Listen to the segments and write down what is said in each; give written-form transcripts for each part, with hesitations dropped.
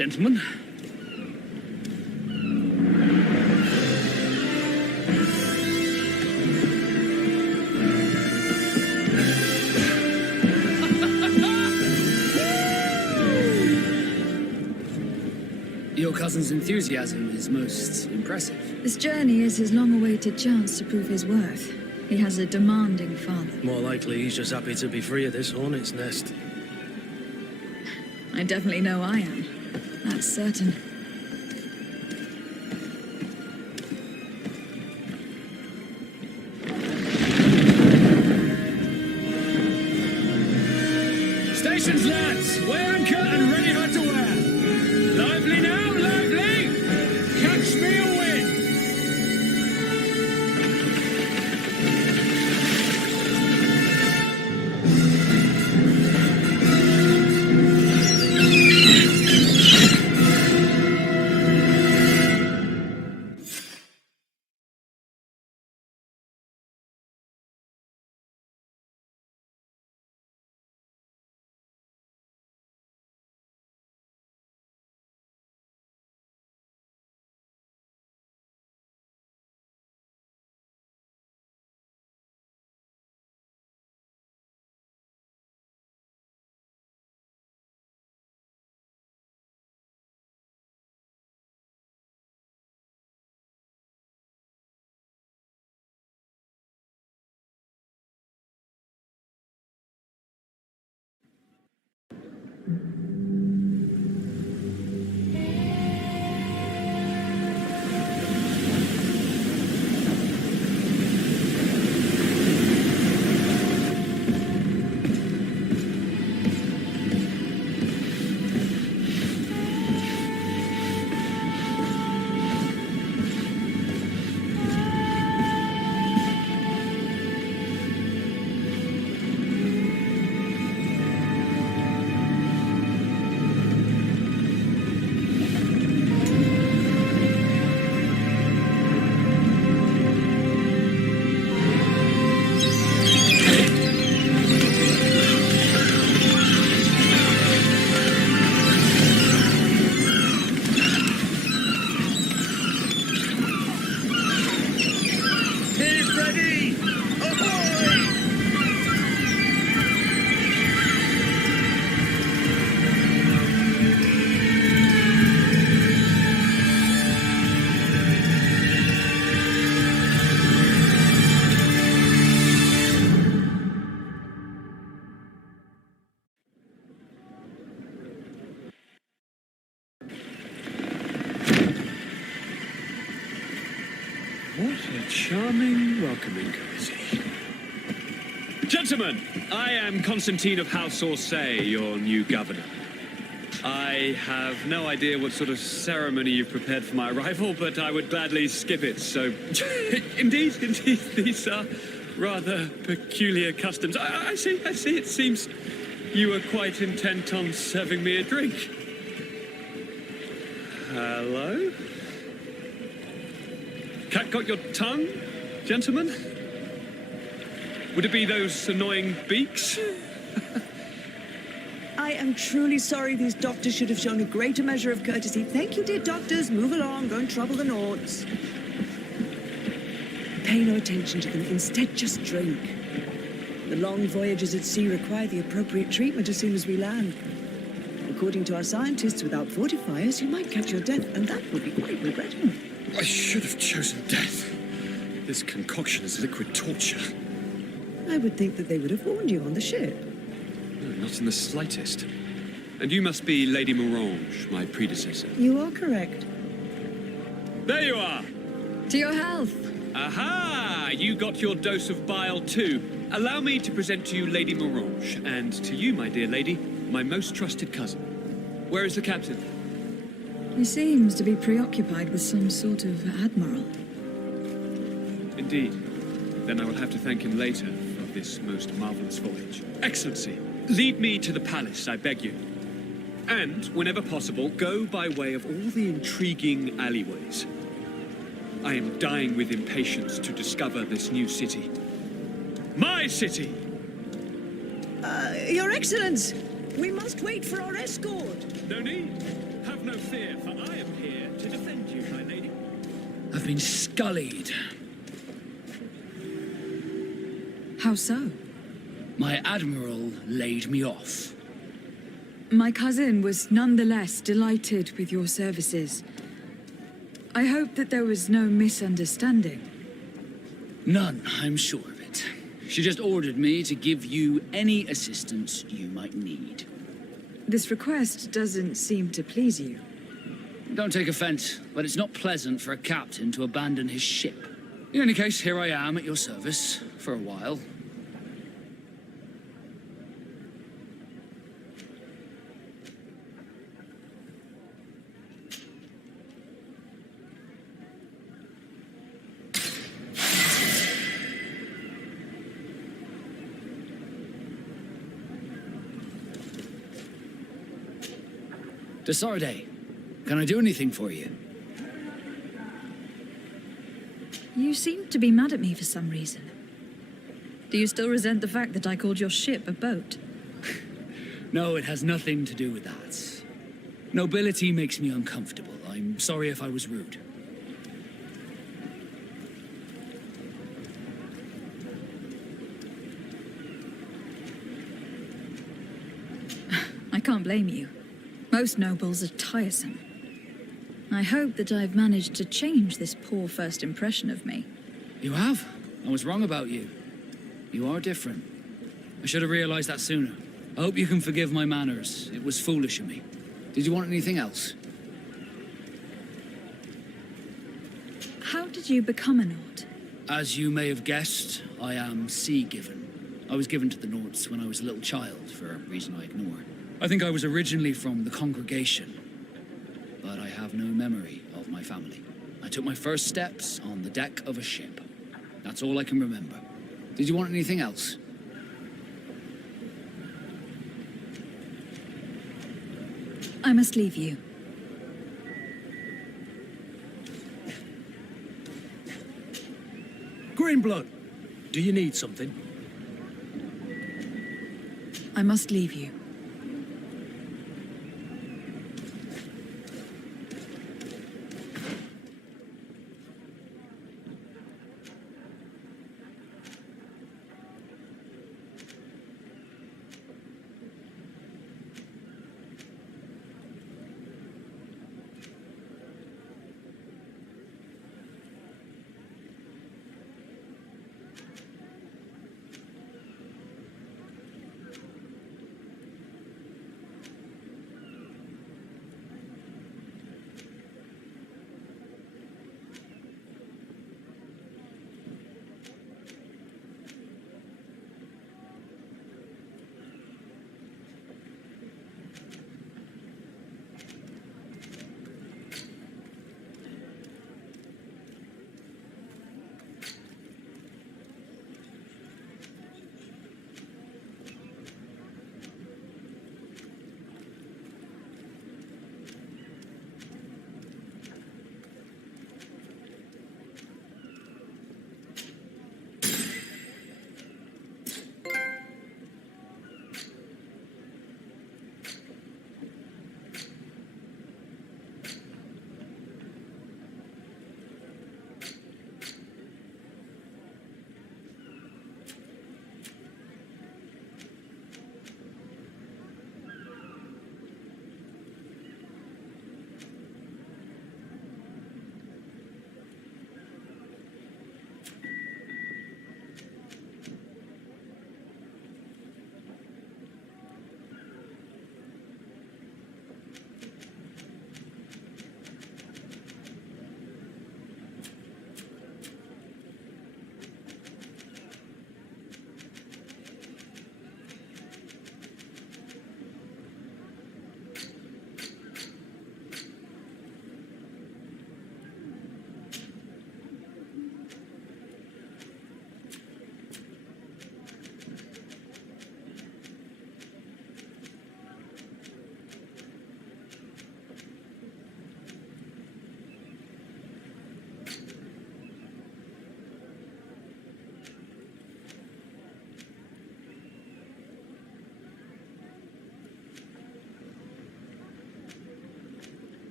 gentlemen. Your cousin's enthusiasm is most impressive. This journey is his long-awaited chance to prove his worth. He has a demanding father. More likely he's just happy to be free of this hornet's nest. I definitely know I am. That's certain. Stations, lads! Weigh anchor and ready her to wear! Lively now, lively! Catch me a wind! What a charming, welcoming courtesy. Gentlemen, I am Constantine of House Orsay, your new governor. I have no idea what sort of ceremony you've prepared for my arrival, but I would gladly skip it, so... indeed, these are rather peculiar customs. I see, it seems you were quite intent on serving me a drink. Hello? Cat got your tongue, gentlemen? Would it be those annoying beaks? I am truly sorry. These doctors should have shown a greater measure of courtesy. Thank you, dear doctors. Move along. Don't trouble the Nords. Pay no attention to them. Instead, just drink. The long voyages at sea require the appropriate treatment as soon as we land. According to our scientists, without fortifiers, you might catch your death, and that would be quite regrettable. I should have chosen death. This concoction is liquid torture. I would think that they would have warned you on the ship. No, not in the slightest. And you must be Lady Morange, my predecessor. You are correct. There you are! To your health. Aha! You got your dose of bile too. Allow me to present to you Lady Morange, and to you, my dear lady, my most trusted cousin. Where is the captain? He seems to be preoccupied with some sort of admiral. Indeed. Then I will have to thank him later for this most marvelous voyage. Excellency, lead me to the palace, I beg you. And, whenever possible, go by way of all the intriguing alleyways. I am dying with impatience to discover this new city. My city! Your Excellence! We must wait for our escort. No need. Have no fear, for I am here to defend you, my lady. I've been scullied. How so? My admiral laid me off. My cousin was nonetheless delighted with your services. I hope that there was no misunderstanding. None, I'm sure of it. She just ordered me to give you any assistance you might need. This request doesn't seem to please you. Don't take offense, but it's not pleasant for a captain to abandon his ship. In any case, here I am at your service, for a while. Desarde, can I do anything for you? You seem to be mad at me for some reason. Do you still resent the fact that I called your ship a boat? No, it has nothing to do with that. Nobility makes me uncomfortable. I'm sorry if I was rude. I can't blame you. Most nobles are tiresome. I hope that I've managed to change this poor first impression of me. You have? I was wrong about you. You are different. I should have realized that sooner. I hope you can forgive my manners. It was foolish of me. Did you want anything else? How did you become a Nord? As you may have guessed, I am sea-given. I was given to the Nords when I was a little child, for a reason I ignore. I think I was originally from the congregation, but I have no memory of my family. I took my first steps on the deck of a ship. That's all I can remember. Did you want anything else? I must leave you. Greenblood, do you need something? I must leave you.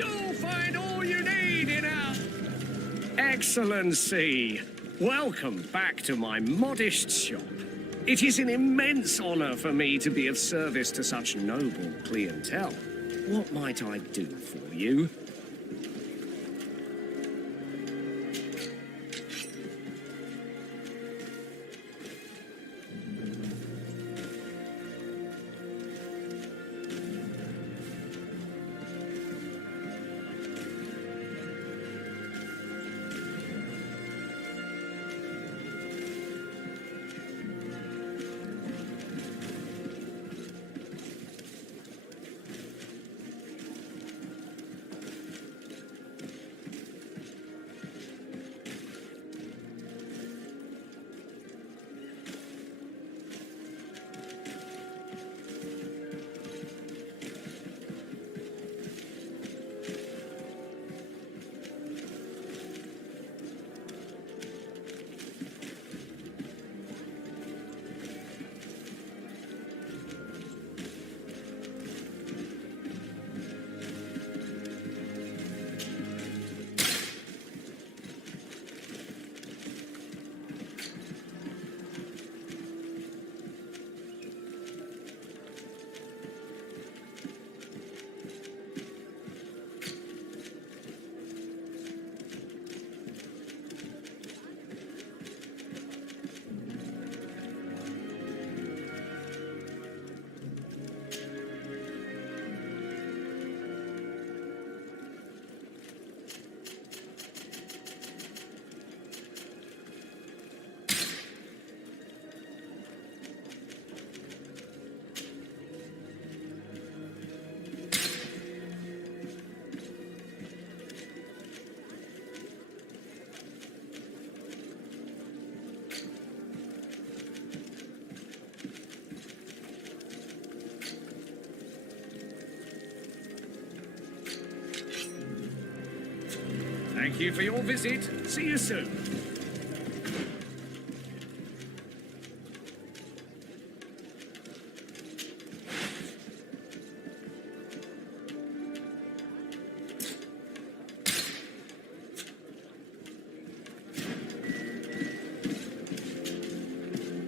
You'll find all you need in our... Excellency, welcome back to my modest shop. It is an immense honor for me to be of service to such noble clientele. What might I do for you? Thank you for your visit. See you soon.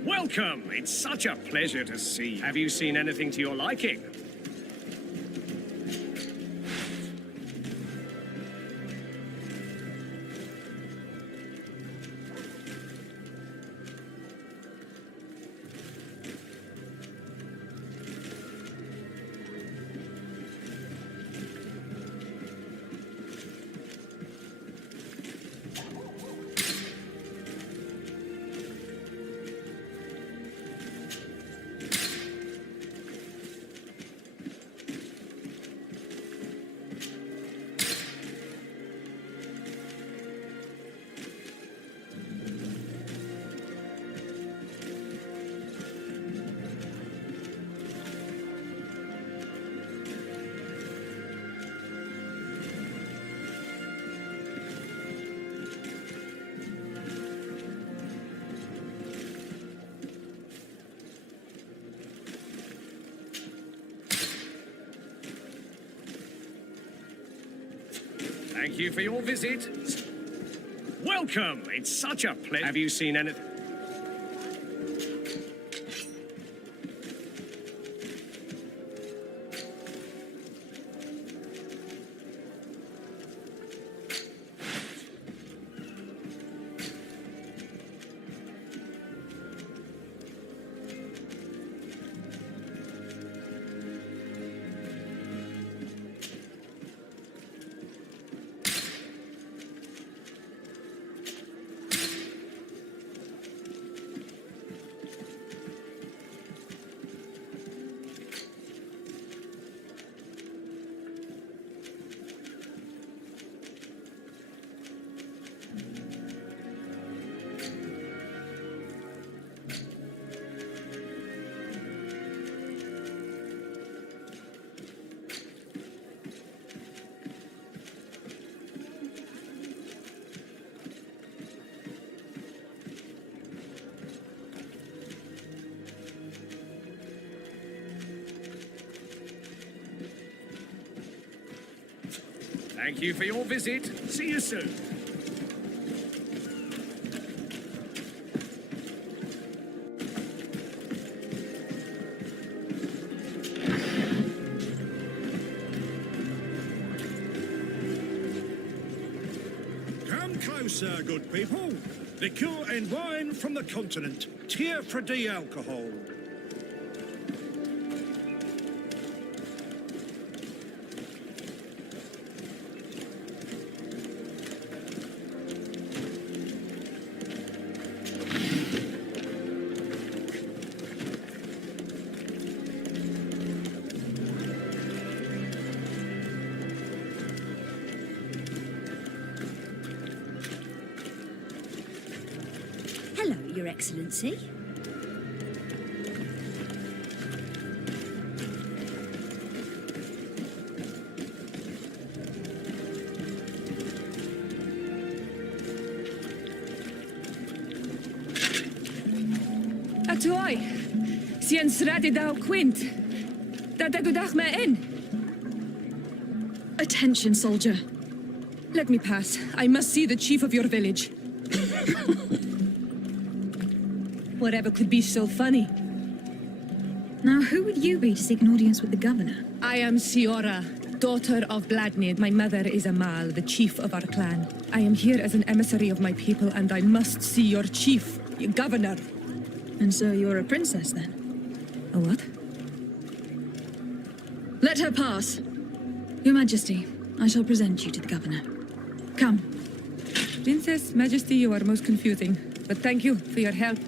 Welcome. It's such a pleasure to see you. Have you seen anything to your liking? Thank you for your visit. Welcome. It's such a pleasure. Have you seen anything? Thank you for your visit. See you soon. Come closer, good people. Liqueur and wine from the continent. Tier for the alcohol. Hello, Your Excellency. Atoy, sien sradi dau quint. Da gudach me in. Attention, soldier. Let me pass. I must see the chief of your village. Whatever could be so funny? Now, who would you be to seek an audience with the governor? I am Siora, daughter of Bladnid. My mother is Amal, the chief of our clan. I am here as an emissary of my people, and I must see your chief, your governor. And so you're a princess, then? A what? Let her pass. Your Majesty, I shall present you to the governor. Come. Princess, Majesty, you are most confusing. But thank you for your help.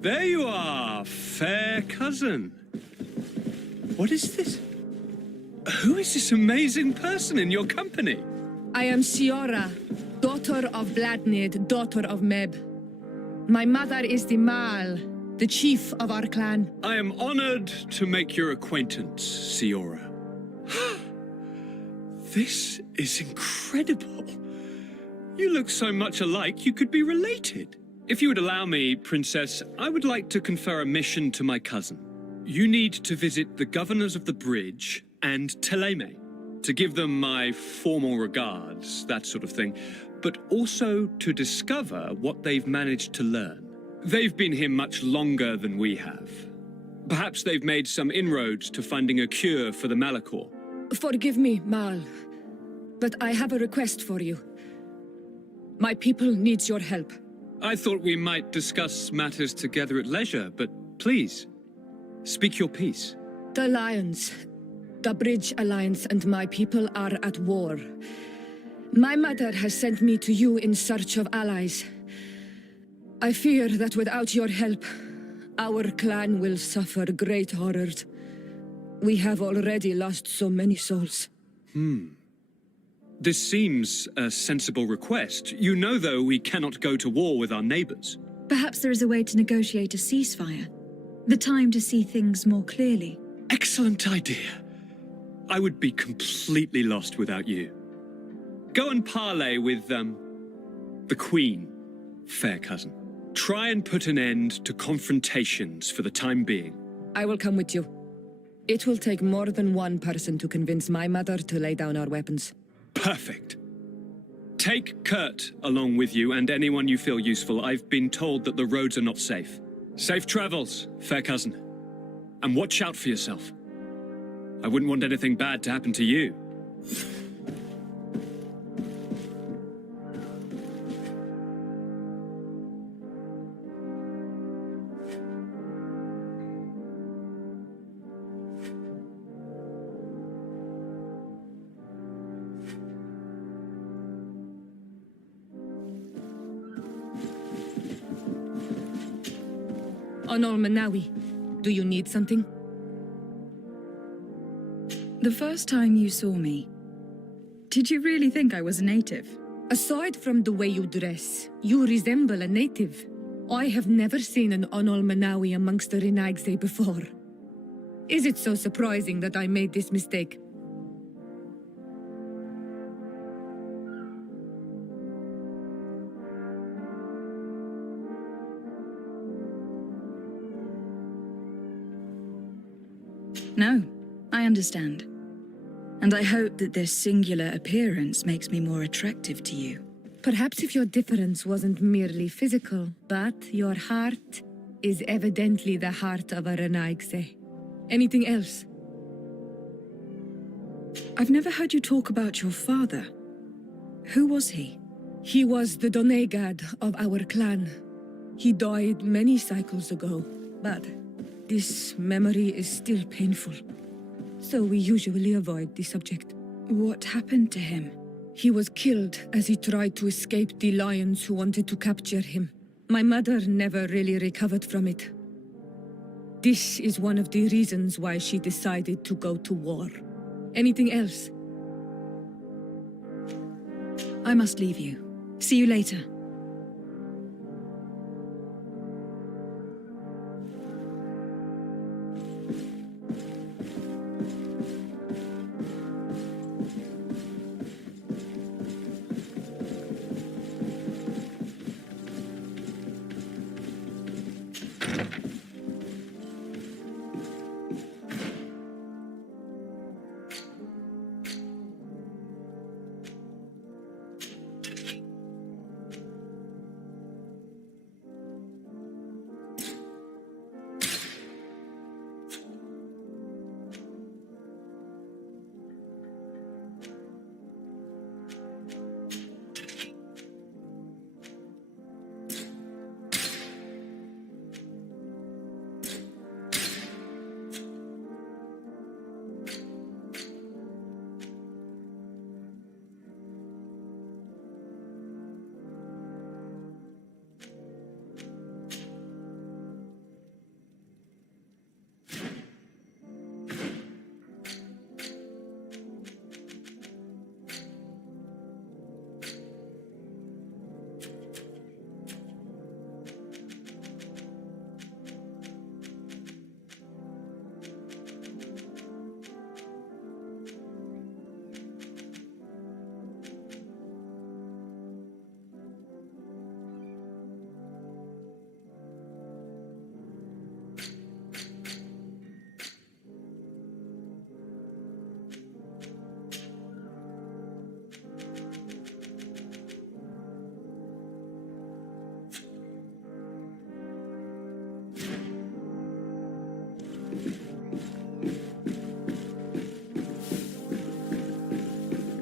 There you are, fair cousin. What is this? Who is this amazing person in your company? I am Siora, daughter of Bladnid, daughter of Meb. My mother is the Mal, the chief of our clan. I am honored to make your acquaintance, Siora. This is incredible. You look so much alike, you could be related. If you would allow me, Princess, I would like to confer a mission to my cousin. You need to visit the governors of the bridge and Teleme, to give them my formal regards, that sort of thing, but also to discover what they've managed to learn. They've been here much longer than we have. Perhaps they've made some inroads to finding a cure for the Malachor. Forgive me, Mal, but I have a request for you. My people needs your help. I thought we might discuss matters together at leisure, but please, speak your piece. The Lions, the Bridge Alliance and my people are at war. My mother has sent me to you in search of allies. I fear that without your help, our clan will suffer great horrors. We have already lost so many souls. This seems a sensible request. You know, though, we cannot go to war with our neighbors. Perhaps there is a way to negotiate a ceasefire. The time to see things more clearly. Excellent idea. I would be completely lost without you. Go and parley with, the Queen, fair cousin. Try and put an end to confrontations for the time being. I will come with you. It will take more than one person to convince my mother to lay down our weapons. Perfect. Take Kurt along with you and anyone you feel useful. I've been told that the roads are not safe. Safe travels, fair cousin. And watch out for yourself. I wouldn't want anything bad to happen to you. Onol Manawi. Do you need something? The first time you saw me, did you really think I was a native? Aside from the way you dress, you resemble a native. I have never seen an Onol Manawi amongst the Renaigse before. Is it so surprising that I made this mistake? No, I understand. And I hope that this singular appearance makes me more attractive to you. Perhaps if your difference wasn't merely physical, but your heart is evidently the heart of a Renaigse. Anything else? I've never heard you talk about your father. Who was he? He was the Donegad of our clan. He died many cycles ago, but this memory is still painful. So we usually avoid the subject. What happened to him? He was killed as he tried to escape the lions who wanted to capture him. My mother never really recovered from it. This is one of the reasons why she decided to go to war. Anything else? I must leave you. See you later.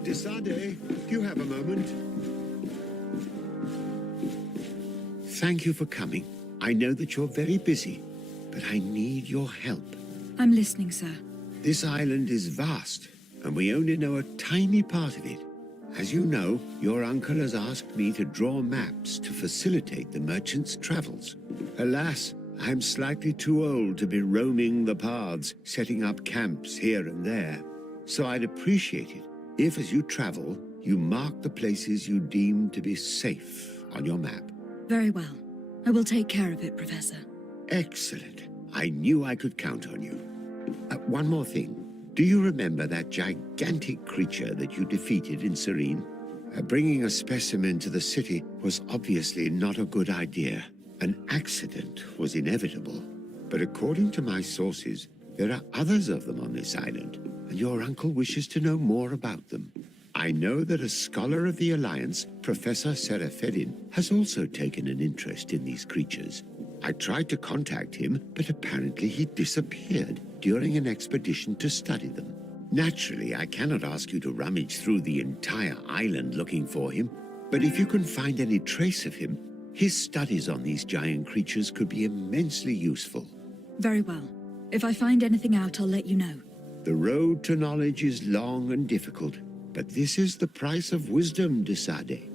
Desade, do you have a moment? Thank you for coming. I know that you're very busy, but I need your help. I'm listening, sir. This island is vast, and we only know a tiny part of it. As you know, your uncle has asked me to draw maps to facilitate the merchants' travels. Alas, I'm slightly too old to be roaming the paths, setting up camps here and there. So I'd appreciate it if, as you travel, you mark the places you deem to be safe on your map. Very well. I will take care of it, Professor. Excellent. I knew I could count on you. One more thing. Do you remember that gigantic creature that you defeated in Serene? Bringing a specimen to the city was obviously not a good idea. An accident was inevitable. But according to my sources, there are others of them on this island, and your uncle wishes to know more about them. I know that a scholar of the Alliance, Professor Serafedin, has also taken an interest in these creatures. I tried to contact him, but apparently he disappeared during an expedition to study them. Naturally, I cannot ask you to rummage through the entire island looking for him, but if you can find any trace of him, his studies on these giant creatures could be immensely useful. Very well. If I find anything out, I'll let you know. The road to knowledge is long and difficult, but this is the price of wisdom, Desade.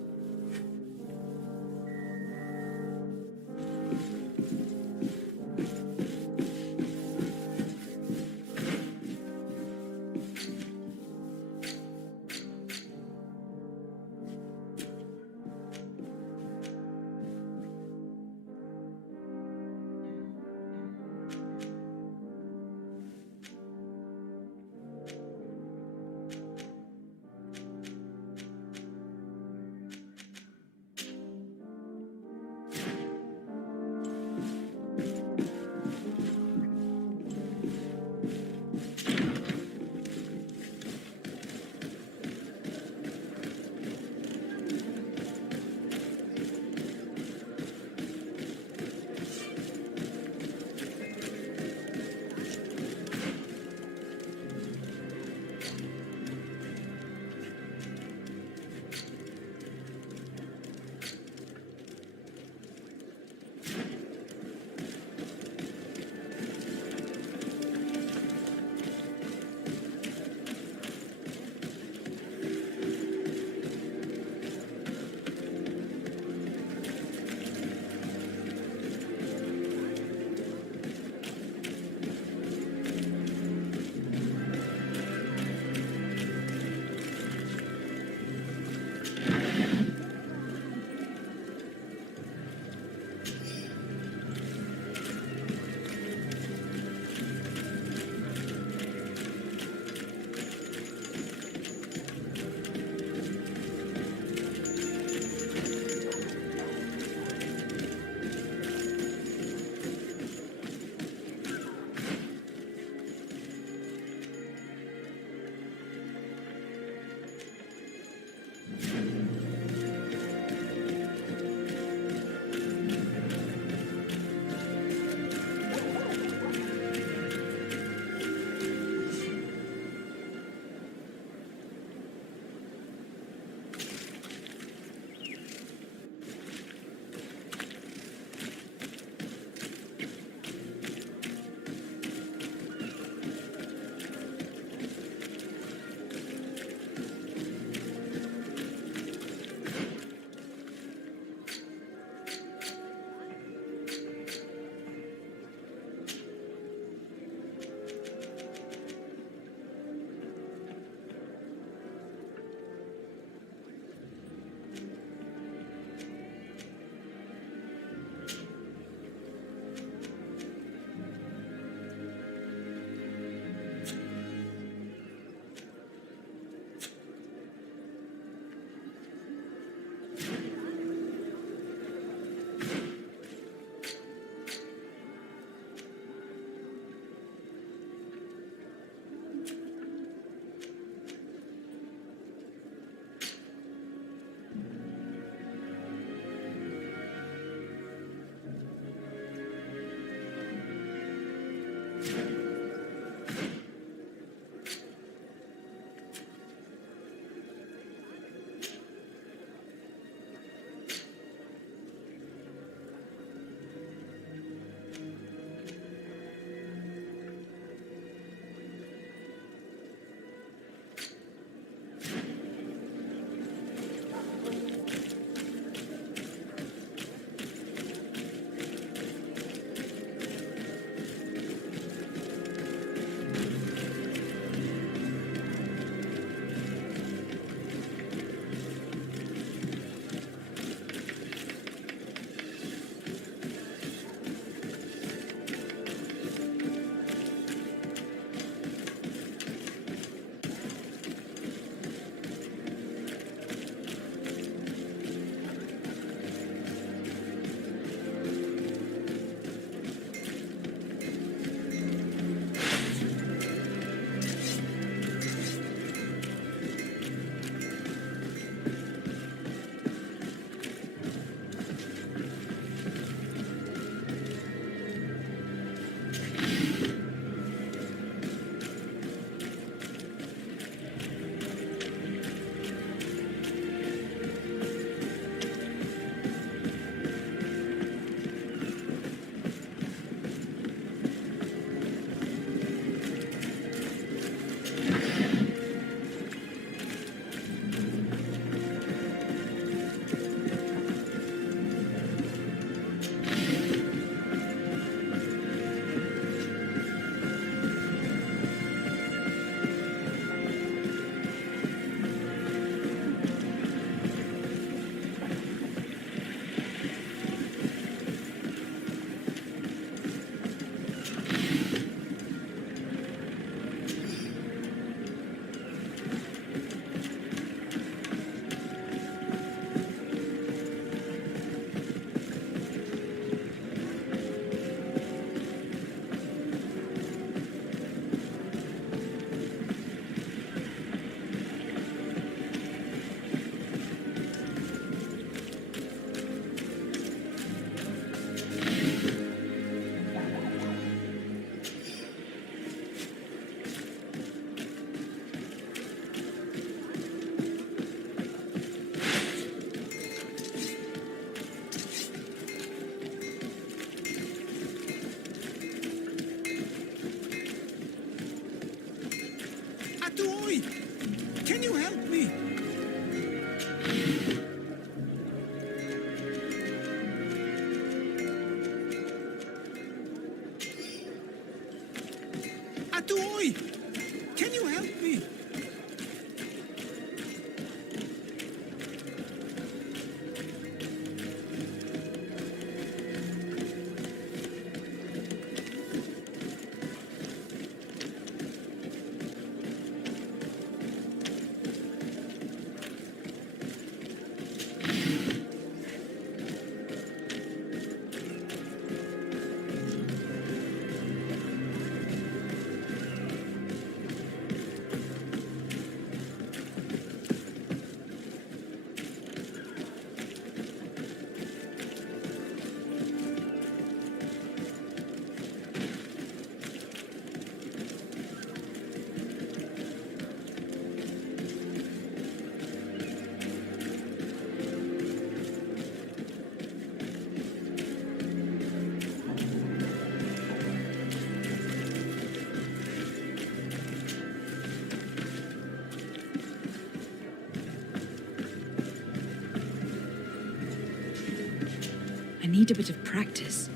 need a bit of practice.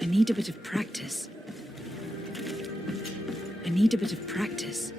I need a bit of practice. I need a bit of practice.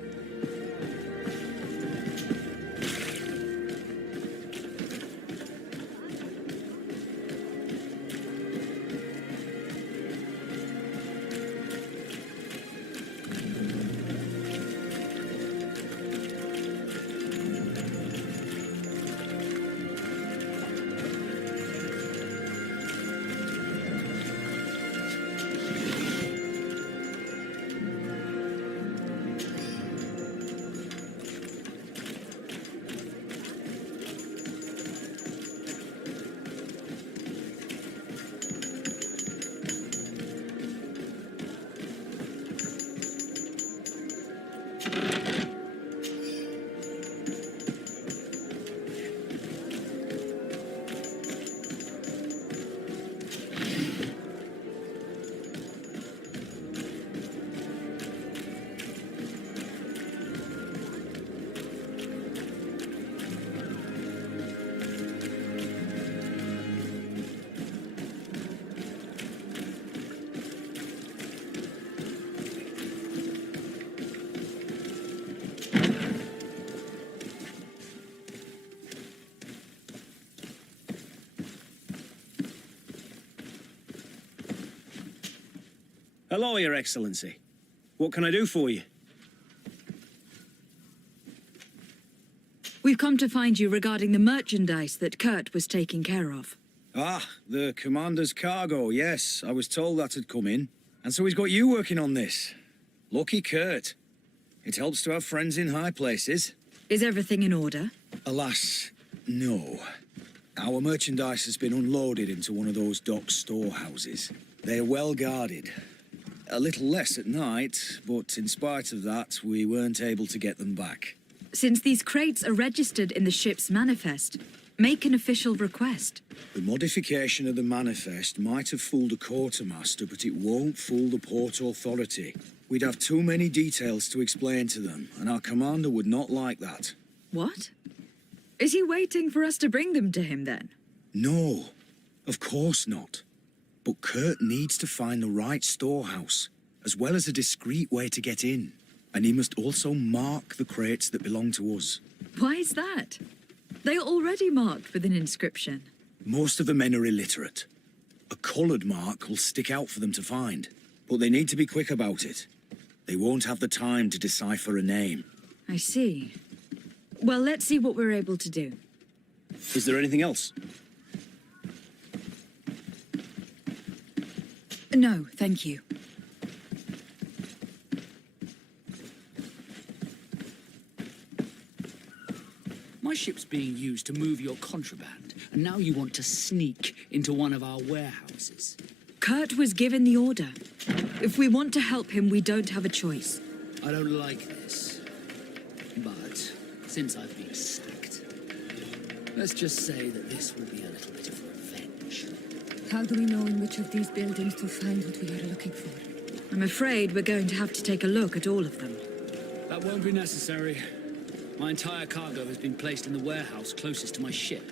Hello, Your Excellency. What can I do for you? We've come to find you regarding the merchandise that Kurt was taking care of. Ah, the commander's cargo, yes. I was told that had come in. And so he's got you working on this. Lucky Kurt. It helps to have friends in high places. Is everything in order? Alas, no. Our merchandise has been unloaded into one of those dock storehouses. They're well guarded. A little less at night, but in spite of that, we weren't able to get them back. Since these crates are registered in the ship's manifest, make an official request. The modification of the manifest might have fooled a quartermaster, but it won't fool the Port Authority. We'd have too many details to explain to them, and our commander would not like that. What? Is he waiting for us to bring them to him, then? No, of course not. But Kurt needs to find the right storehouse, as well as a discreet way to get in. And he must also mark the crates that belong to us. Why is that? They are already marked with an inscription. Most of the men are illiterate. A coloured mark will stick out for them to find. But they need to be quick about it. They won't have the time to decipher a name. I see. Well, let's see what we're able to do. Is there anything else? No, thank you. My ship's being used to move your contraband, and now you want to sneak into one of our warehouses. Kurt was given the order. If we want to help him, we don't have a choice. I don't like this. But since I've been sacked, let's just say that this will be a little bit of revenge. How do we know in which of these buildings to find what we are looking for? I'm afraid we're going to have to take a look at all of them. That won't be necessary. My entire cargo has been placed in the warehouse closest to my ship.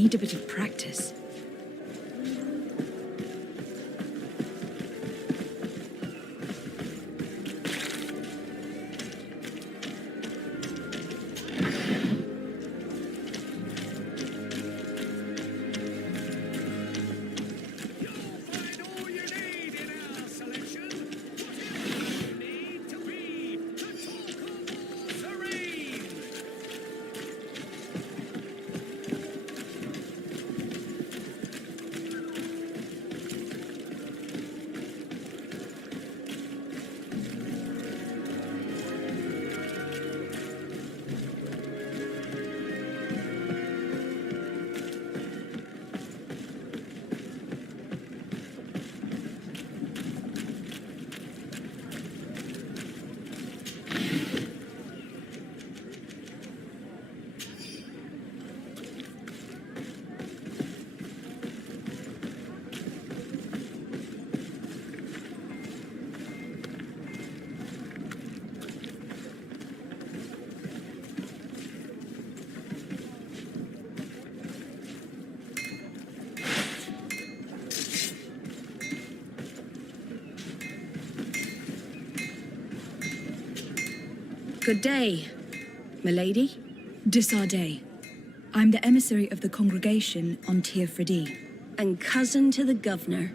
need a bit of practice. Good day, milady. Disarday. I'm the emissary of the congregation on Teofredi. And cousin to the governor.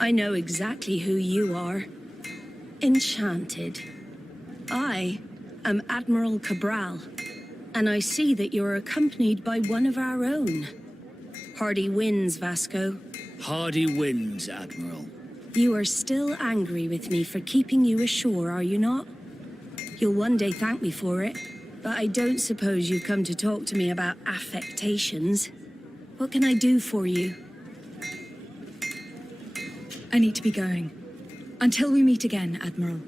I know exactly who you are. Enchanted. I am Admiral Cabral, and I see that you're accompanied by one of our own. Hardy winds, Vasco. Hardy winds, Admiral. You are still angry with me for keeping you ashore, are you not? You'll one day thank me for it, but I don't suppose you've come to talk to me about affectations. What can I do for you? I need to be going. Until we meet again, Admiral.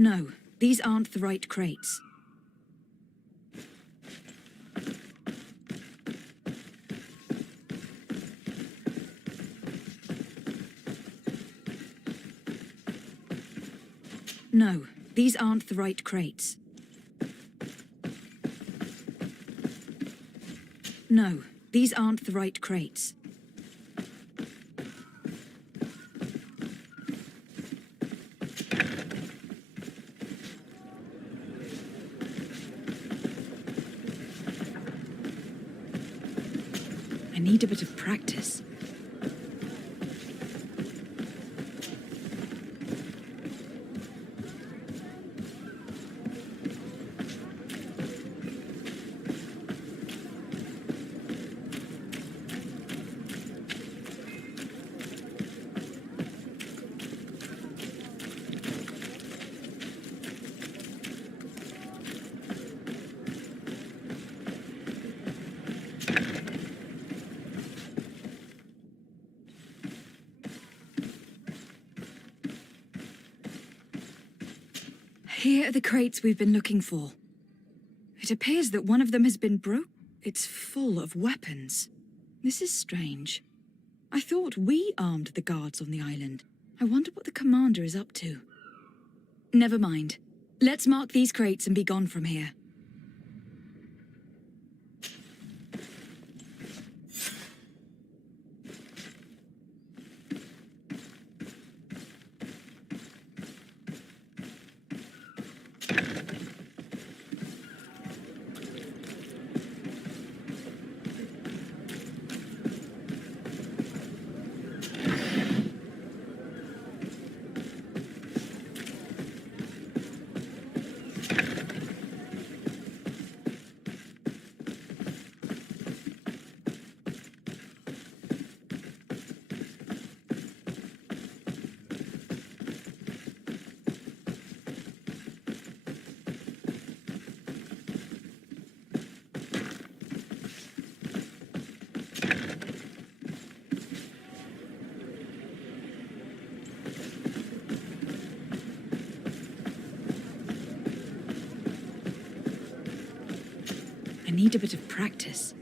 No, these aren't the right crates. No, these aren't the right crates. No, these aren't the right crates. I need a bit of practice. Here are the crates we've been looking for. It appears that one of them has been broke. It's full of weapons. This is strange. I thought we armed the guards on the island. I wonder what the commander is up to. Never mind. Let's mark these crates and be gone from here. I need a bit of practice.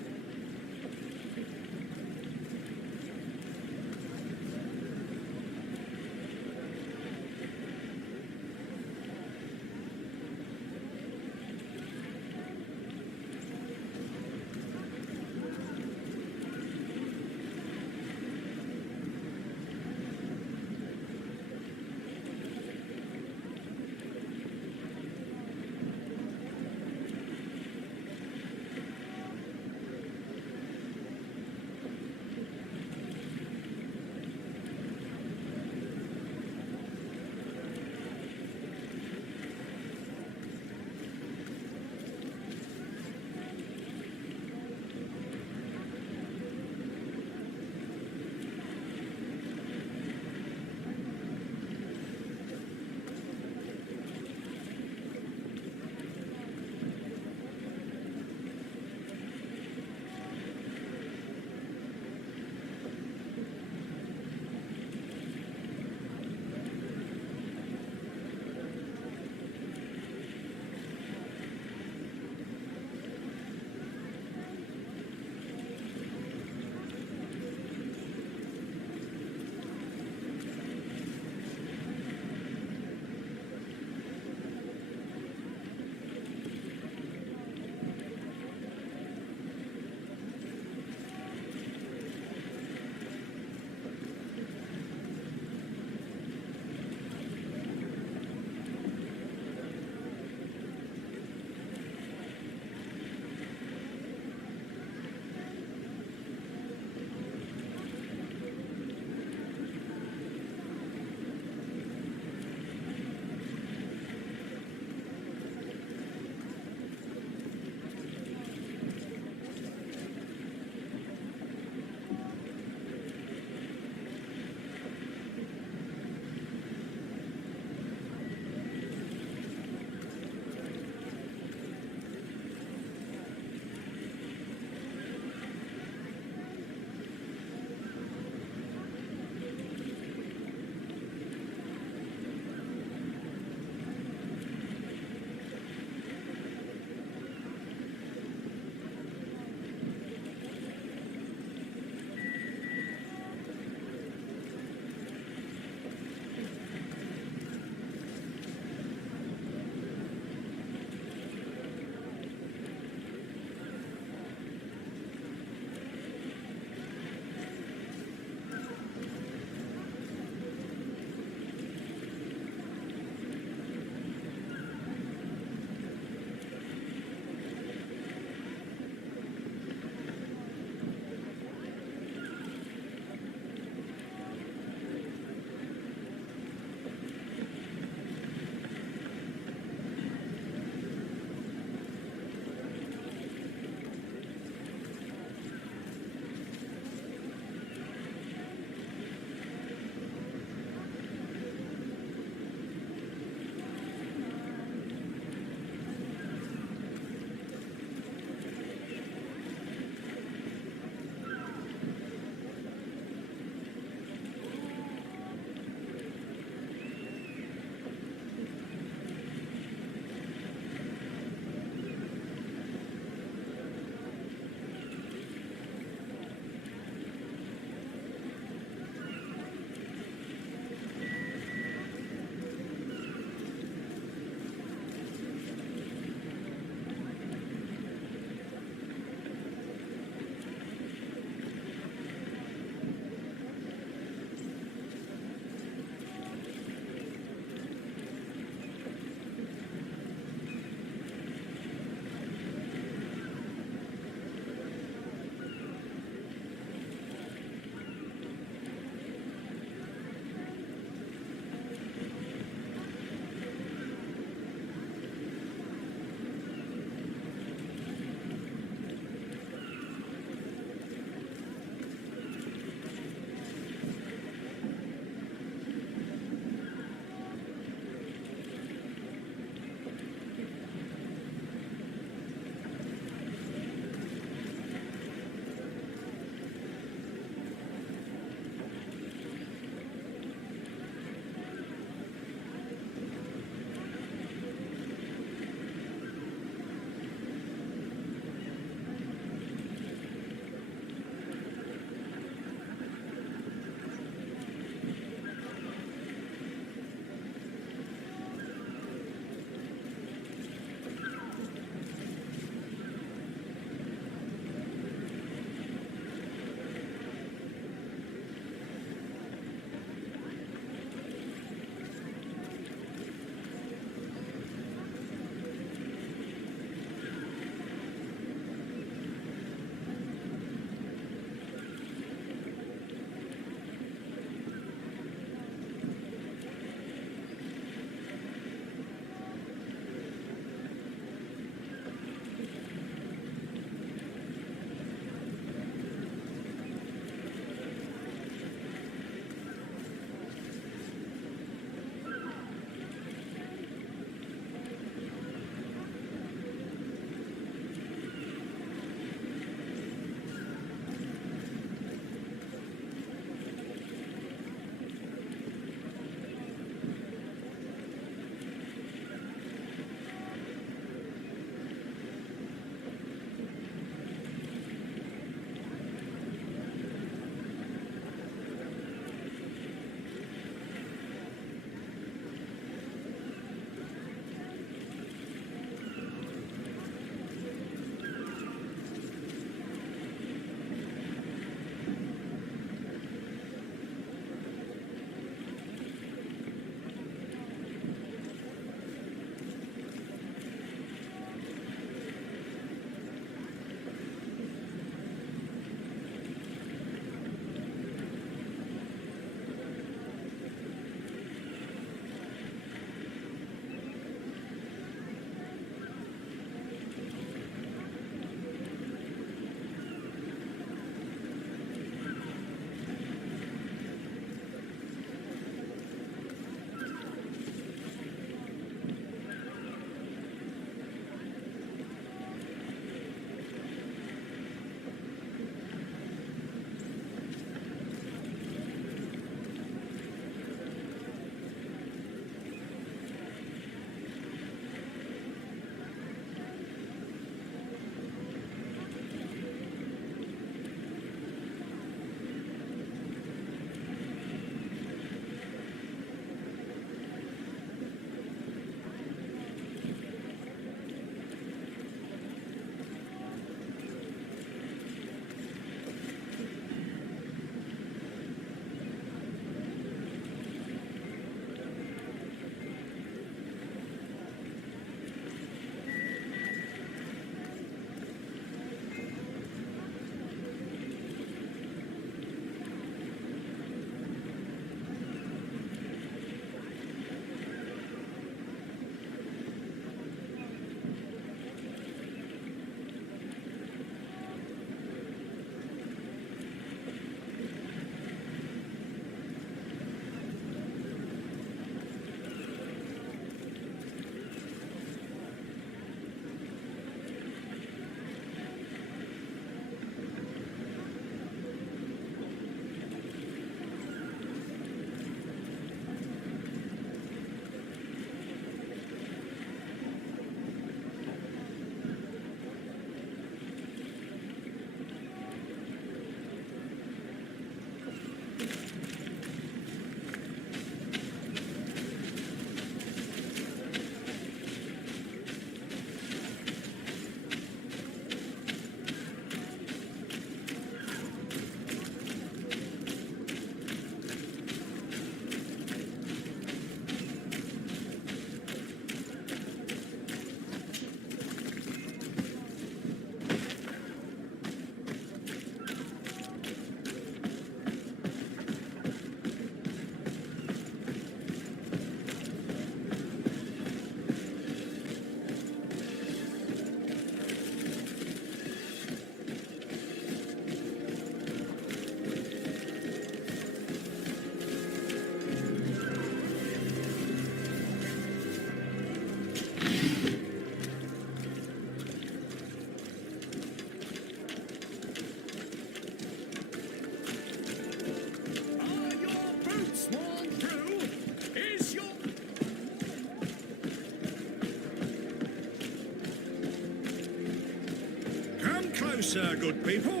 closer, good people.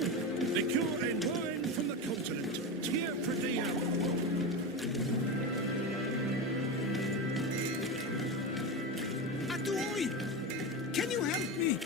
Liqueur and wine from the continent. Tier for the alcohol. Atoy! Can you help me?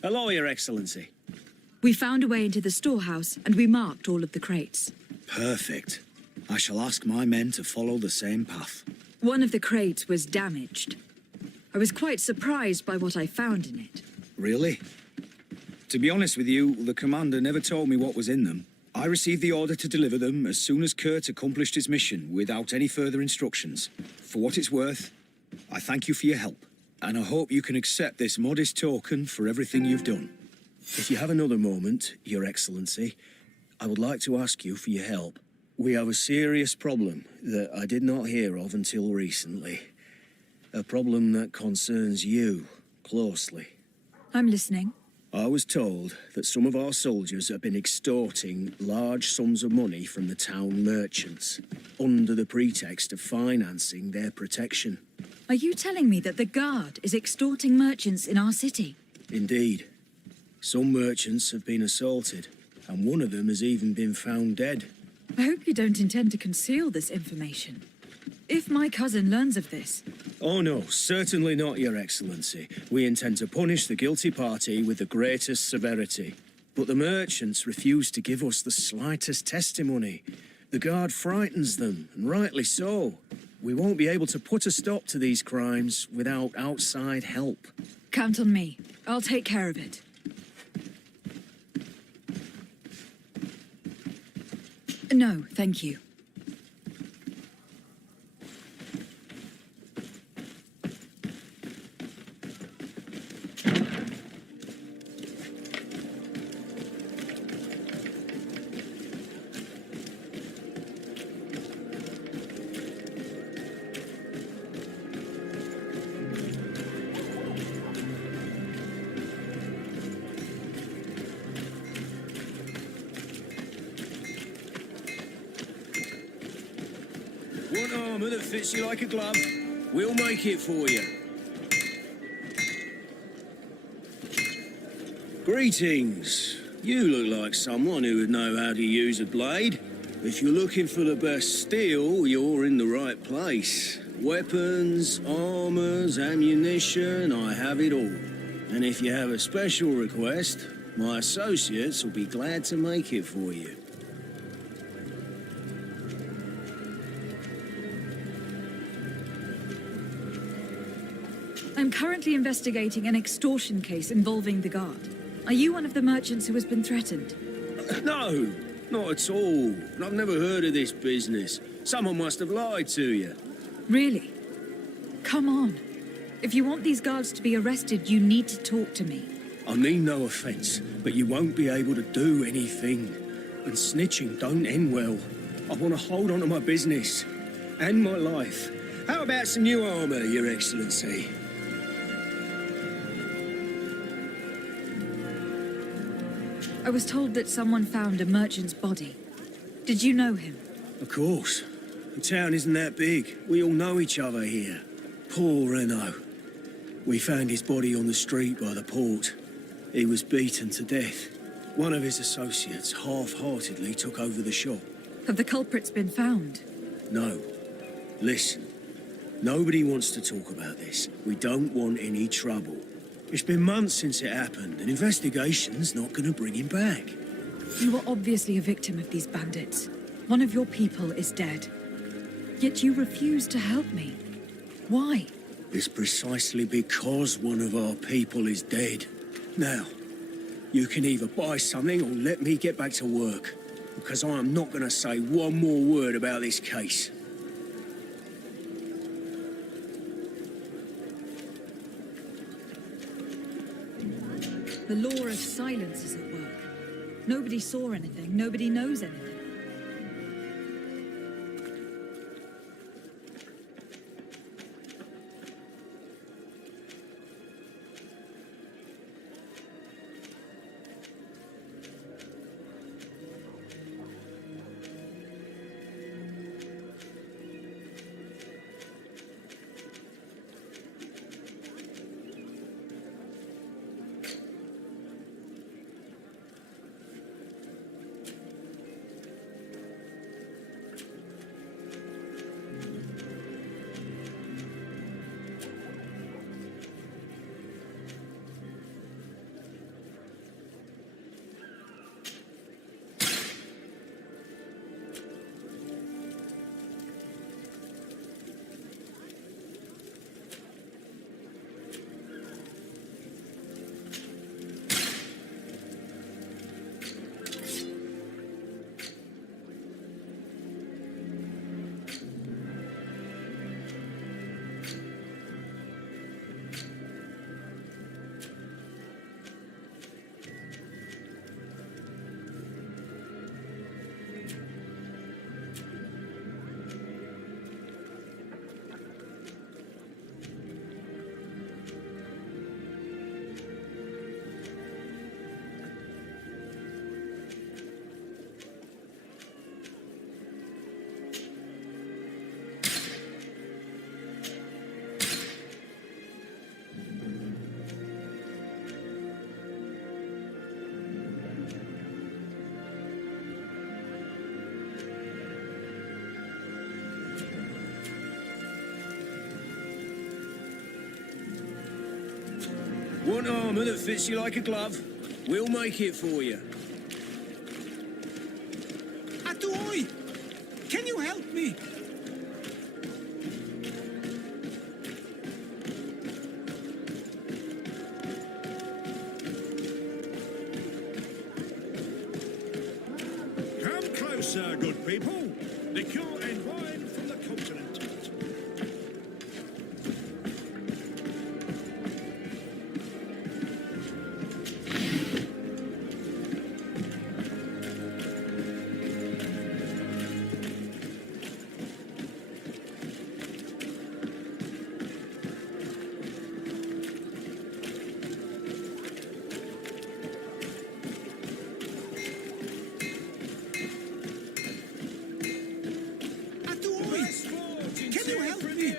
Hello, Your Excellency. We found a way into the storehouse and we marked all of the crates. Perfect. I shall ask my men to follow the same path. One of the crates was damaged. I was quite surprised by what I found in it. Really? To be honest with you, the commander never told me what was in them. I received the order to deliver them as soon as Kurt accomplished his mission without any further instructions. For what it's worth, I thank you for your help. And I hope you can accept this modest token for everything you've done. If you have another moment, Your Excellency, I would like to ask you for your help. We have a serious problem that I did not hear of until recently. A problem that concerns you closely. I'm listening. I was told that some of our soldiers have been extorting large sums of money from the town merchants under the pretext of financing their protection. Are you telling me that the Guard is extorting merchants in our city? Indeed. Some merchants have been assaulted, and one of them has even been found dead. I hope you don't intend to conceal this information. If my cousin learns of this... Oh no, certainly not, Your Excellency. We intend to punish the guilty party with the greatest severity. But the merchants refuse to give us the slightest testimony. The Guard frightens them, and rightly so. We won't be able to put a stop to these crimes without outside help. Count on me. I'll take care of it. No, thank you. Want armour that fits you like a glove? We'll make it for you. Greetings. You look like someone who would know how to use a blade. If you're looking for the best steel, you're in the right place. Weapons, armours, ammunition, I have it all. And if you have a special request, my associates will be glad to make it for you. I'm currently investigating an extortion case involving the Guard. Are you one of the merchants who has been threatened? No, not at all. I've never heard of this business. Someone must have lied to you. Really? Come on. If you want these guards to be arrested, you need to talk to me. I mean no offence, but you won't be able to do anything. And snitching don't end well. I want to hold on to my business. And my life. How about some new armour, Your Excellency? I was told that someone found a merchant's body. Did you know him? Of course. The town isn't that big. We all know each other here. Poor Renault. We found his body on the street by the port. He was beaten to death. One of his associates half-heartedly took over the shop. Have the culprits been found? No. Listen. Nobody wants to talk about this. We don't want any trouble. It's been months since it happened. An investigation's not going to bring him back. You are obviously a victim of these bandits. One of your people is dead. Yet you refuse to help me. Why? is precisely because one of our people is dead. Now, you can either buy something or let me get back to work, because I am not going to say one more word about this case. The law of silence is at work. Nobody saw anything, nobody knows anything. Want armour that fits you like a glove? We'll make it for you. Atuoi! Can you help me? Come closer, good people. Liqueur and wine from the continent. Can you help me?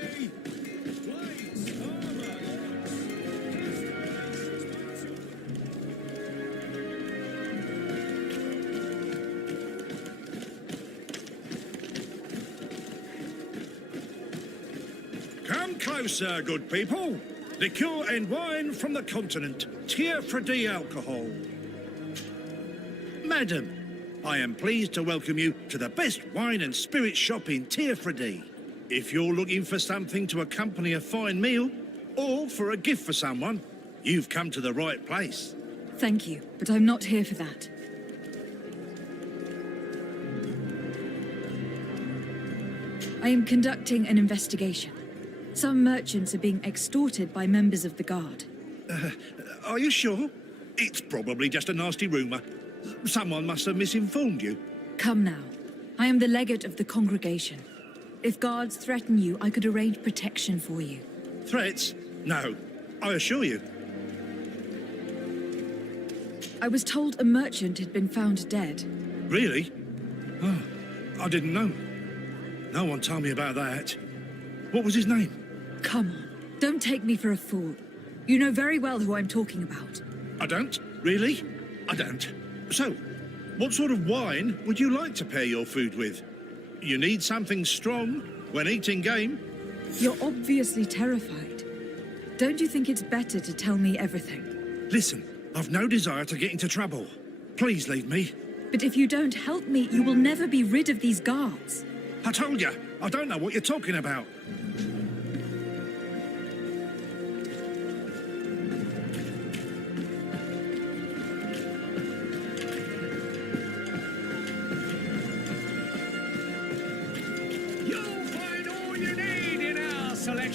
Come closer, good people. Liqueur and wine from the continent. Tier for D alcohol. Madam, I am pleased to welcome you to the best wine and spirit shop in Tier for D. If you're looking for something to accompany a fine meal, or for a gift for someone, you've come to the right place. Thank you, but I'm not here for that. I am conducting an investigation. Some merchants are being extorted by members of the Guard. Are you sure? It's probably just a nasty rumour. Someone must have misinformed you. Come now. I am the legate of the congregation. If guards threaten you, I could arrange protection for you. Threats? No, I assure you. I was told a merchant had been found dead. Really? Oh, I didn't know. No one told me about that. What was his name? Come on, don't take me for a fool. You know very well who I'm talking about. I don't? Really? I don't. So, what sort of wine would you like to pair your food with? You need something strong when eating game. You're obviously terrified. Don't you think it's better to tell me everything? Listen, I've no desire to get into trouble. Please leave me. But if you don't help me, you will never be rid of these guards. I told you, I don't know what you're talking about.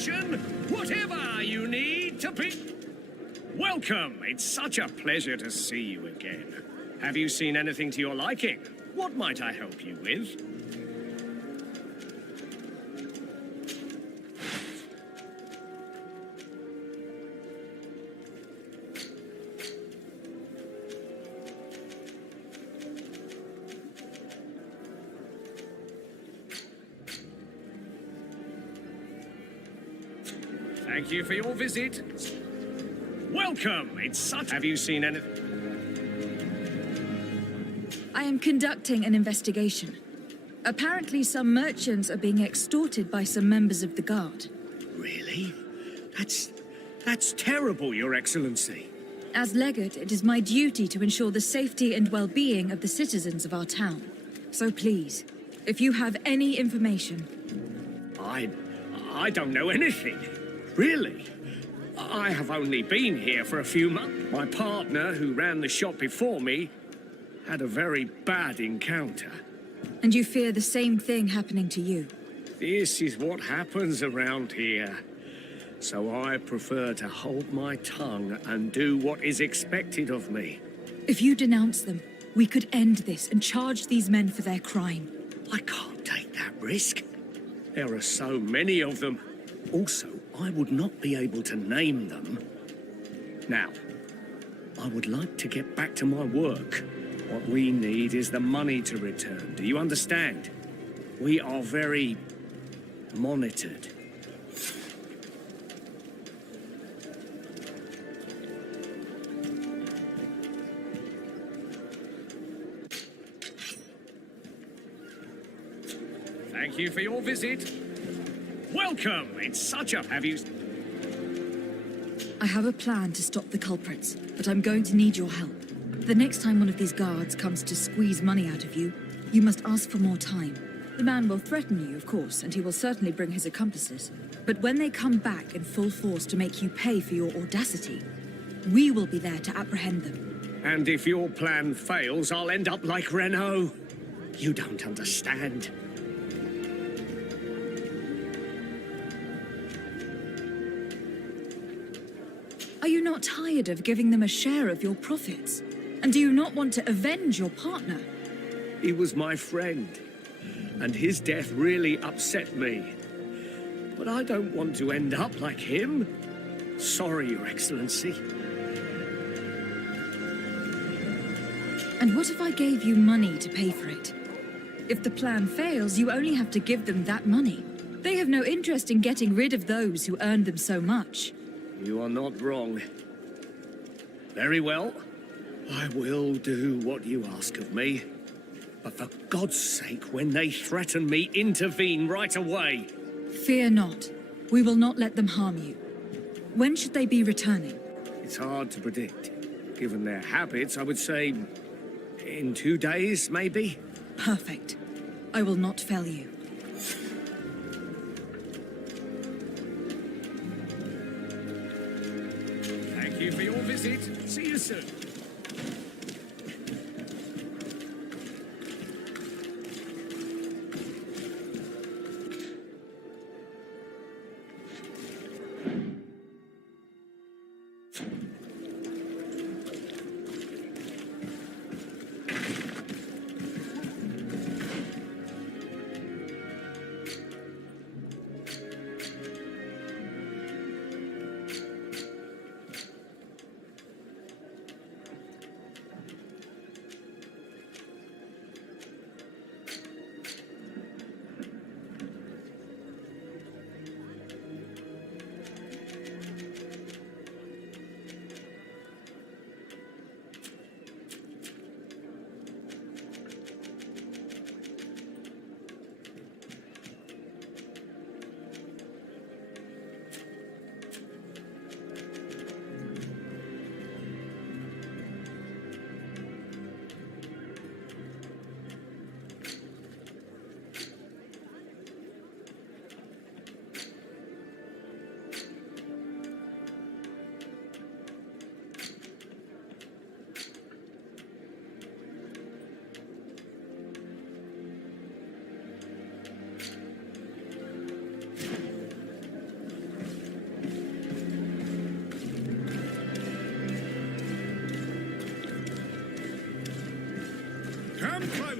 accommodation, whatever you need to be. Welcome. It's such a pleasure to see you again. Have you seen anything to your liking? What might I help you with? Thank you for your visit. Welcome. It's such... Have you seen anything? I am conducting an investigation. Apparently, some merchants are being extorted by some members of the Guard. Really? That's terrible, Your Excellency. As Legate, it is my duty to ensure the safety and well-being of the citizens of our town. So please, if you have any information... I don't know anything. Really? I have only been here for a few months. My partner, who ran the shop before me, had a very bad encounter. And you fear the same thing happening to you? This is what happens around here. So I prefer to hold my tongue and do what is expected of me. If you denounce them, we could end this and charge these men for their crime. I can't take that risk. There are so many of them. Also, I would not be able to name them. Now, I would like to get back to my work. What we need is the money to return. Do you understand? We are very monitored. Thank you for your visit. Welcome. It's such a... Have you... I have a plan to stop the culprits, but I'm going to need your help. The next time one of these guards comes to squeeze money out of you, you must ask for more time. The man will threaten you, of course, and he will certainly bring his accomplices. But when they come back in full force to make you pay for your audacity, we will be there to apprehend them. And if your plan fails, I'll end up like Renault. You don't understand. Are you not tired of giving them a share of your profits? And do you not want to avenge your partner? He was my friend, and his death really upset me. But I don't want to end up like him. Sorry, Your Excellency. And what if I gave you money to pay for it? If the plan fails, you only have to give them that money. They have no interest in getting rid of those who earned them so much. You are not wrong. Very well. I will do what you ask of me. But for God's sake, when they threaten me, intervene right away. Fear not. We will not let them harm you. When should they be returning? It's hard to predict. Given their habits, I would say in 2 days, maybe? Perfect. I will not fail you. Thank you for your visit. See you soon.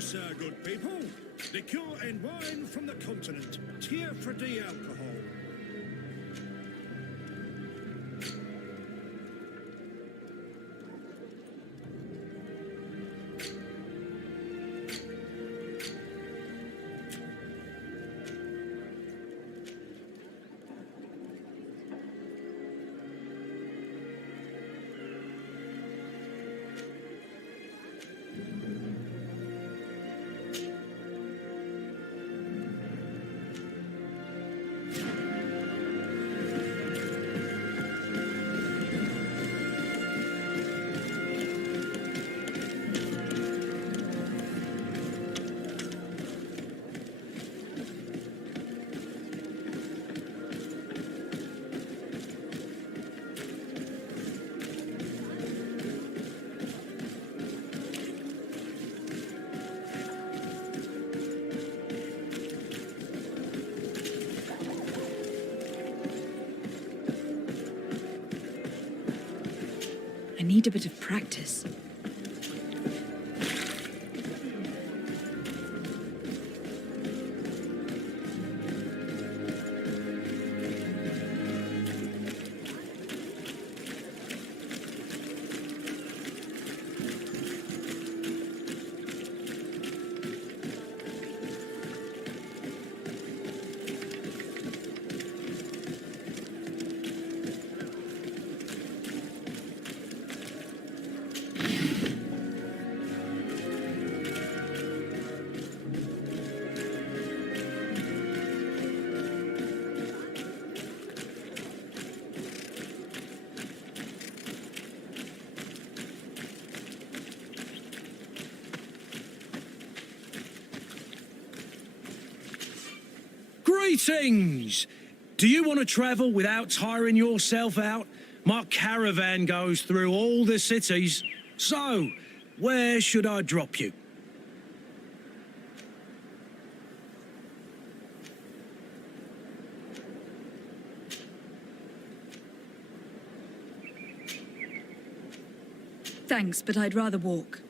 sir, good people. Liqueur and wine from the continent. Tier for D alcohol. I need a bit of practice. Greetings! Do you want to travel without tiring yourself out? My caravan goes through all the cities. So, where should I drop you? Thanks, but I'd rather walk.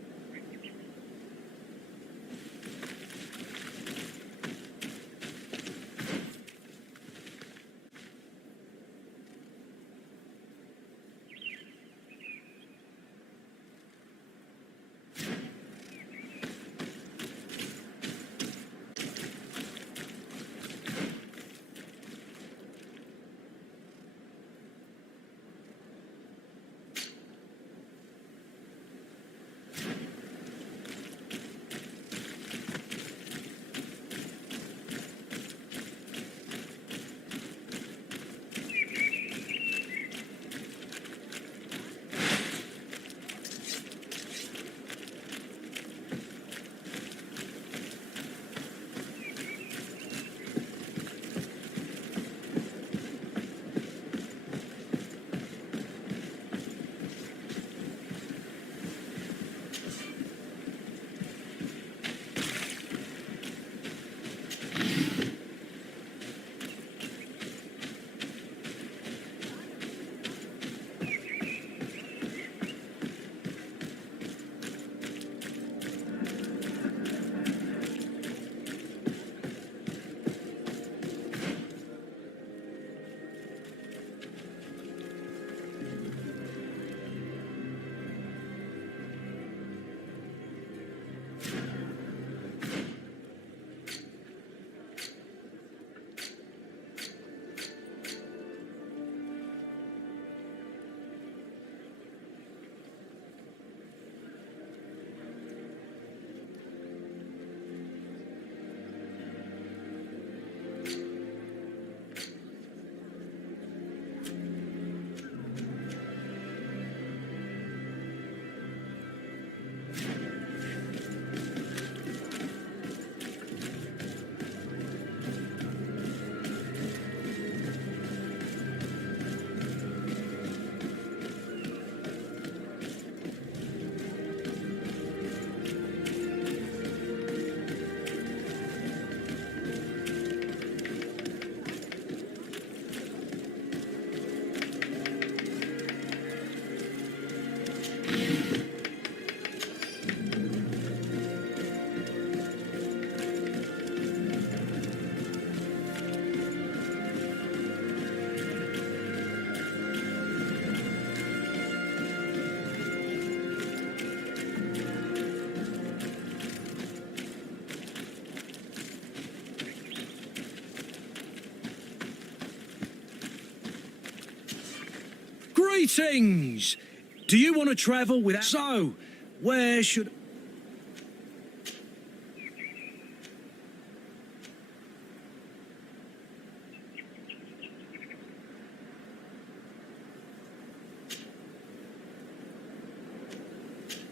Greetings! Do you want to travel without... So, where should...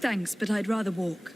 Thanks, but I'd rather walk.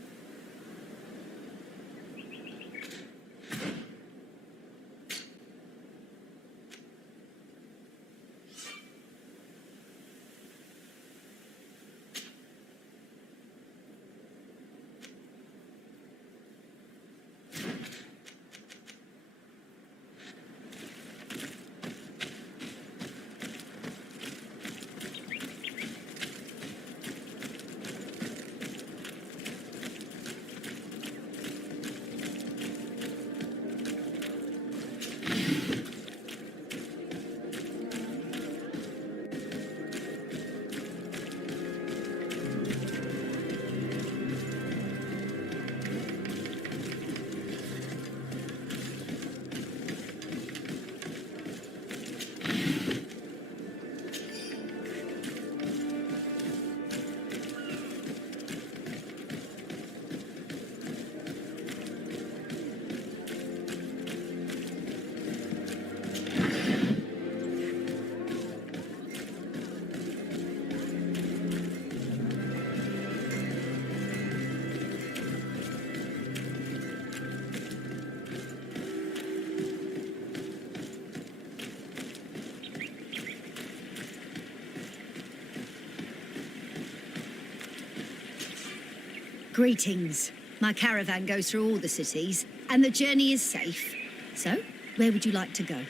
Greetings. My caravan goes through all the cities, and the journey is safe. So, where would you like to go?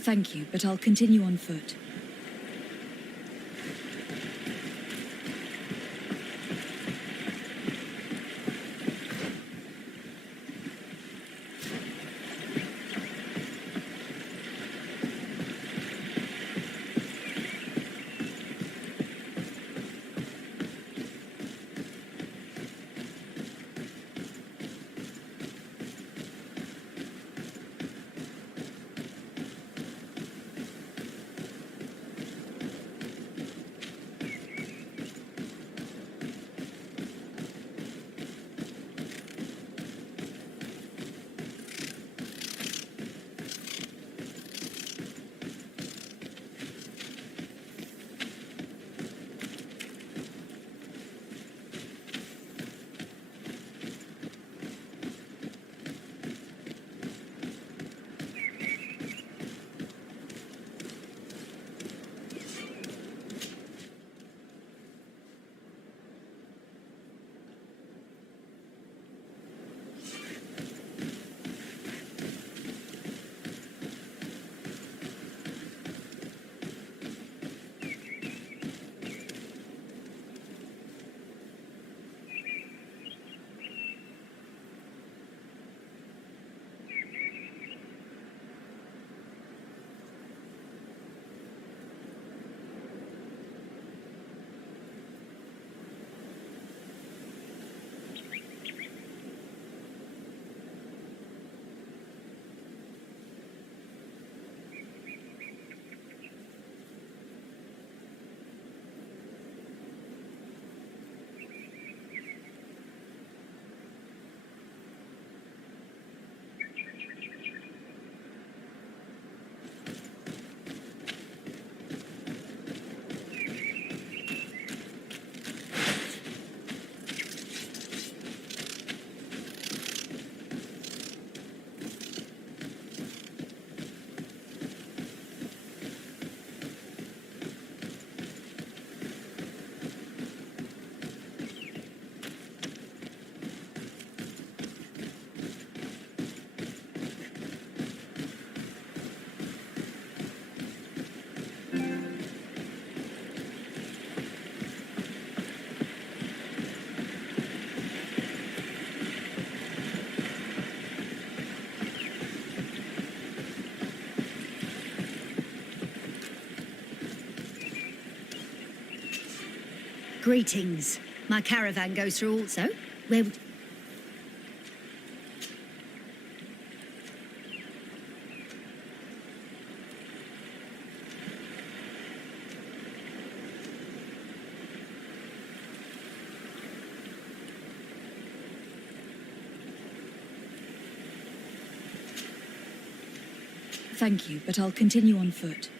Thank you, but I'll continue on foot. Greetings. My caravan goes through also. Where would... Thank you, but I'll continue on foot.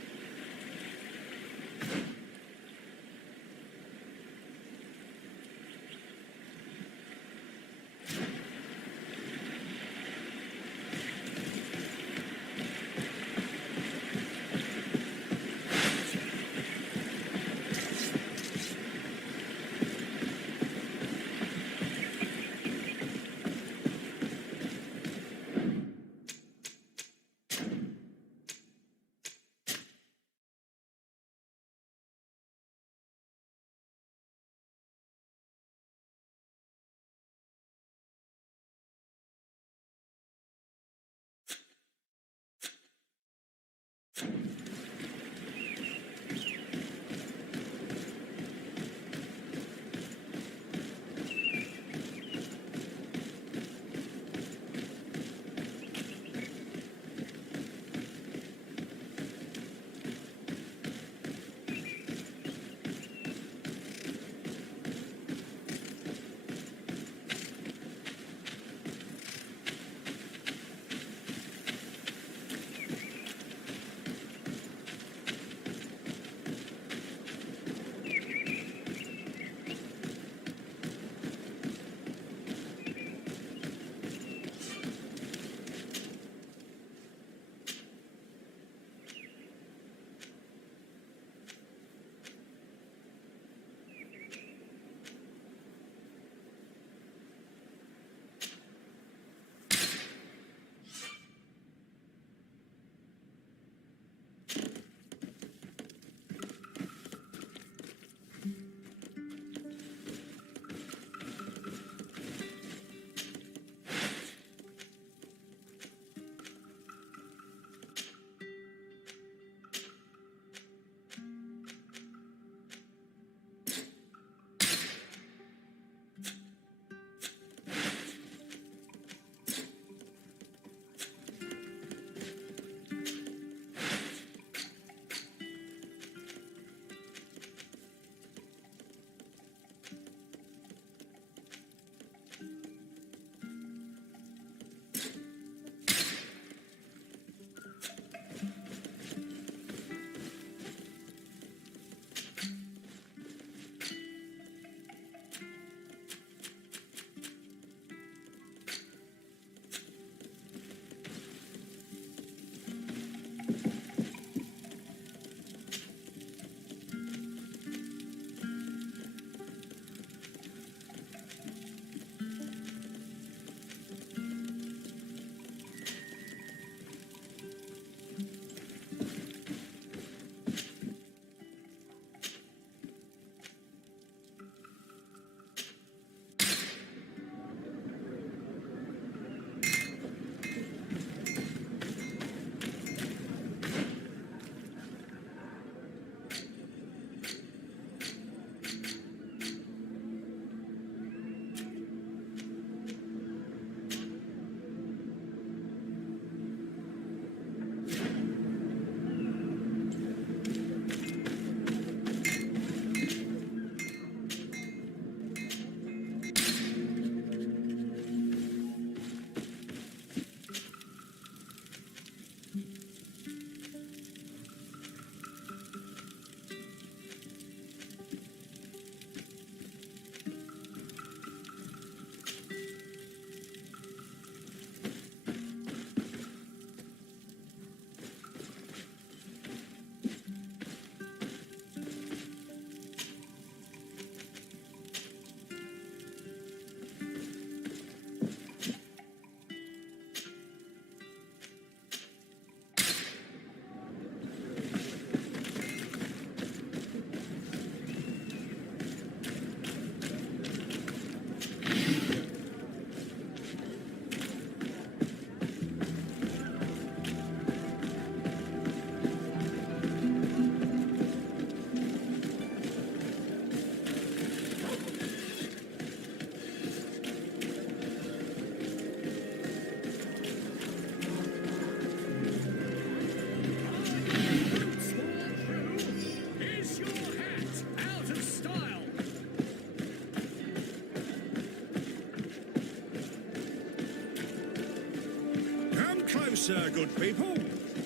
Closer, good people.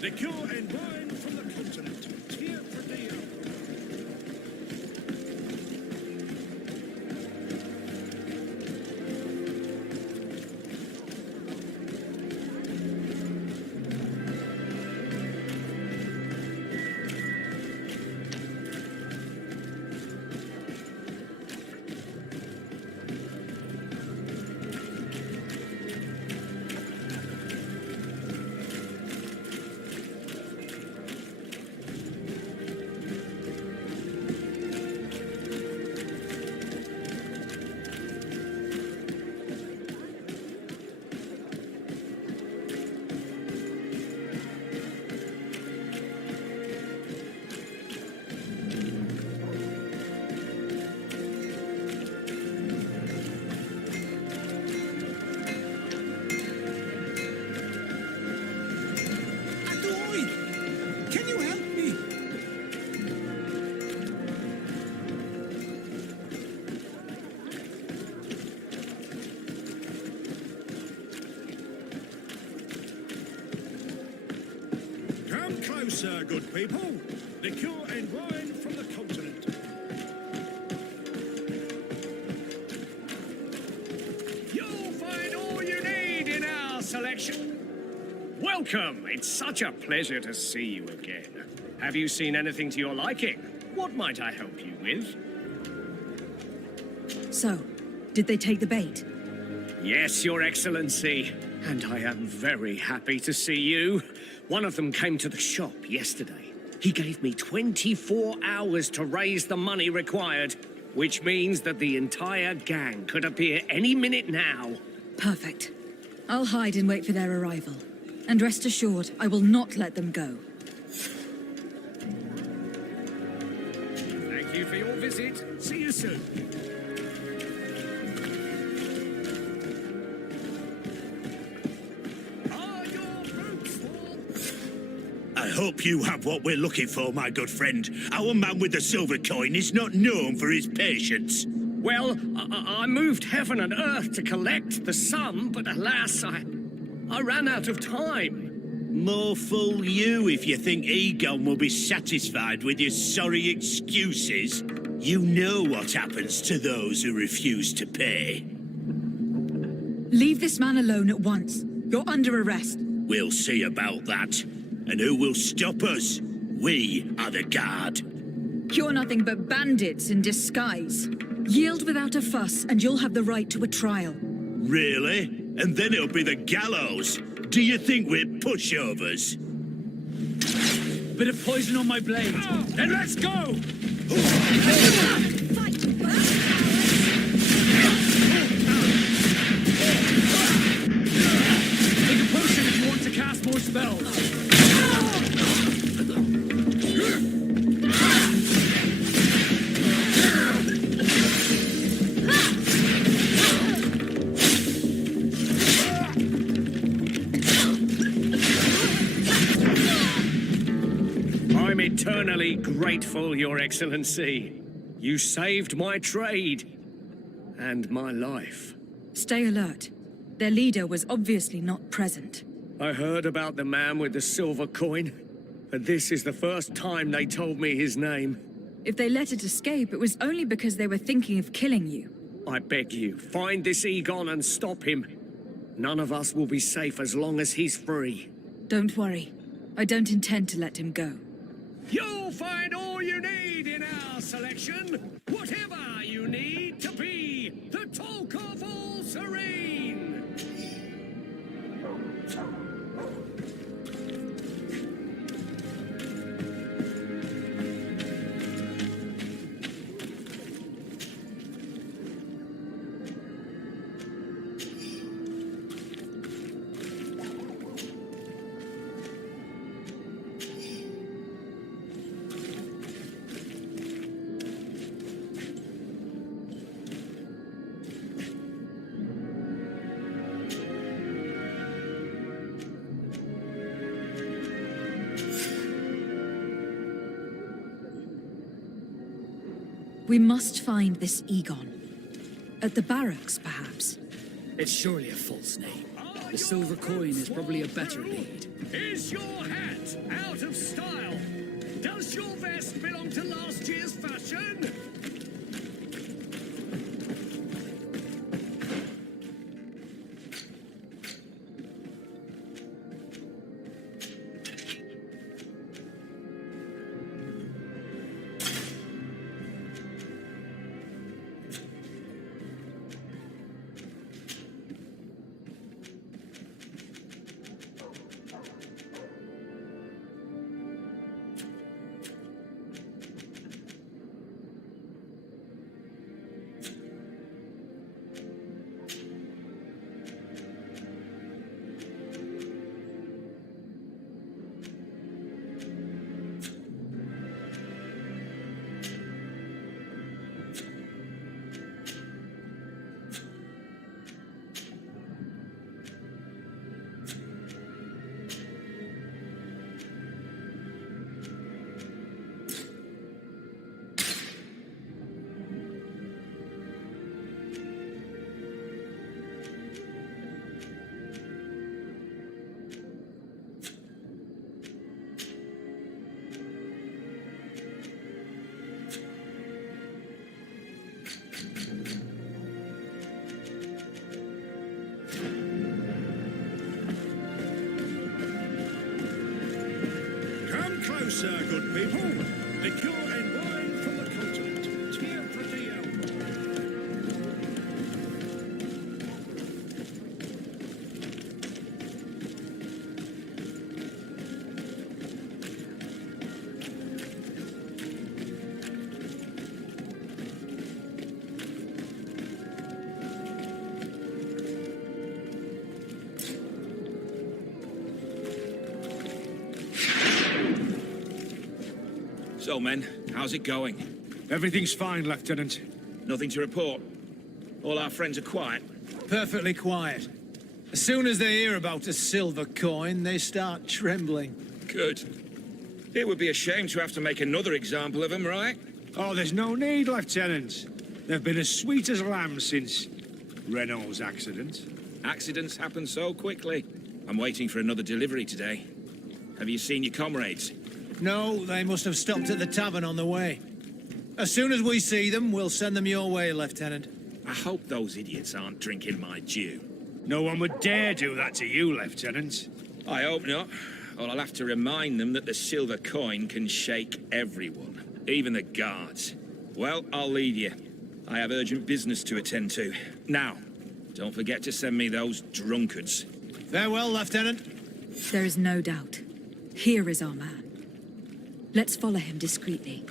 liqueur and wine from the continent. Tear for the Can you help me? Come closer, good people. Liqueur and wine from the continent. You'll find all you need in our selection. Welcome. It's such a pleasure to see you again. Have you seen anything to your liking? What might I help you with? So, did they take the bait? Yes, Your Excellency. And I am very happy to see you. One of them came to the shop yesterday. He gave me 24 hours to raise the money required, which means that the entire gang could appear any minute now. Perfect. I'll hide and wait for their arrival. And rest assured, I will not let them go. Thank you for your visit. See you soon. Are your boots full? I hope you have what we're looking for, my good friend. Our man with the silver coin is not known for his patience. Well, I moved heaven and earth to collect the sum, but alas, I ran out of time. More fool you if you think Egon will be satisfied with your sorry excuses. You know what happens to those who refuse to pay. Leave this man alone at once. You're under arrest. We'll see about that. And who will stop us? We are the guard. You're nothing but bandits in disguise. Yield without a fuss, and you'll have the right to a trial. Really? And then it'll be the gallows. Do you think we're pushovers? Bit of poison on my blade. Then let's go! Take a potion if you want to cast more spells. I'm eternally grateful, Your Excellency. You saved my trade and my life. Stay alert. Their leader was obviously not present. I heard about the man with the silver coin, but this is the first time they told me his name. If they let it escape, it was only because they were thinking of killing you. I beg you, find this Egon and stop him. None of us will be safe as long as he's free. Don't worry. I don't intend to let him go. You'll find all you need in our selection. Whatever you need to be the talk of all Serene. We must find this Egon. At the barracks, perhaps. It's surely a false name. The silver coin is probably a better lead. Is your hat What? Out of style? Does your vest belong to last year's fashion? Closer, good people. Liqueur and wine from the continent. Tear for the So, men, how's it going? Everything's fine, Lieutenant. Nothing to report? All our friends are quiet? Perfectly quiet. As soon as they hear about a silver coin, they start trembling. Good. It would be a shame to have to make another example of them, right? Oh, there's no need, Lieutenant. They've been as sweet as lambs since Renault's accident. Accidents happen so quickly. I'm waiting for another delivery today. Have you seen your comrades? No, they must have stopped at the tavern on the way. As soon as we see them, we'll send them your way, Lieutenant. I hope those idiots aren't drinking my dew. No one would dare do that to you, Lieutenant. I hope not. Or I'll have to remind them that the silver coin can shake everyone, even the guards. Well, I'll leave you. I have urgent business to attend to. Now, don't forget to send me those drunkards. Farewell, Lieutenant. There is no doubt. Here is our man. Let's follow him discreetly.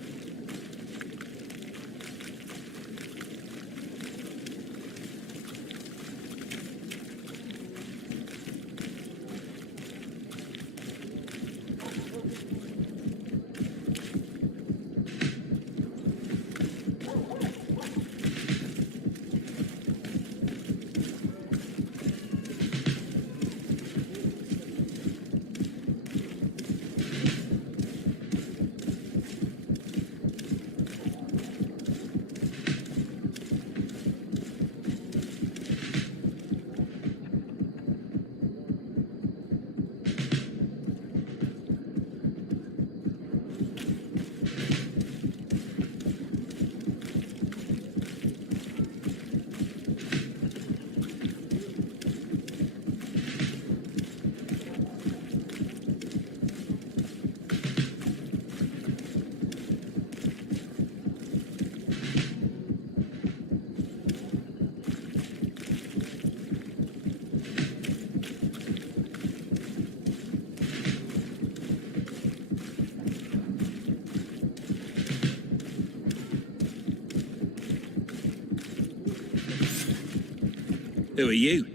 Who are you?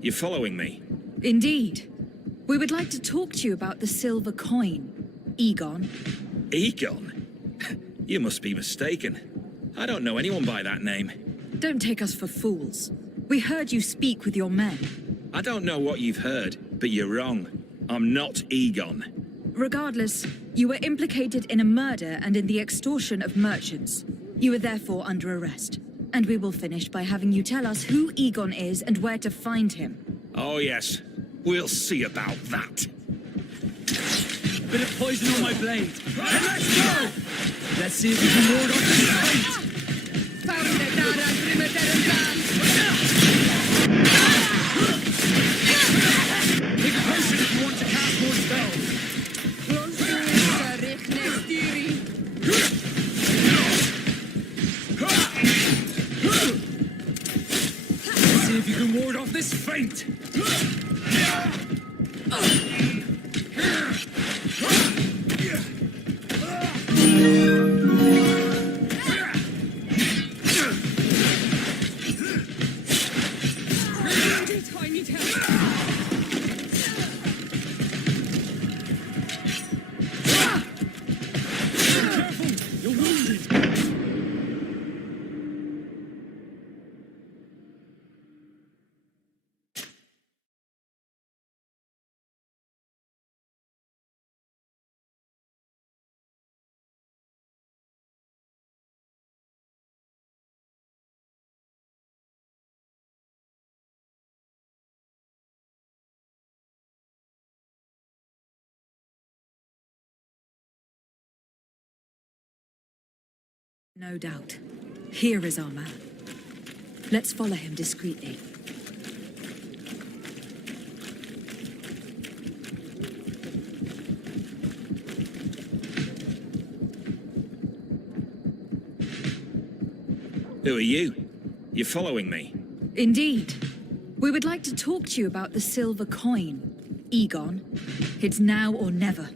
You're following me? Indeed. We would like to talk to you about the silver coin, Egon. Egon? You must be mistaken. I don't know anyone by that name. Don't take us for fools. We heard you speak with your men. I don't know what you've heard, but you're wrong. I'm not Egon. Regardless, you were implicated in a murder and in the extortion of merchants. You are therefore under arrest. And we will finish by having you tell us who Egon is and where to find him. Oh yes, we'll see about that. Bit of poison on my blade. And let's go! Let's see if we can ward off this fight. Take a potion if you want to cast more spells. Let's see if you can ward off this feint. No doubt. Here is our man. Let's follow him discreetly. Who are you? You're following me? Indeed. We would like to talk to you about the silver coin. Egon. It's now or never.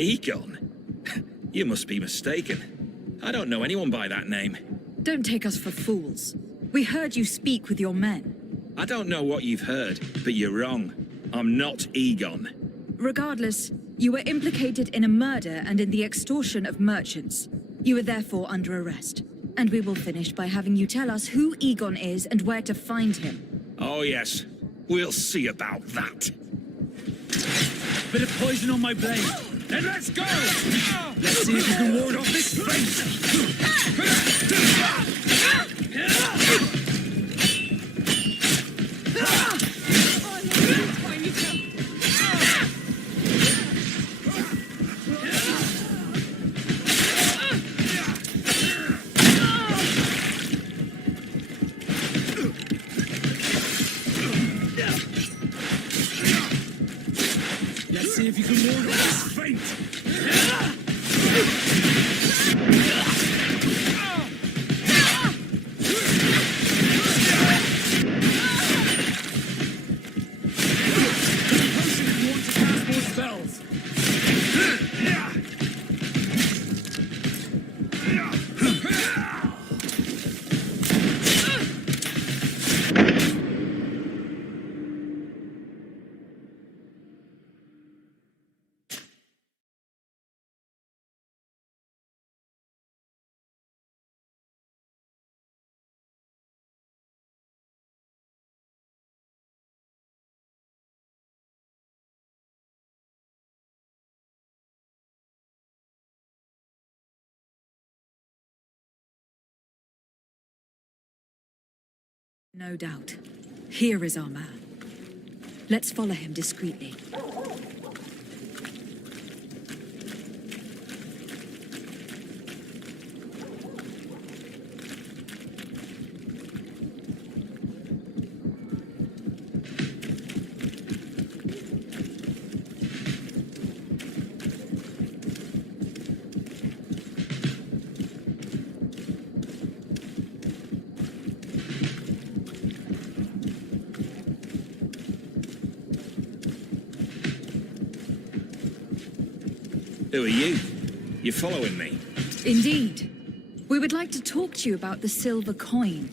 Egon? You must be mistaken. I don't know anyone by that name. Don't take us for fools. We heard you speak with your men. I don't know what you've heard, but you're wrong. I'm not Egon. Regardless, you were implicated in a murder and in the extortion of merchants. You are therefore under arrest. And we will finish by having you tell us who Egon is and where to find him. Oh yes, we'll see about that. Bit of poison on my blade. And let's go! Let's see if you can ward off this feint. Let's see if you can ward off this feint. No doubt. Here is our man. Let's follow him discreetly. Who are you? You're following me? Indeed. We would like to talk to you about the silver coin.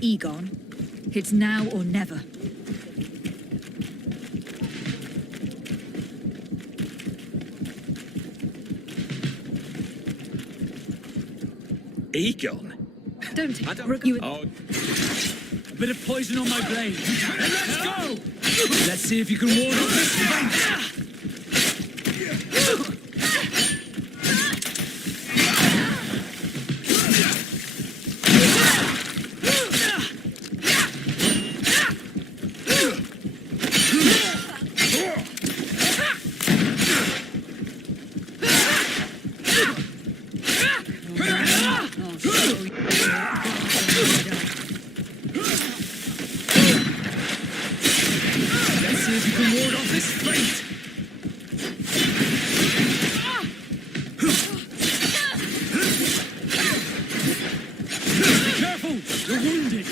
Egon. It's now or never. Egon? Don't take I don't... you. Oh. A bit of poison on my blade. And let's go! Let's see if you can ward off this fight. Let's see if you can ward off this fate! Be careful! You're wounded!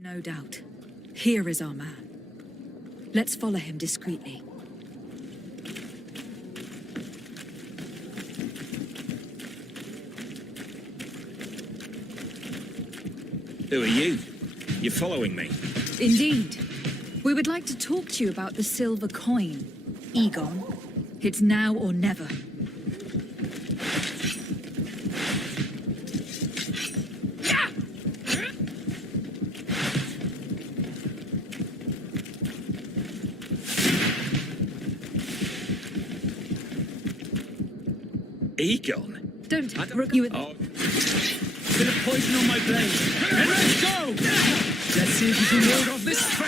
No doubt. Here is our man. Let's follow him discreetly. Who are you? You're following me? Indeed. We would like to talk to you about the silver coin. Egon. It's now or never. Egon? Don't you with... Oh, Bit of poison on my blade. And let's go! Let's see if you can ward off this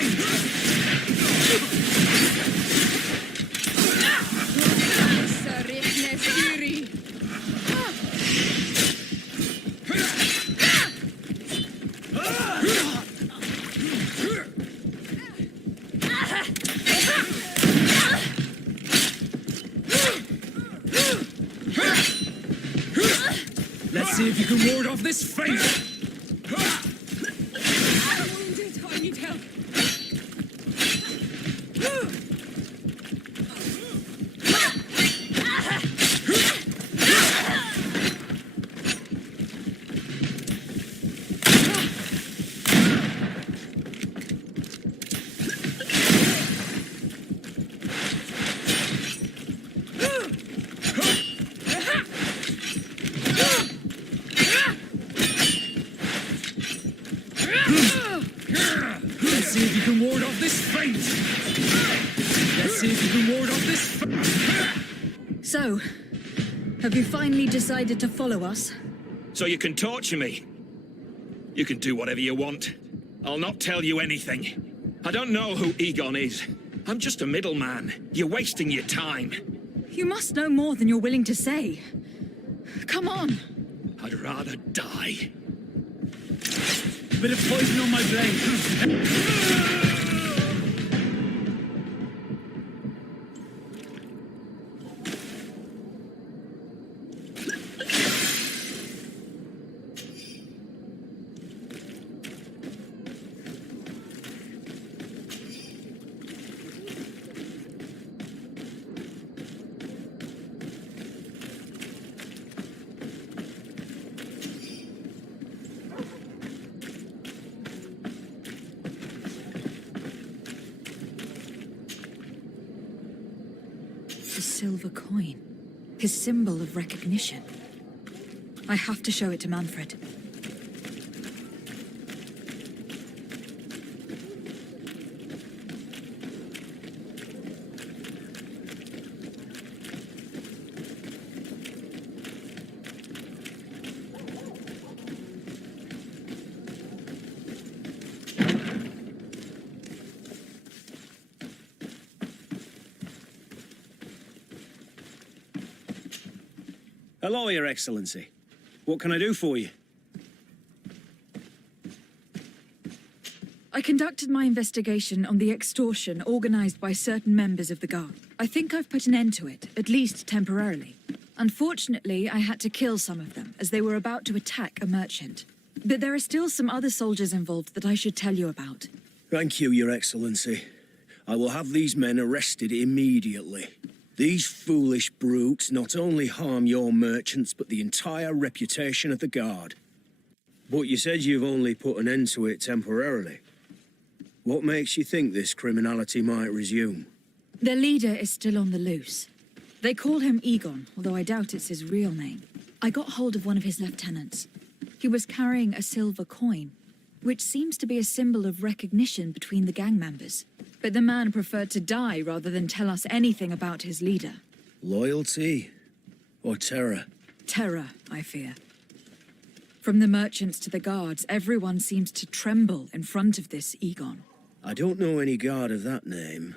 Let's see if you can ward off this fate! I'm wounded. I need help. Let's see if you can ward off this fate! Let's see if you can ward off this fate! So, have you finally decided to follow us? so you can torture me? You can do whatever you want. I'll not tell you anything. I don't know who Egon is. I'm just a middleman. You're wasting your time. You must know more than you're willing to say. Come on. I'd rather die. Bit of poison on my blade. The silver coin. His symbol of recognition. I have to show it to Manfred. Hello, Your Excellency. What can I do for you? I conducted my investigation on the extortion organized by certain members of the Guard. I think I've put an end to it, at least temporarily. Unfortunately, I had to kill some of them, as they were about to attack a merchant. But there are still some other soldiers involved that I should tell you about. Thank you, Your Excellency. I will have these men arrested immediately. These foolish brutes not only harm your merchants, but the entire reputation of the Guard. But you said you've only put an end to it temporarily. What makes you think this criminality might resume? Their leader is still on the loose. They call him Egon, although I doubt it's his real name. I got hold of one of his lieutenants. He was carrying a silver coin, which seems to be a symbol of recognition between the gang members. But the man preferred to die rather than tell us anything about his leader. Loyalty? Or terror? Terror, I fear. From the merchants to the guards, everyone seems to tremble in front of this Egon. I don't know any guard of that name,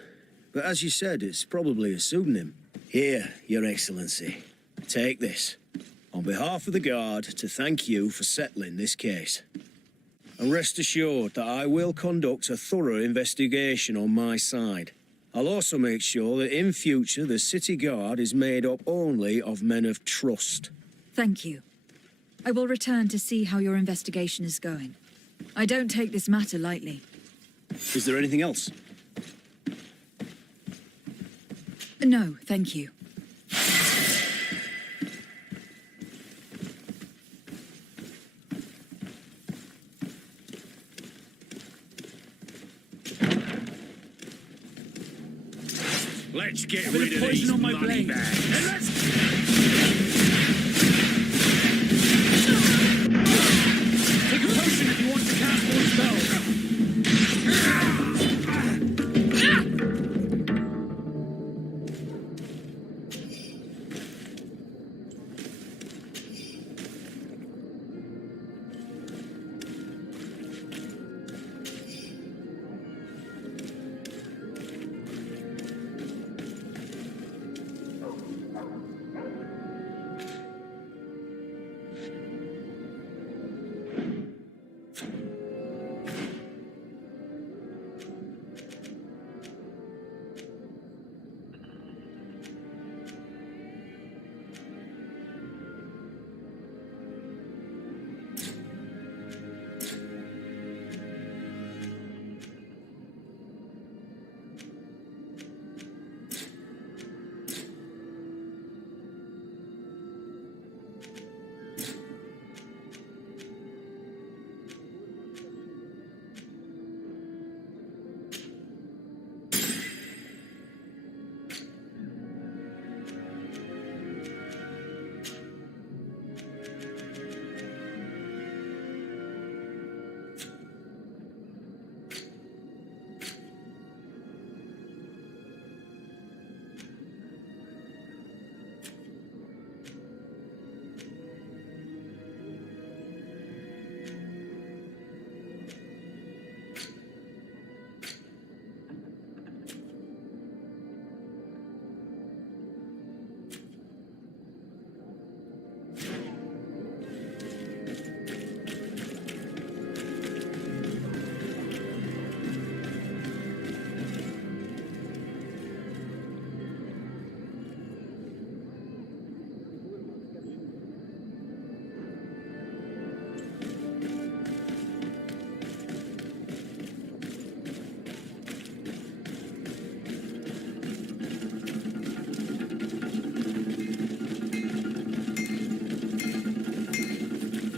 but as you said, it's probably a pseudonym. Here, Your Excellency. Take this, on behalf of the Guard, to thank you for settling this case. And rest assured that I will conduct a thorough investigation on my side. I'll also make sure that in future the City Guard is made up only of men of trust. Thank you. I will return to see how your investigation is going. I don't take this matter lightly. Is there anything else? No, thank you. Let's get rid of these on my bloody blade. bags. And let's... Take a potion if you want to cast more spells.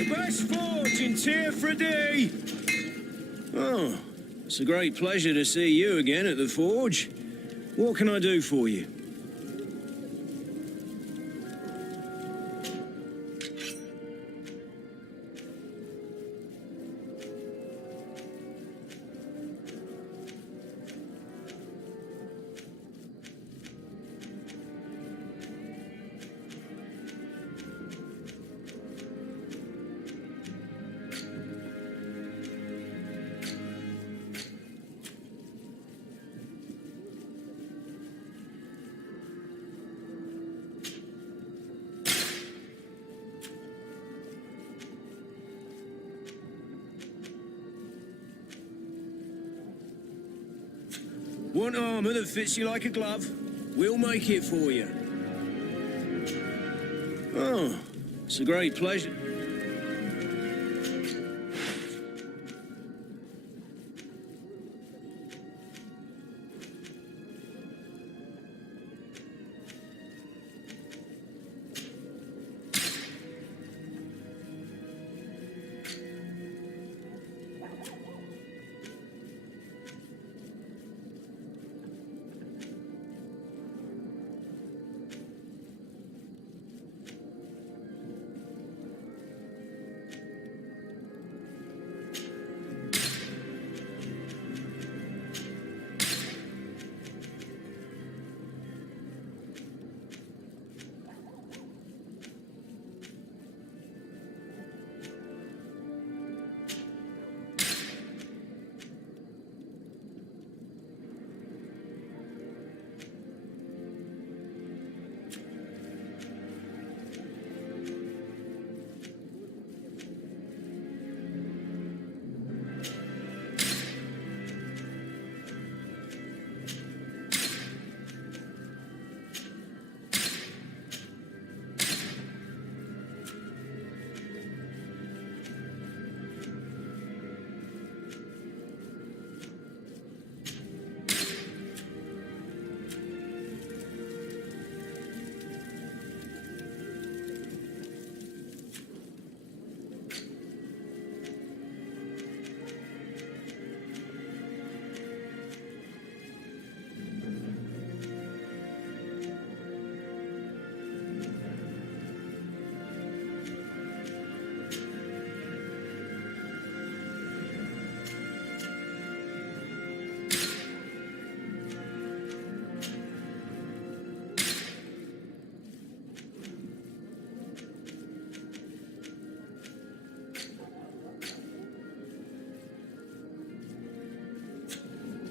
Best forge in Tearfredy! Oh, it's a great pleasure to see you again at the forge. What can I do for you? Want armor that fits you like a glove? We'll make it for you. Oh, it's a great pleasure.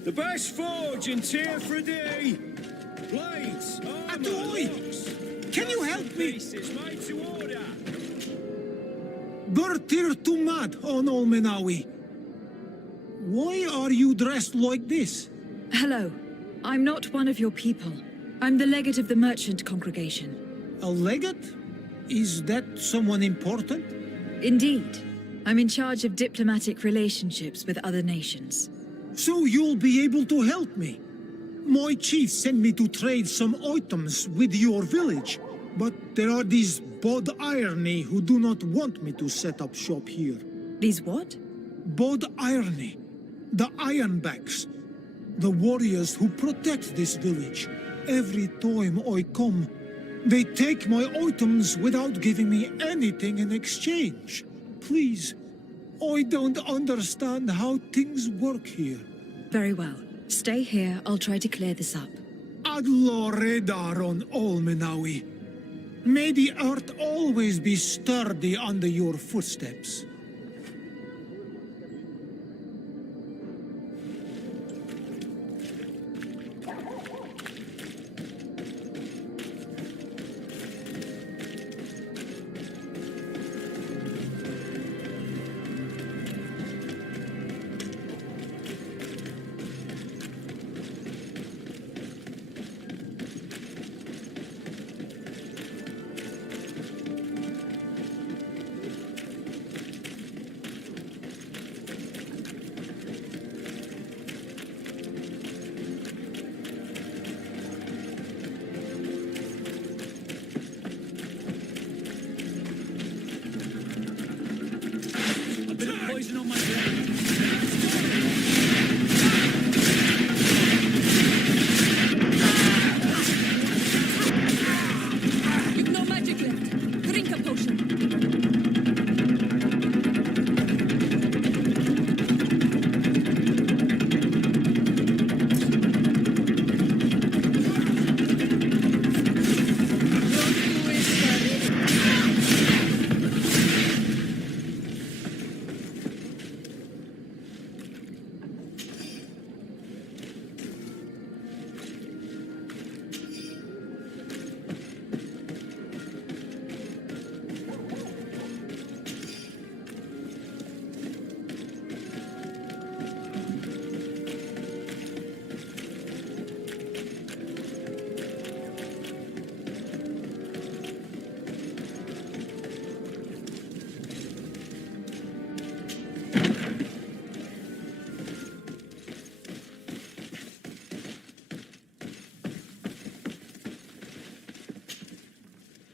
The best forge in Tearfredy! Blades, Atoy! Can you help me? pieces made to order! Bertir Tumad on Olmenawi. Why are you dressed like this? Hello. I'm not one of your people. I'm the legate of the merchant congregation. A legate? Is that someone important? Indeed. I'm in charge of diplomatic relationships with other nations. So you'll be able to help me. My chief sent me to trade some items with your village, but there are these Bod Irony who do not want me to set up shop here. These what? Bod Irony. The Ironbacks. The warriors who protect this village. Every time I come, they take my items without giving me anything in exchange. Please, I don't understand how things work here. Very well. Stay here, I'll try to clear this up. Adlo Redar on Olmenawi. May the earth always be sturdy under your footsteps. Poison on my blade. You've no magic left. Drink a potion.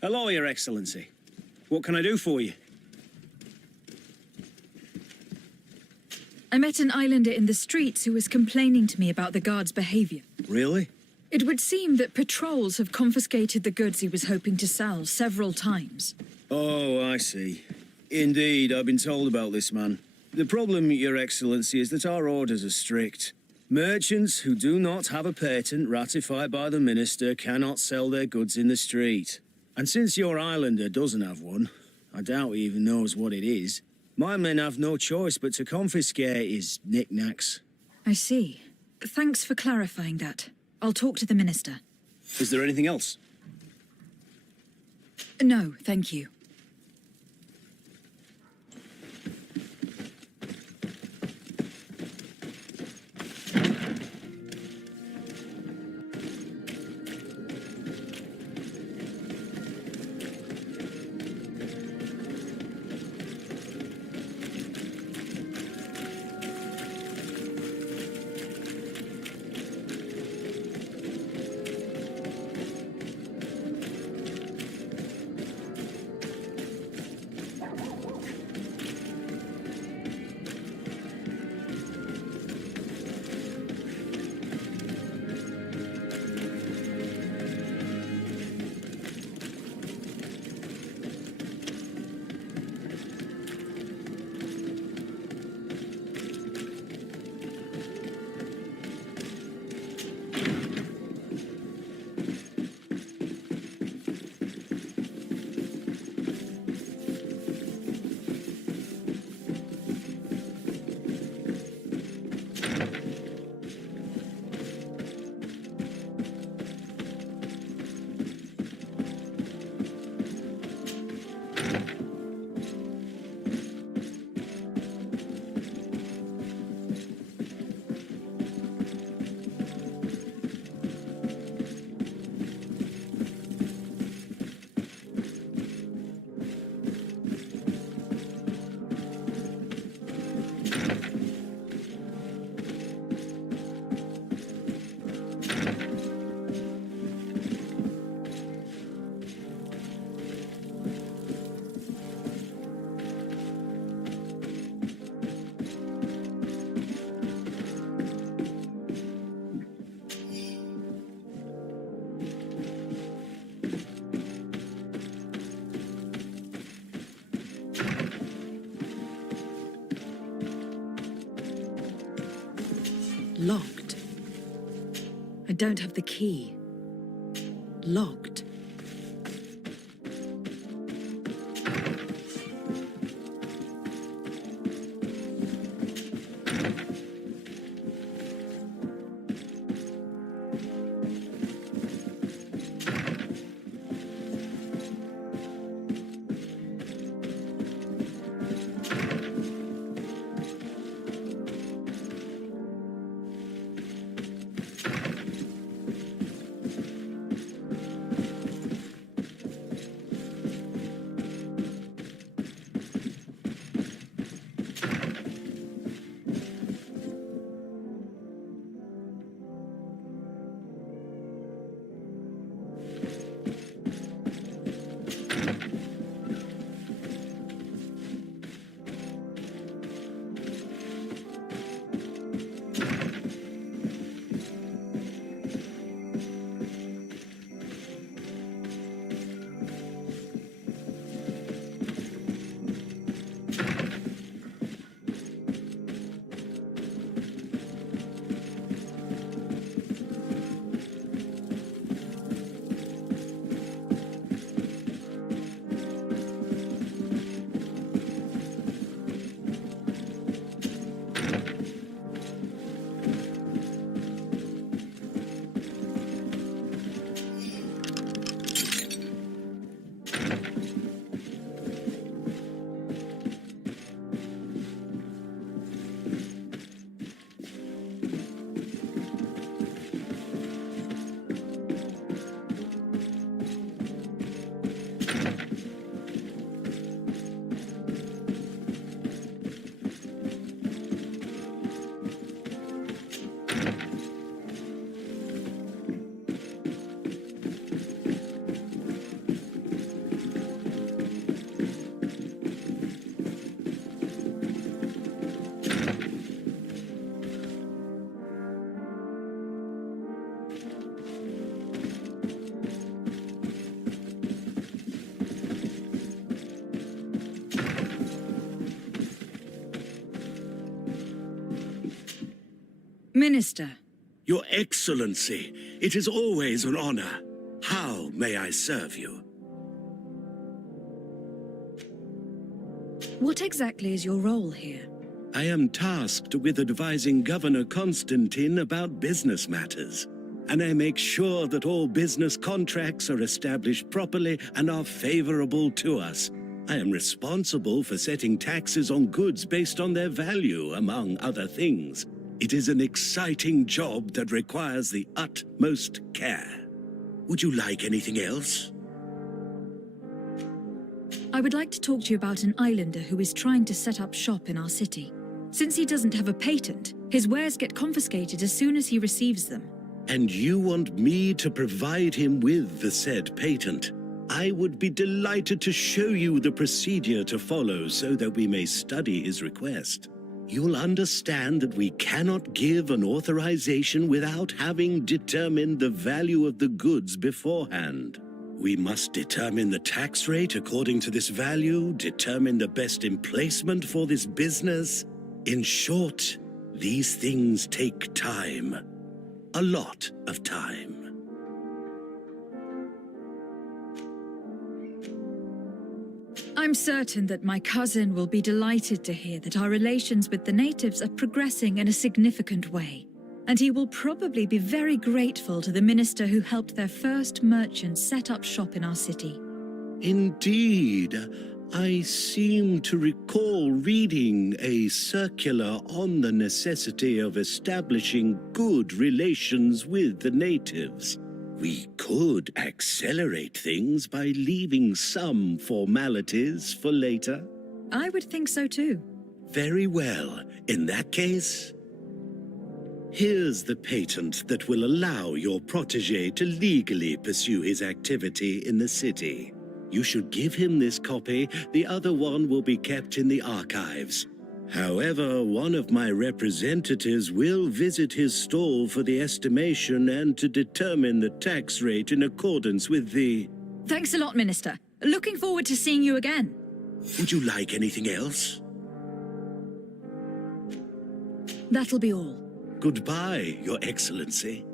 Hello, Your Excellency. What can I do for you? I met an islander in the streets who was complaining to me about the guard's behavior. Really? It would seem that patrols have confiscated the goods he was hoping to sell several times. Oh, I see. Indeed, I've been told about this man. The problem, Your Excellency, is that our orders are strict. Merchants who do not have a patent ratified by the minister cannot sell their goods in the street. And since your islander doesn't have one, I doubt he even knows what it is, my men have no choice but to confiscate his knickknacks. I see. Thanks for clarifying that. I'll talk to the minister. Is there anything else? No, thank you. Locked. I don't have the key. Locked. Minister. Your Excellency, it is always an honor. How may I serve you? What exactly is your role here? I am tasked with advising Governor Constantine about business matters, and I make sure that all business contracts are established properly and are favorable to us. I am responsible for setting taxes on goods based on their value, among other things. It is an exciting job that requires the utmost care. Would you like anything else? I would like to talk to you about an islander who is trying to set up shop in our city. Since he doesn't have a patent, his wares get confiscated as soon as he receives them. And you want me to provide him with the said patent? I would be delighted to show you the procedure to follow so that we may study his request. You'll understand that we cannot give an authorization without having determined the value of the goods beforehand. We must determine the tax rate according to this value, determine the best emplacement for this business. In short, these things take time. A lot of time. I'm certain that my cousin will be delighted to hear that our relations with the natives are progressing in a significant way. And he will probably be very grateful to the minister who helped their first merchant set up shop in our city. Indeed. I seem to recall reading a circular on the necessity of establishing good relations with the natives. We could accelerate things by leaving some formalities for later. I would think so too. Very well. In that case, here's the patent that will allow your protege to legally pursue his activity in the city. You should give him this copy. The other one will be kept in the archives. However, one of my representatives will visit his stall for the estimation and to determine the tax rate in accordance with the... Thanks a lot, Minister. Looking forward to seeing you again. Would you like anything else? That'll be all. Goodbye, Your Excellency.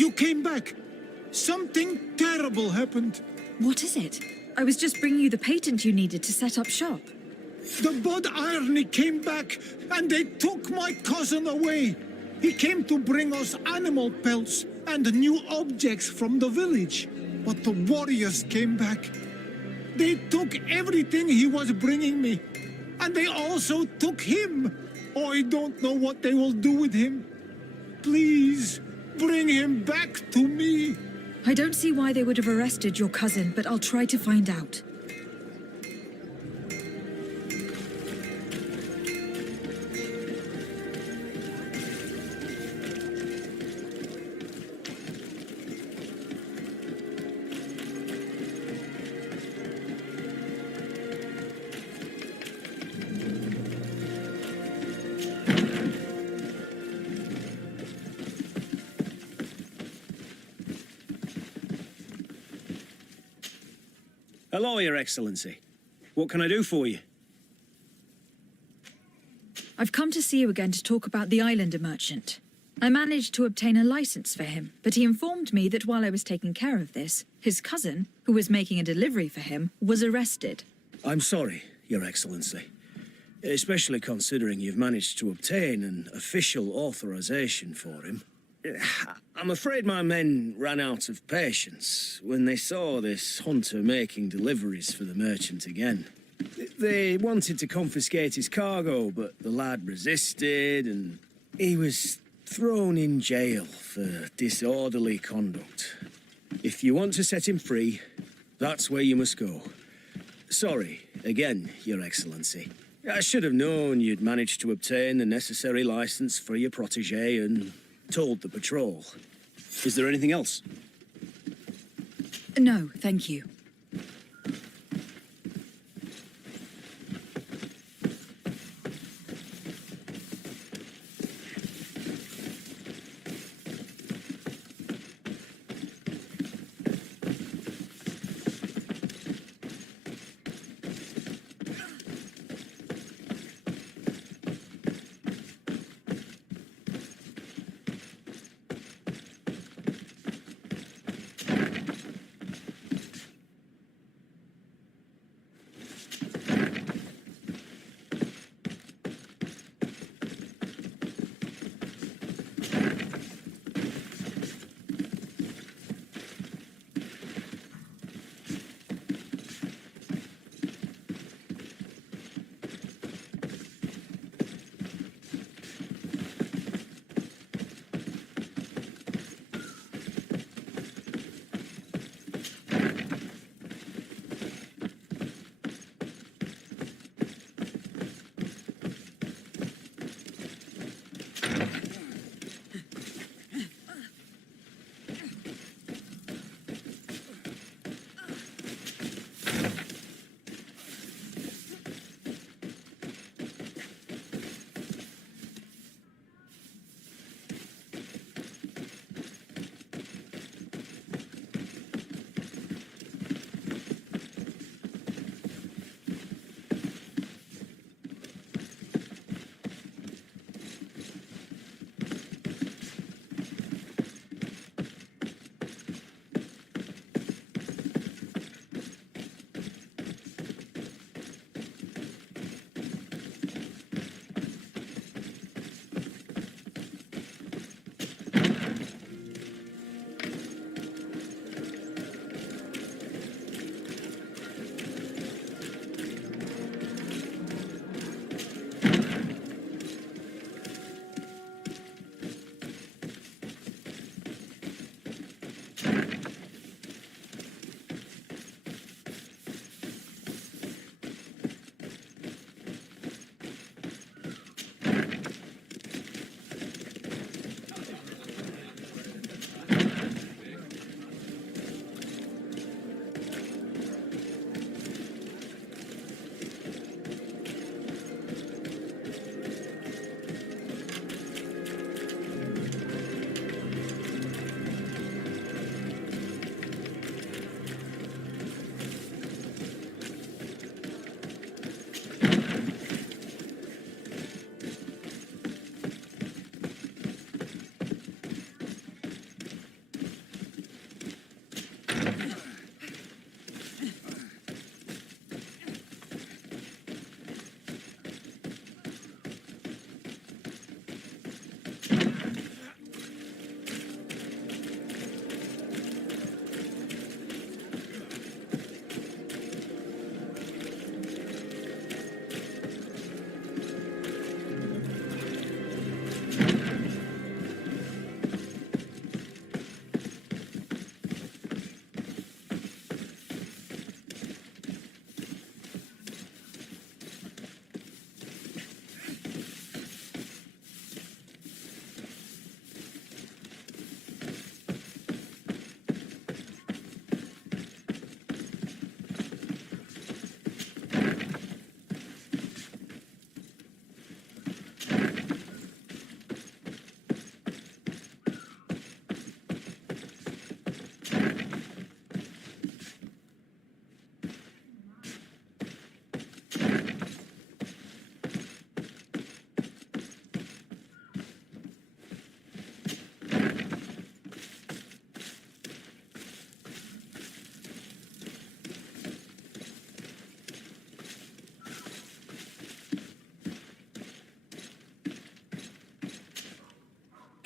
You came back. Something terrible happened. What is it? I was just bringing you the patent you needed to set up shop. The Bod Irony came back, and they took my cousin away. He came to bring us animal pelts and new objects from the village. But the warriors came back. They took everything he was bringing me. And they also took him. I don't know what they will do with him. Please, bring him back to me. I don't see why they would have arrested your cousin, but I'll try to find out. Hello, Your Excellency. What can I do for you? I've come to see you again to talk about the Islander merchant. I managed to obtain a license for him, but he informed me that while I was taking care of this, his cousin, who was making a delivery for him, was arrested. I'm sorry, Your Excellency. Especially considering you've managed to obtain an official authorization for him. I'm afraid my men ran out of patience when they saw this hunter making deliveries for the merchant again. They wanted to confiscate his cargo, but the lad resisted and he was thrown in jail for disorderly conduct. If you want to set him free, that's where you must go. Sorry, again, Your Excellency. I should have known you'd managed to obtain the necessary license for your protégé and told the patrol. Is there anything else? No, thank you.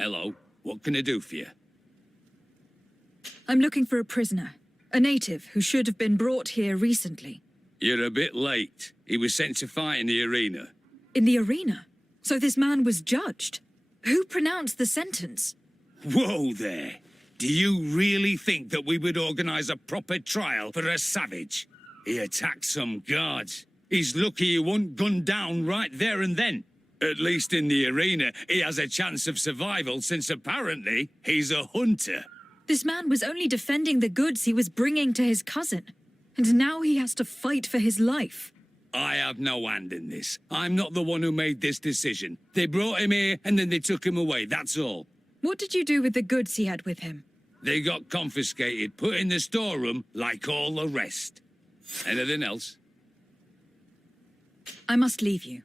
Hello, what can I do for you? I'm looking for a prisoner. A native who should have been brought here recently. You're a bit late. He was sent to fight in the arena. In the arena? So this man was judged? Who pronounced the sentence? Whoa there! Do you really think that we would organize a proper trial for a savage? He attacked some guards. He's lucky he wasn't gunned down right there and then. At least in the arena, he has a chance of survival since apparently he's a hunter. This man was only defending the goods he was bringing to his cousin. And now he has to fight for his life. I have no hand in this. I'm not the one who made this decision. They brought him here and then they took him away, that's all. What did you do with the goods he had with him? They got confiscated, put in the storeroom like all the rest. Anything else? I must leave you.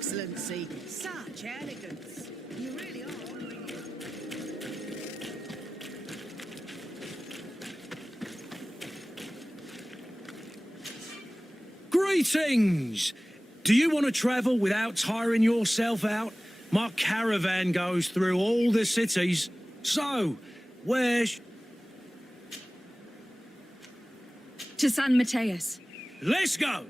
Excellency, such elegance. You really are honouring it. Greetings! Do you want to travel without tiring yourself out? My caravan goes through all the cities. So, where's... To San Mateus. Let's go!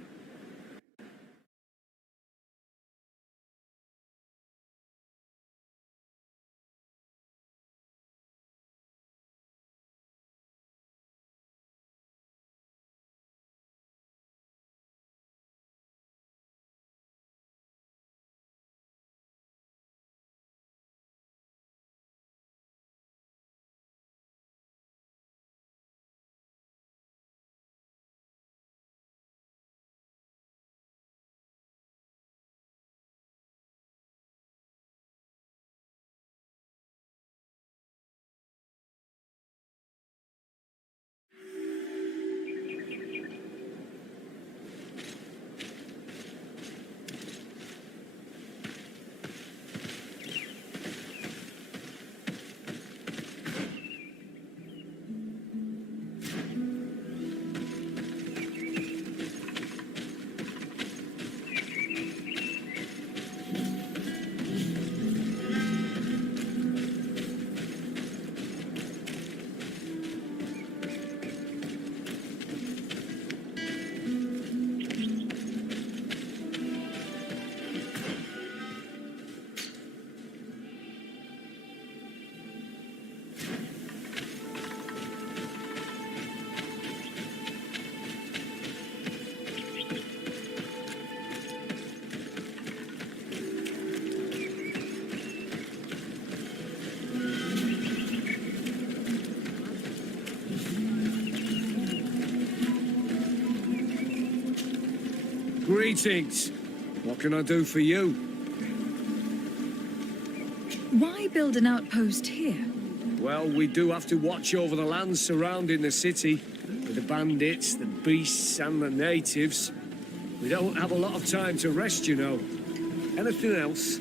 Greetings. What can I do for you? Why build an outpost here? Well, we do have to watch over the land surrounding the city, with the bandits, the beasts, and the natives. We don't have a lot of time to rest, you know. Anything else?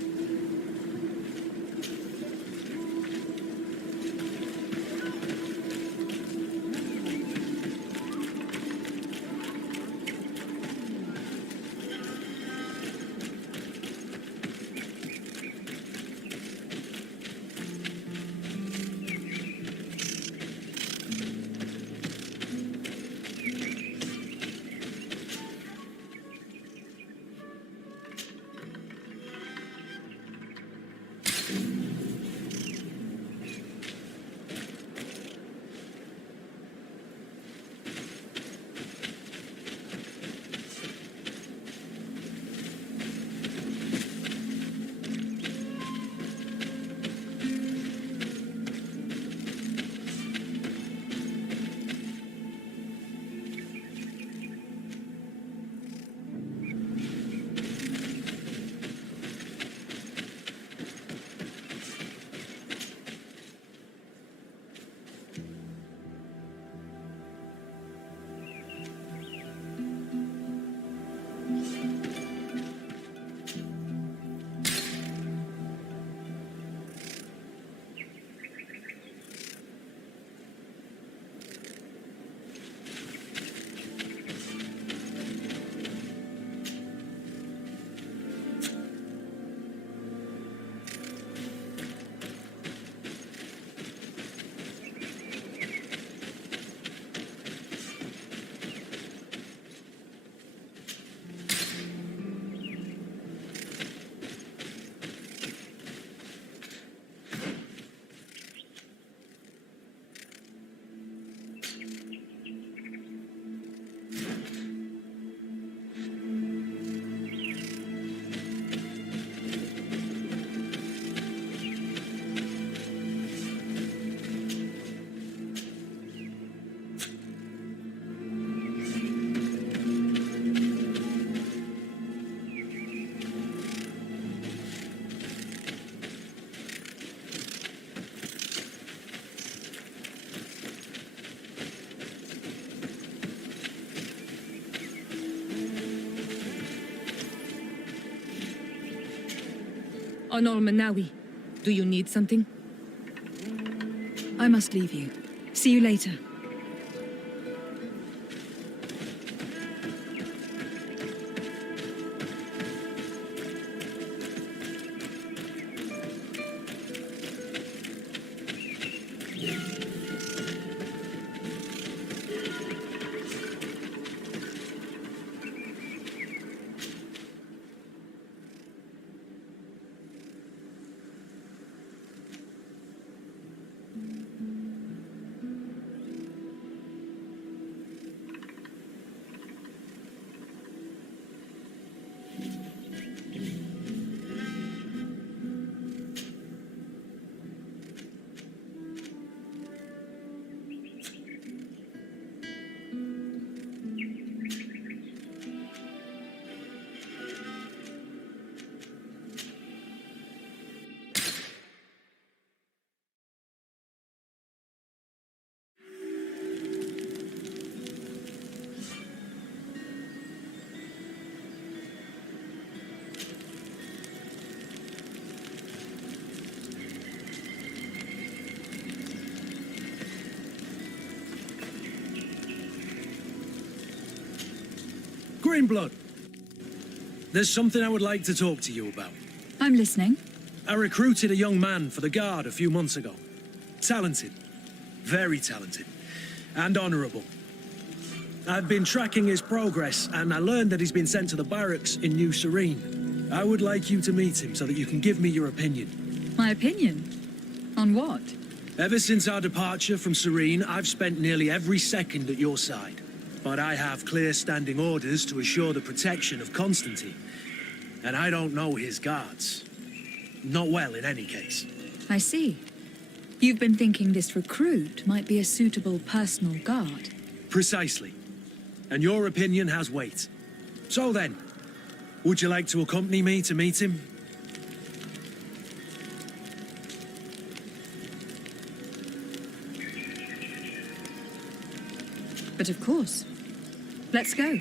on Manawi. Do you need something? I must leave you. See you later. Greenblood, there's something I would like to talk to you about. I'm listening. I recruited a young man for the Guard a few months ago. Talented. Very talented. And honorable. I've been tracking his progress, and I learned that he's been sent to the barracks in New Serene. I would like you to meet him so that you can give me your opinion. My opinion? On what? Ever since our departure from Serene, I've spent nearly every second at your side. But I have clear standing orders to assure the protection of Constantine. And I don't know his guards. Not well, in any case. I see. You've been thinking this recruit might be a suitable personal guard. Precisely. And your opinion has weight. So then, would you like to accompany me to meet him? But of course. Let's go.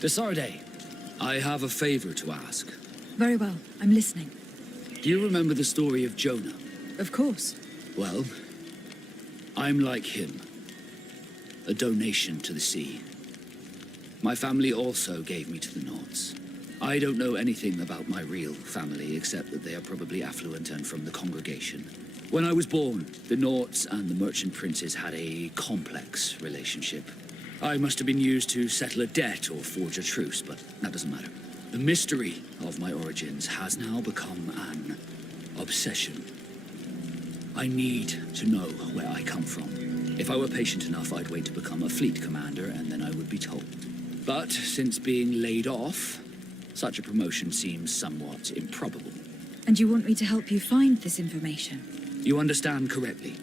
Desarde, I have a favor to ask. Very well. I'm listening. Do you remember the story of Jonah? Of course. Well, I'm like him. A donation to the sea. My family also gave me to the Nauts. I don't know anything about my real family, except that they are probably affluent and from the congregation. When I was born, the Nauts and the merchant princes had a complex relationship. I must have been used to settle a debt or forge a truce, but that doesn't matter. The mystery of my origins has now become an obsession. I need to know where I come from. If I were patient enough, I'd wait to become a fleet commander, and then I would be told. But since being laid off, such a promotion seems somewhat improbable. And you want me to help you find this information? You understand correctly.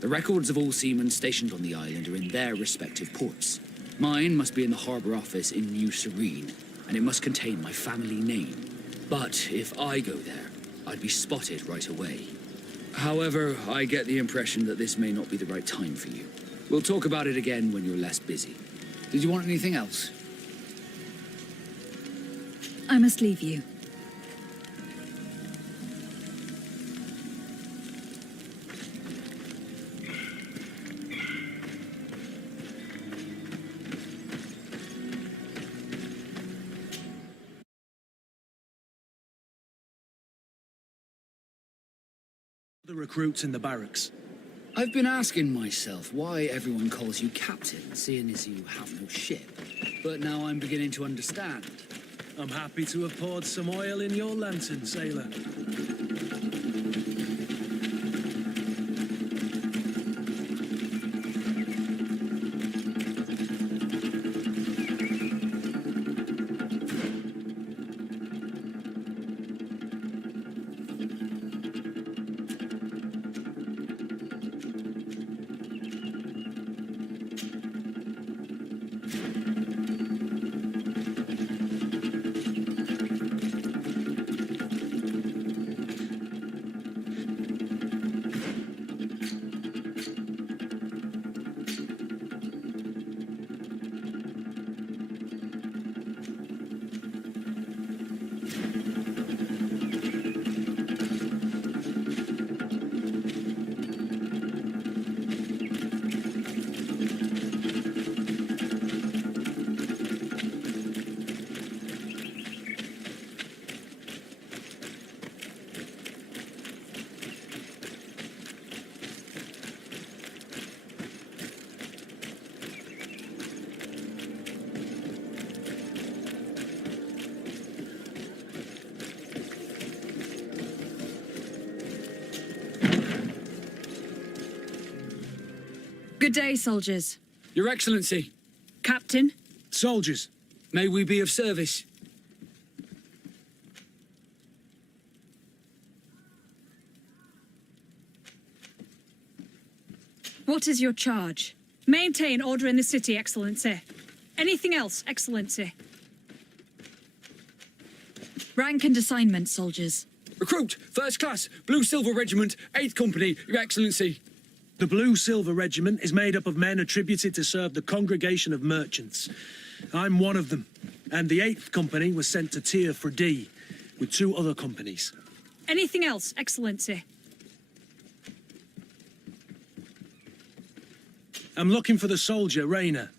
The records of all seamen stationed on the island are in their respective ports. Mine must be in the harbor office in New Serene, and it must contain my family name. But if I go there, I'd be spotted right away. However, I get the impression that this may not be the right time for you. We'll talk about it again when you're less busy. Did you want anything else? I must leave you. The recruits in the barracks. I've been asking myself why everyone calls you captain, seeing as you have no ship. But now I'm beginning to understand. I'm happy to have poured some oil in your lantern, sailor. Good day, soldiers. Your Excellency. Captain. Soldiers. May we be of service? What is your charge? Maintain order in the city, Excellency. Anything else, Excellency? Rank and assignment, soldiers. Recruit, first class, Blue Silver Regiment, 8th Company, Your Excellency. The Blue Silver Regiment is made up of men attributed to serve the Congregation of Merchants. I'm one of them, and the 8th Company was sent to Tier for D, with 2 other companies. Anything else, Excellency? I'm looking for the soldier, Rayner.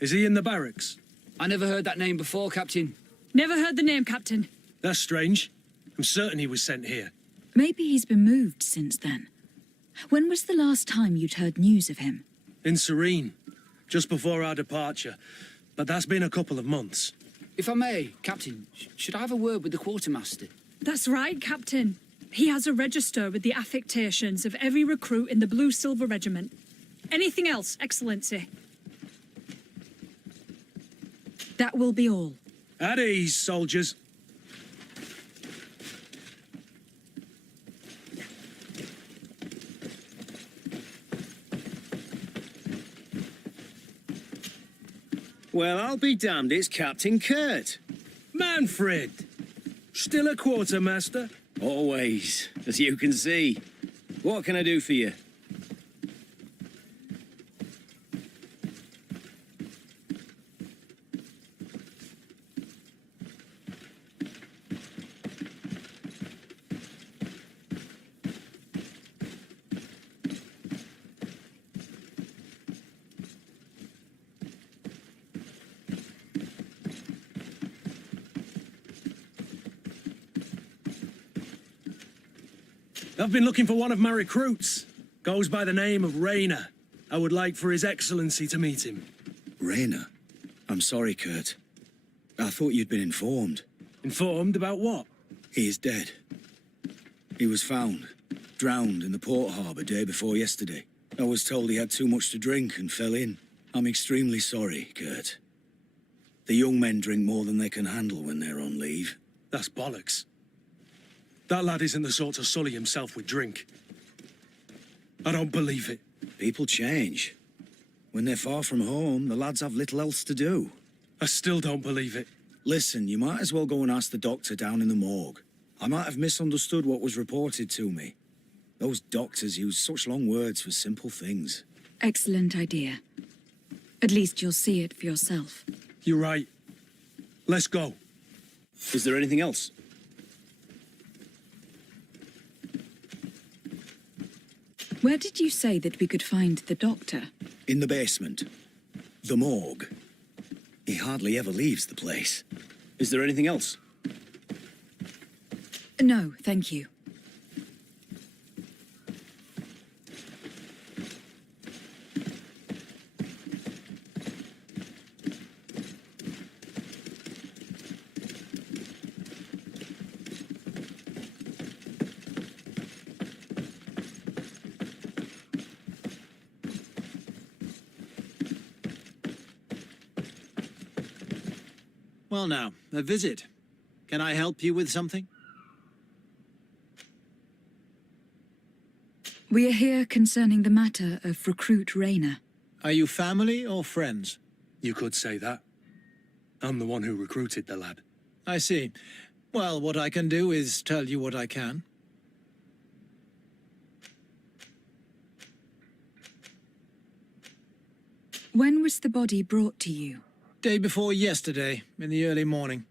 Is he in the barracks? I never heard that name before, Captain. Never heard the name, Captain. That's strange. I'm certain he was sent here. Maybe he's been moved since then. When was the last time you'd heard news of him? In Serene, just before our departure. But that's been a couple of months. If I may, Captain, should I have a word with the quartermaster? That's right, Captain. He has a register with the affectations of every recruit in the Blue Silver Regiment. Anything else, Excellency? That will be all. At ease, soldiers. Well, I'll be damned, it's Captain Kurt. Manfred! Still a quartermaster? Always, as you can see. What can I do for you? I've been looking for one of my recruits. Goes by the name of Rayner. I would like for His Excellency to meet him. Rayner? I'm sorry, Kurt. I thought you'd been informed. Informed about what? He is dead. He was found, drowned in the port harbour day before yesterday. I was told he had too much to drink and fell in. I'm extremely sorry, Kurt. The young men drink more than they can handle when they're on leave. That's bollocks. That lad isn't the sort to sully himself with drink. I don't believe it. People change. When they're far from home, the lads have little else to do. I still don't believe it. Listen, you might as well go and ask the doctor down in the morgue. I might have misunderstood what was reported to me. Those doctors use such long words for simple things. Excellent idea. At least you'll see it for yourself. You're right. Let's go. Is there anything else? Where did you say that we could find the doctor? In the basement. The morgue. He hardly ever leaves the place. Is there anything else? No, thank you. Well now, a visit. Can I help you with something? We are here concerning the matter of Recruit Rayner. Are you family or friends? You could say that. I'm the one who recruited the lad. I see. Well, what I can do is tell you what I can. When was the body brought to you? Day before yesterday, in the early morning.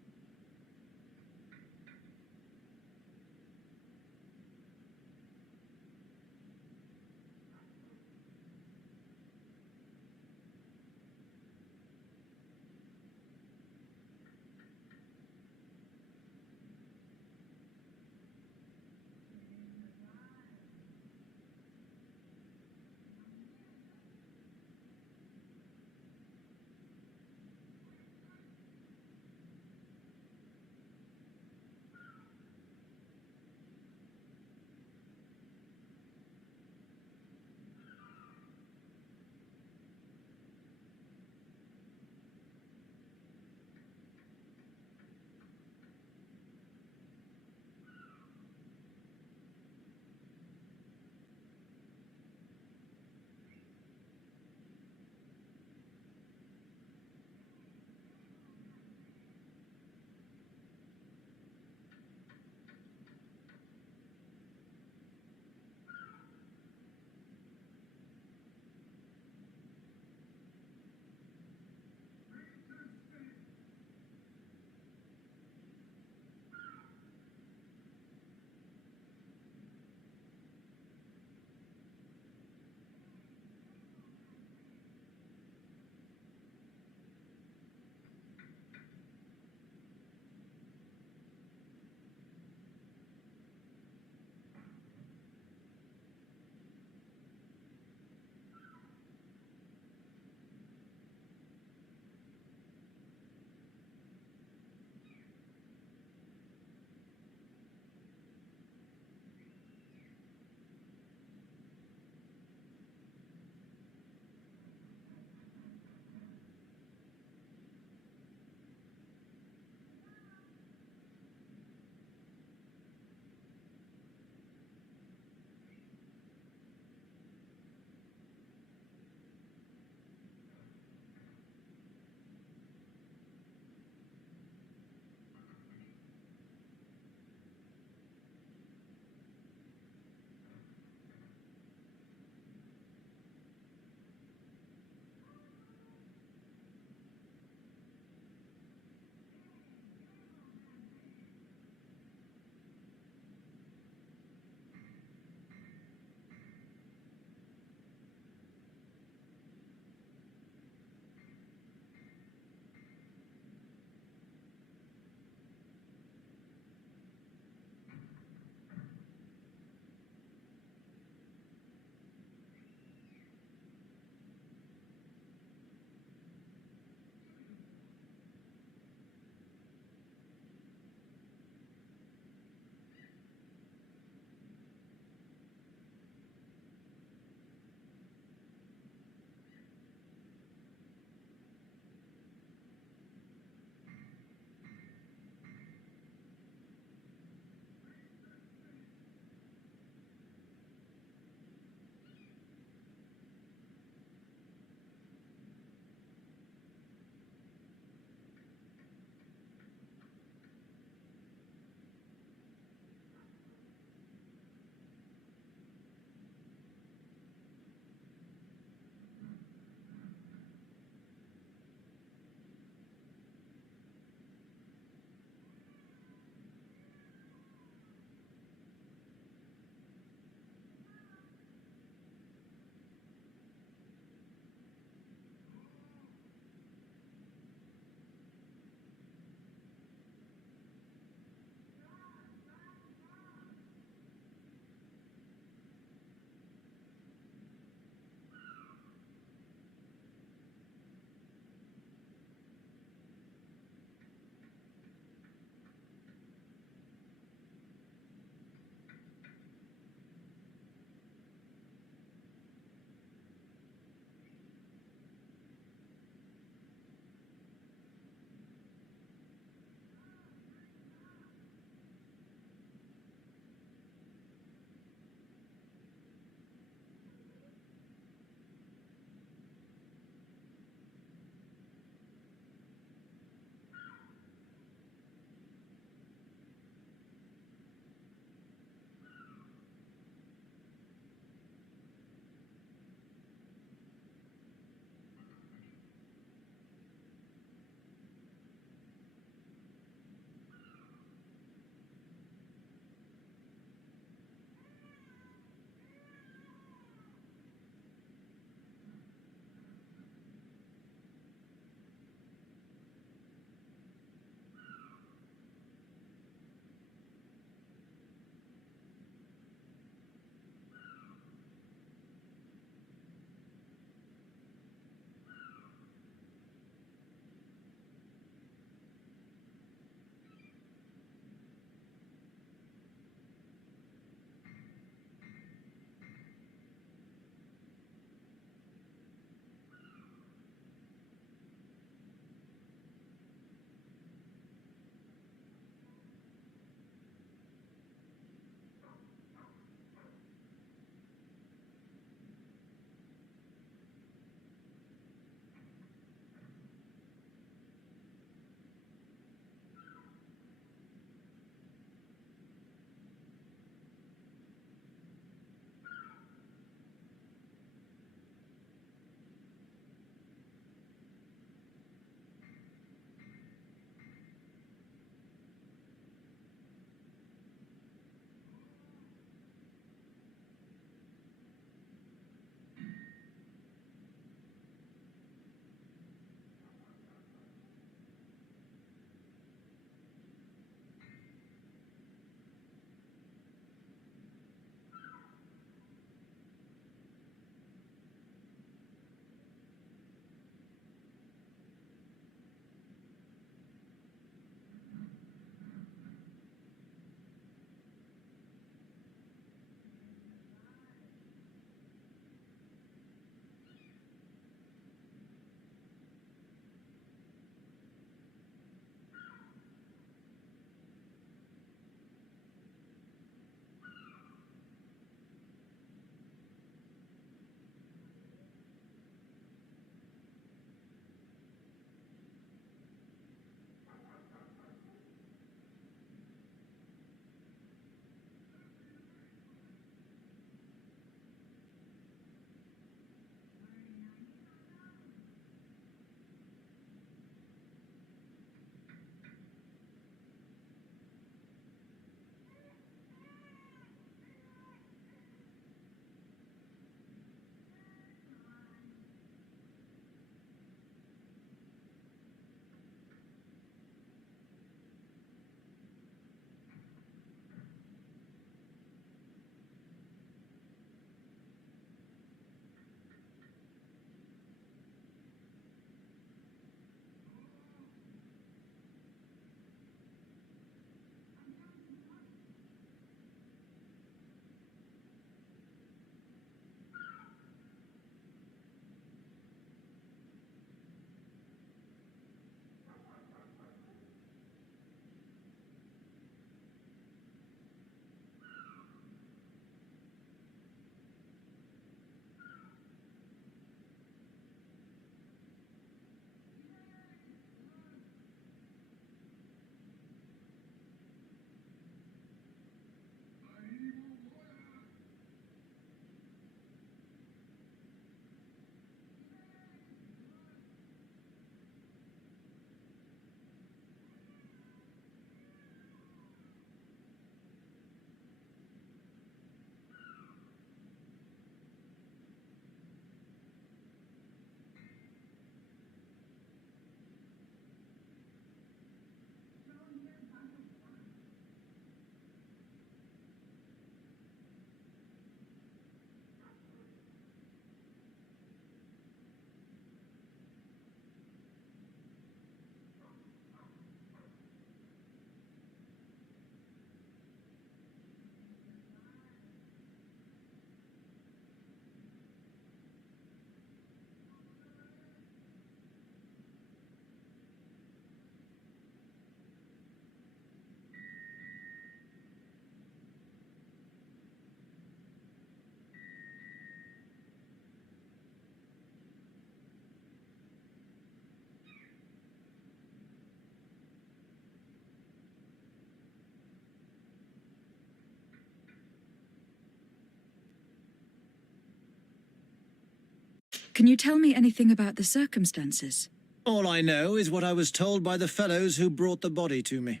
Can you tell me anything about the circumstances? All I know is what I was told by the fellows who brought the body to me.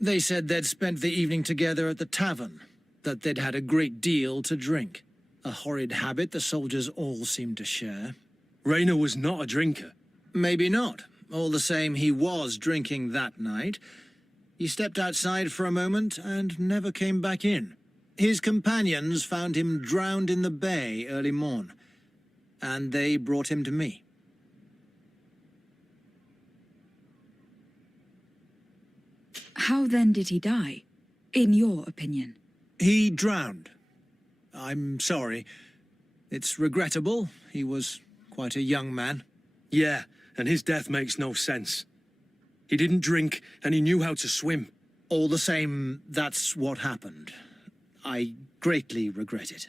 They said they'd spent the evening together at the tavern, that they'd had a great deal to drink. A horrid habit the soldiers all seemed to share. Rayner was not a drinker. Maybe not. All the same, he was drinking that night. He stepped outside for a moment and never came back in. His companions found him drowned in the bay early morn, and they brought him to me. How then did he die, in your opinion? He drowned. I'm sorry. It's regrettable. He was quite a young man. Yeah, and his death makes no sense. He didn't drink, and he knew how to swim. All the same, that's what happened. I greatly regret it.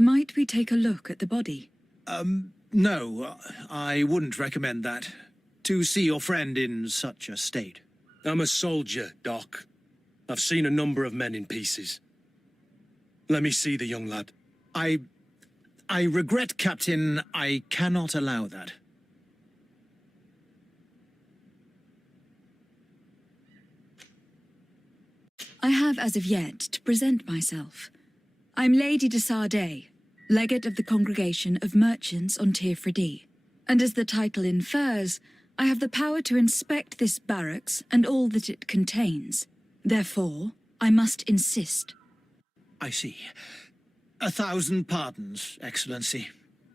Might we take a look at the body? No, I wouldn't recommend that. To see your friend in such a state. I'm a soldier, Doc. I've seen a number of men in pieces. Let me see the young lad. I regret, Captain. I cannot allow that. I have as of yet to present myself. I'm Lady de Sardet, legate of the Congregation of Merchants on Teerfredi. And as the title infers, I have the power to inspect this barracks and all that it contains. Therefore, I must insist. I see. 1,000 pardons, Excellency.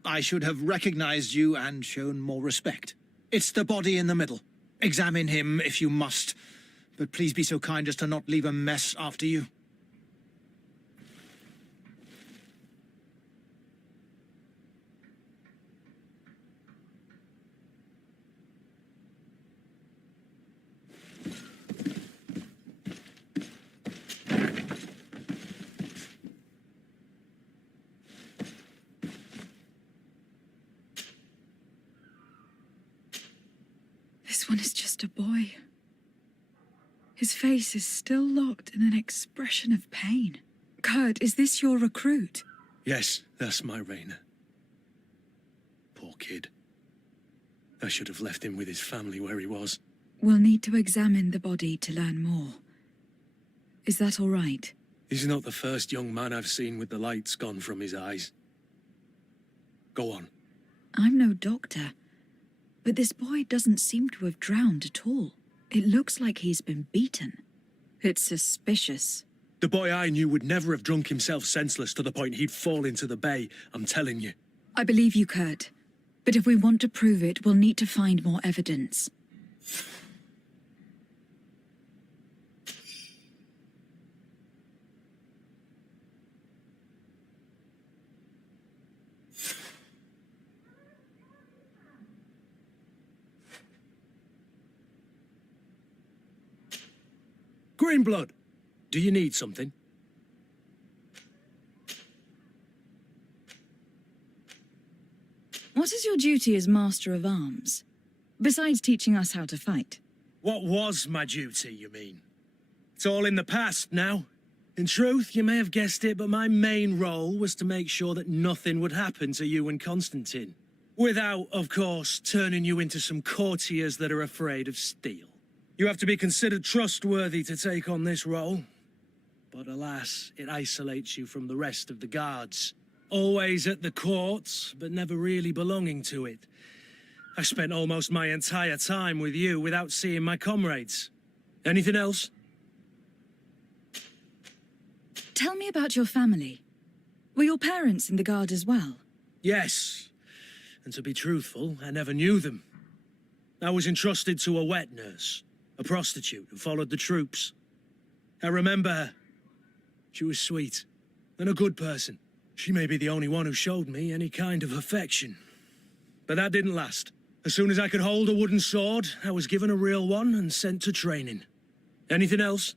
I should have recognized you and shown more respect. It's the body in the middle. Examine him if you must, but please be so kind as to not leave a mess after you. This one is just a boy. His face is still locked in an expression of pain. Kurt, is this your recruit? Yes, that's my Rayner. Poor kid. I should have left him with his family where he was. We'll need to examine the body to learn more. Is that all right? He's not the first young man I've seen with the lights gone from his eyes. Go on. I'm no doctor, but this boy doesn't seem to have drowned at all. It looks like he's been beaten. It's suspicious. The boy I knew would never have drunk himself senseless to the point he'd fall into the bay, I'm telling you. I believe you, Kurt. But if we want to prove it, we'll need to find more evidence. Greenblood, do you need something? What is your duty as Master of Arms, besides teaching us how to fight? What was my duty, you mean? It's all in the past now. In truth, you may have guessed it, but my main role was to make sure that nothing would happen to you and Constantine. Without, of course, turning you into some courtiers that are afraid of steel. You have to be considered trustworthy to take on this role. But alas, it isolates you from the rest of the guards. Always at the court, but never really belonging to it. I spent almost my entire time with you without seeing my comrades. Anything else? Tell me about your family. Were your parents in the guard as well? Yes. And to be truthful, I never knew them. I was entrusted to a wet nurse, a prostitute who followed the troops. I remember her. She was sweet and a good person. She may be the only one who showed me any kind of affection. But that didn't last. As soon as I could hold a wooden sword, I was given a real one and sent to training. Anything else?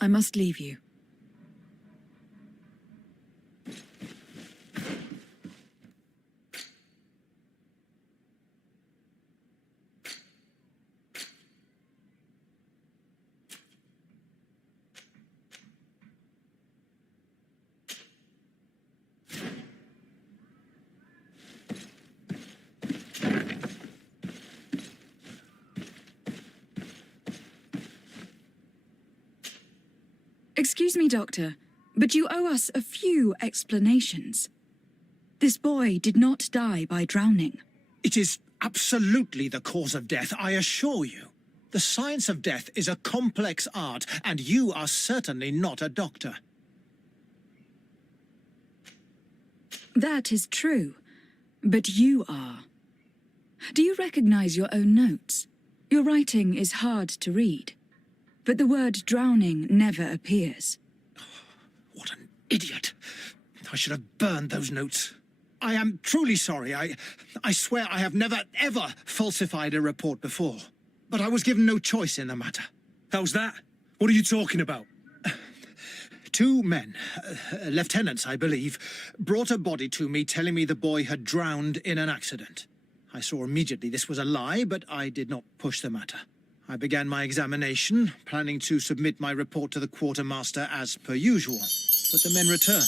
I must leave you. Excuse me, Doctor, but you owe us a few explanations. This boy did not die by drowning. It is absolutely the cause of death, I assure you. The science of death is a complex art, and you are certainly not a doctor. That is true, but you are. Do you recognize your own notes? Your writing is hard to read, but the word drowning never appears. What an idiot. I should have burned those notes. I am truly sorry. I swear I have never, ever falsified a report before. But I was given no choice in the matter. How's that? What are you talking about? 2 men, lieutenants, I believe, brought a body to me telling me the boy had drowned in an accident. I saw immediately this was a lie, but I did not push the matter. I began my examination, planning to submit my report to the quartermaster as per usual. But the men returned.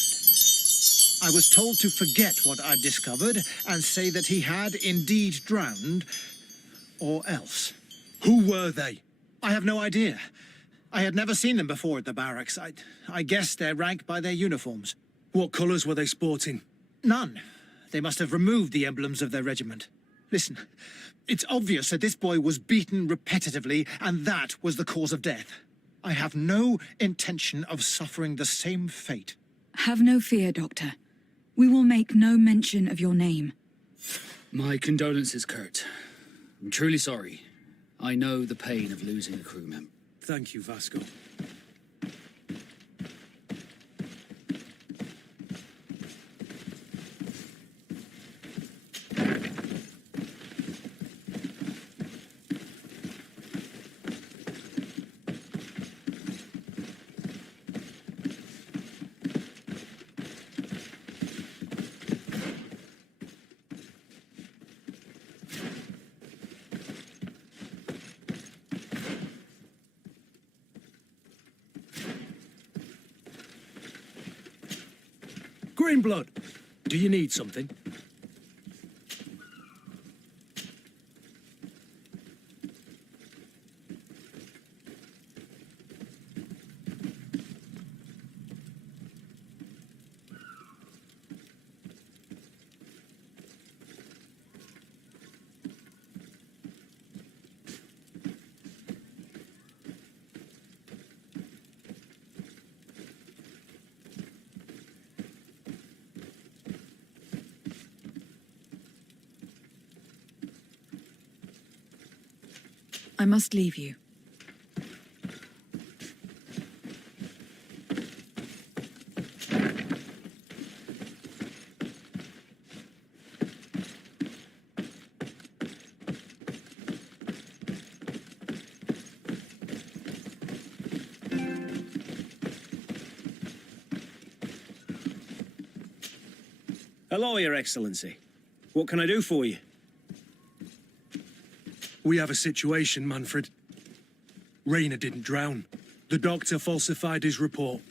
I was told to forget what I'd discovered and say that he had indeed drowned, or else. Who were they? I have no idea. I had never seen them before at the barracks. I guessed their rank by their uniforms. What colours were they sporting? None. They must have removed the emblems of their regiment. Listen, it's obvious that this boy was beaten repetitively, and that was the cause of death. I have no intention of suffering the same fate. Have no fear, Doctor. We will make no mention of your name. My condolences, Kurt. I'm truly sorry. I know the pain of losing a crew member. Thank you, Vasco. Greenblood, do you need something? I must leave you. Hello, Your Excellency. What can I do for you? We have a situation, Manfred. Rayner didn't drown. The doctor falsified his report.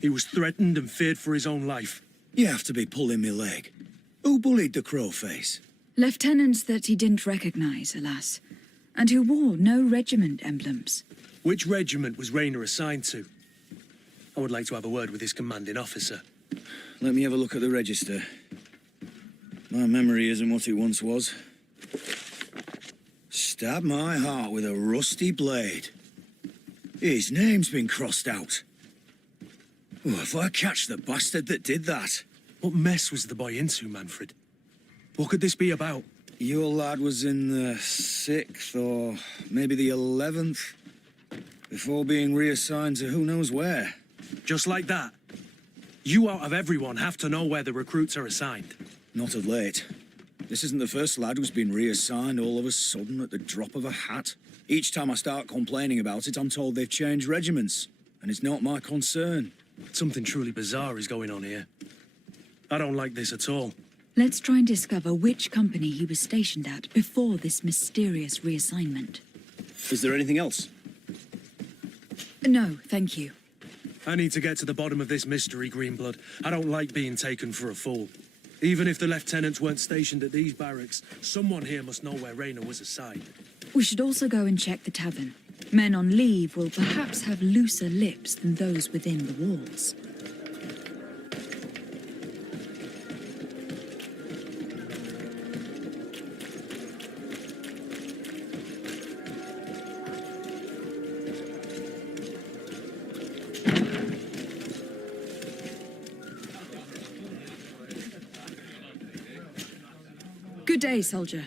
He was threatened and feared for his own life. You have to be pulling me leg. Who bullied the crowface? Lieutenants that he didn't recognize, alas, and who wore no regiment emblems. Which regiment was Rayner assigned to? I would like to have a word with his commanding officer. Let me have a look at the register. My memory isn't what it once was. Stab my heart with a rusty blade. His name's been crossed out. Oh, if I catch the bastard that did that. What mess was the boy into, Manfred? What could this be about? Your lad was in the 6th or maybe the 11th, before being reassigned to who knows where. Just like that? You out of everyone have to know where the recruits are assigned. Not of late. This isn't the first lad who's been reassigned all of a sudden at the drop of a hat. Each time I start complaining about it, I'm told they've changed regiments, and it's not my concern. Something truly bizarre is going on here. I don't like this at all. Let's try and discover which company he was stationed at before this mysterious reassignment. Is there anything else? No, thank you. I need to get to the bottom of this mystery, Greenblood. I don't like being taken for a fool. Even if the lieutenants weren't stationed at these barracks, someone here must know where Rayner was assigned. We should also go and check the tavern. Men on leave will perhaps have looser lips than those within the walls. Good day, soldier.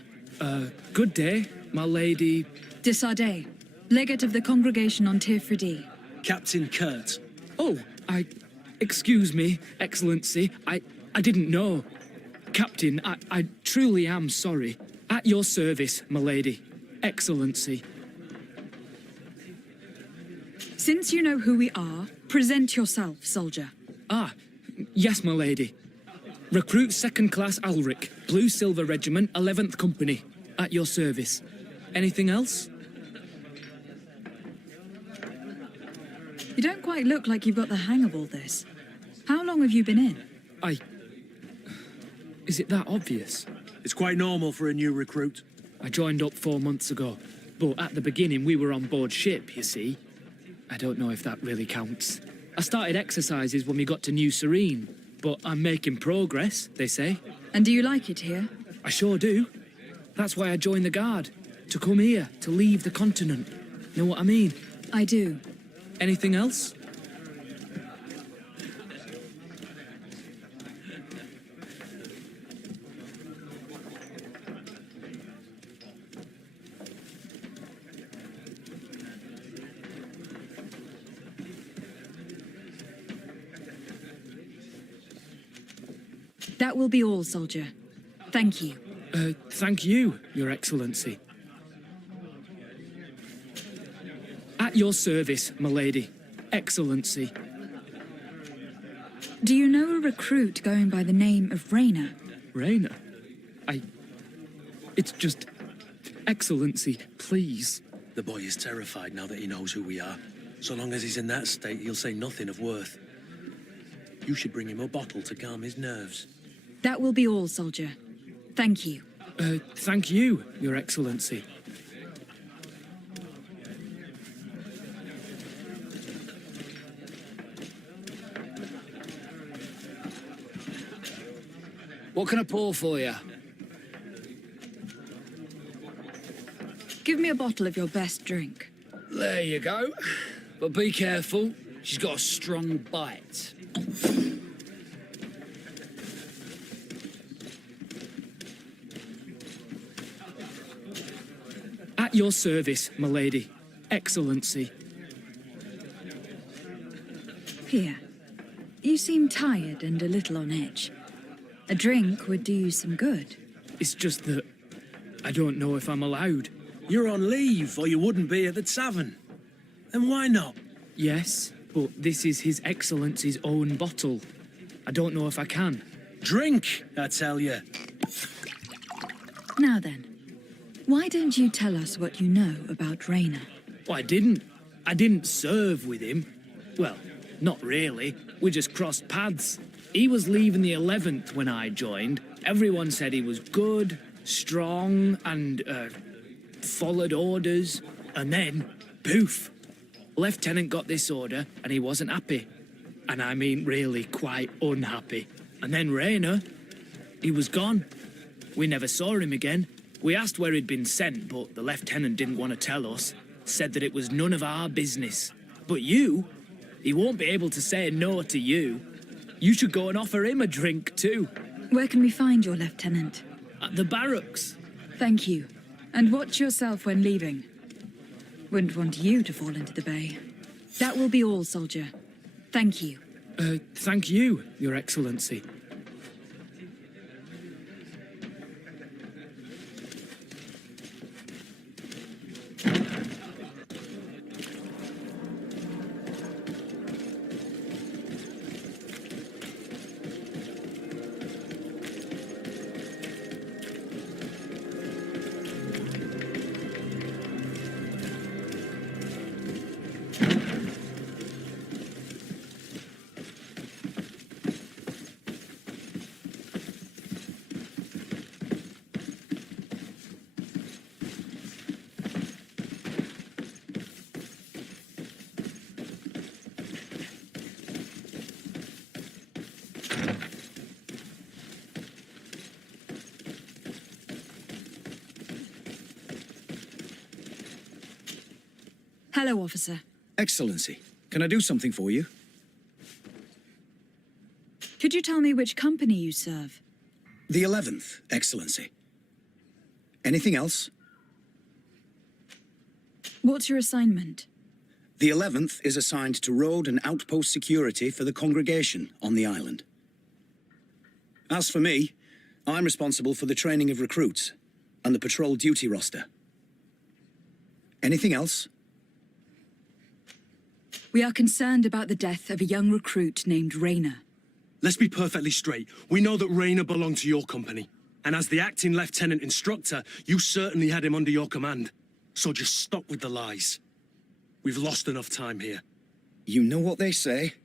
Good day, my lady. De Sardet, legate of the congregation on Tirfredi. Captain Kurt. Oh, excuse me, Excellency. I didn't know. Captain, I truly am sorry. At your service, my lady. Excellency. Since you know who we are, present yourself, soldier. Ah, yes, my lady. Recruit 2nd Class Alric, Blue Silver Regiment, 11th Company. At your service. Anything else? You don't quite look like you've got the hang of all this. How long have you been in? Is it that obvious? It's quite normal for a new recruit. I joined up 4 months ago, but at the beginning we were on board ship, you see. I don't know if that really counts. I started exercises when we got to New Serene, but I'm making progress, they say. And do you like it here? I sure do. That's why I joined the Guard. To come here, to leave the continent. Know what I mean? I do. Anything else? That will be all, soldier. Thank you. Thank you, Your Excellency. At your service, my lady. Excellency. Do you know a recruit going by the name of Rayner? Rayner? It's just... Excellency, please. The boy is terrified now that he knows who we are. So long as he's in that state, he'll say nothing of worth. You should bring him a bottle to calm his nerves. That will be all, soldier. Thank you. Thank you, Your Excellency. What can I pour for you? Give me a bottle of your best drink. There you go. But be careful. She's got a strong bite. At your service, my lady. Excellency. Here. You seem tired and a little on edge. A drink would do you some good. It's just that I don't know if I'm allowed. You're on leave, or you wouldn't be at the tavern. Then why not? Yes, but this is His Excellency's own bottle. I don't know if I can. Drink, I tell you. Now then, why don't you tell us what you know about Rayner? Well, I didn't serve with him. Well, not really. We just crossed paths. He was leaving the 11th when I joined. Everyone said he was good, strong, and, followed orders. And then, poof. Lieutenant got this order, and he wasn't happy. And I mean really quite unhappy. And then Rayner, he was gone. We never saw him again. We asked where he'd been sent, but the lieutenant didn't want to tell us. Said that it was none of our business. But you, he won't be able to say no to you. You should go and offer him a drink too. Where can we find your lieutenant? At the barracks. Thank you. And watch yourself when leaving. Wouldn't want you to fall into the bay. That will be all, soldier. Thank you. Thank you, Your Excellency. Hello, officer. Excellency, can I do something for you? Could you tell me which company you serve? The 11th, Excellency. Anything else? What's your assignment? The 11th is assigned to road and outpost security for the congregation on the island. As for me, I'm responsible for the training of recruits and the patrol duty roster. Anything else? We are concerned about the death of a young recruit named Rayner. Let's be perfectly straight. We know that Rayner belonged to your company. And as the acting lieutenant instructor, you certainly had him under your command. So just stop with the lies. We've lost enough time here. You know what they say?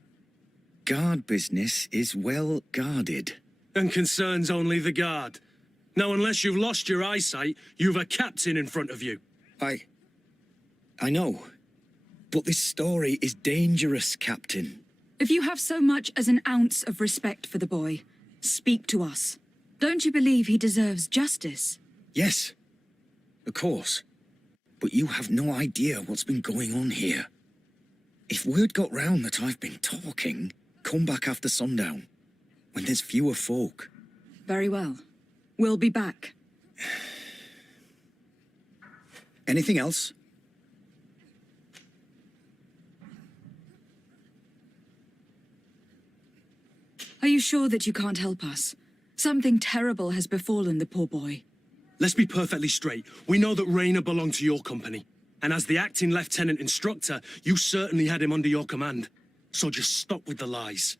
Guard business is well guarded. And concerns only the guard. Now, unless you've lost your eyesight, you've a captain in front of you. I know. But this story is dangerous, Captain. If you have so much as an ounce of respect for the boy, speak to us. Don't you believe he deserves justice? Yes, of course. But you have no idea what's been going on here. If word got round that I've been talking, come back after sundown, when there's fewer folk. Very well. We'll be back. Anything else? Are you sure that you can't help us? Something terrible has befallen the poor boy. Let's be perfectly straight. We know that Rayner belonged to your company. And as the acting lieutenant instructor, you certainly had him under your command. So just stop with the lies.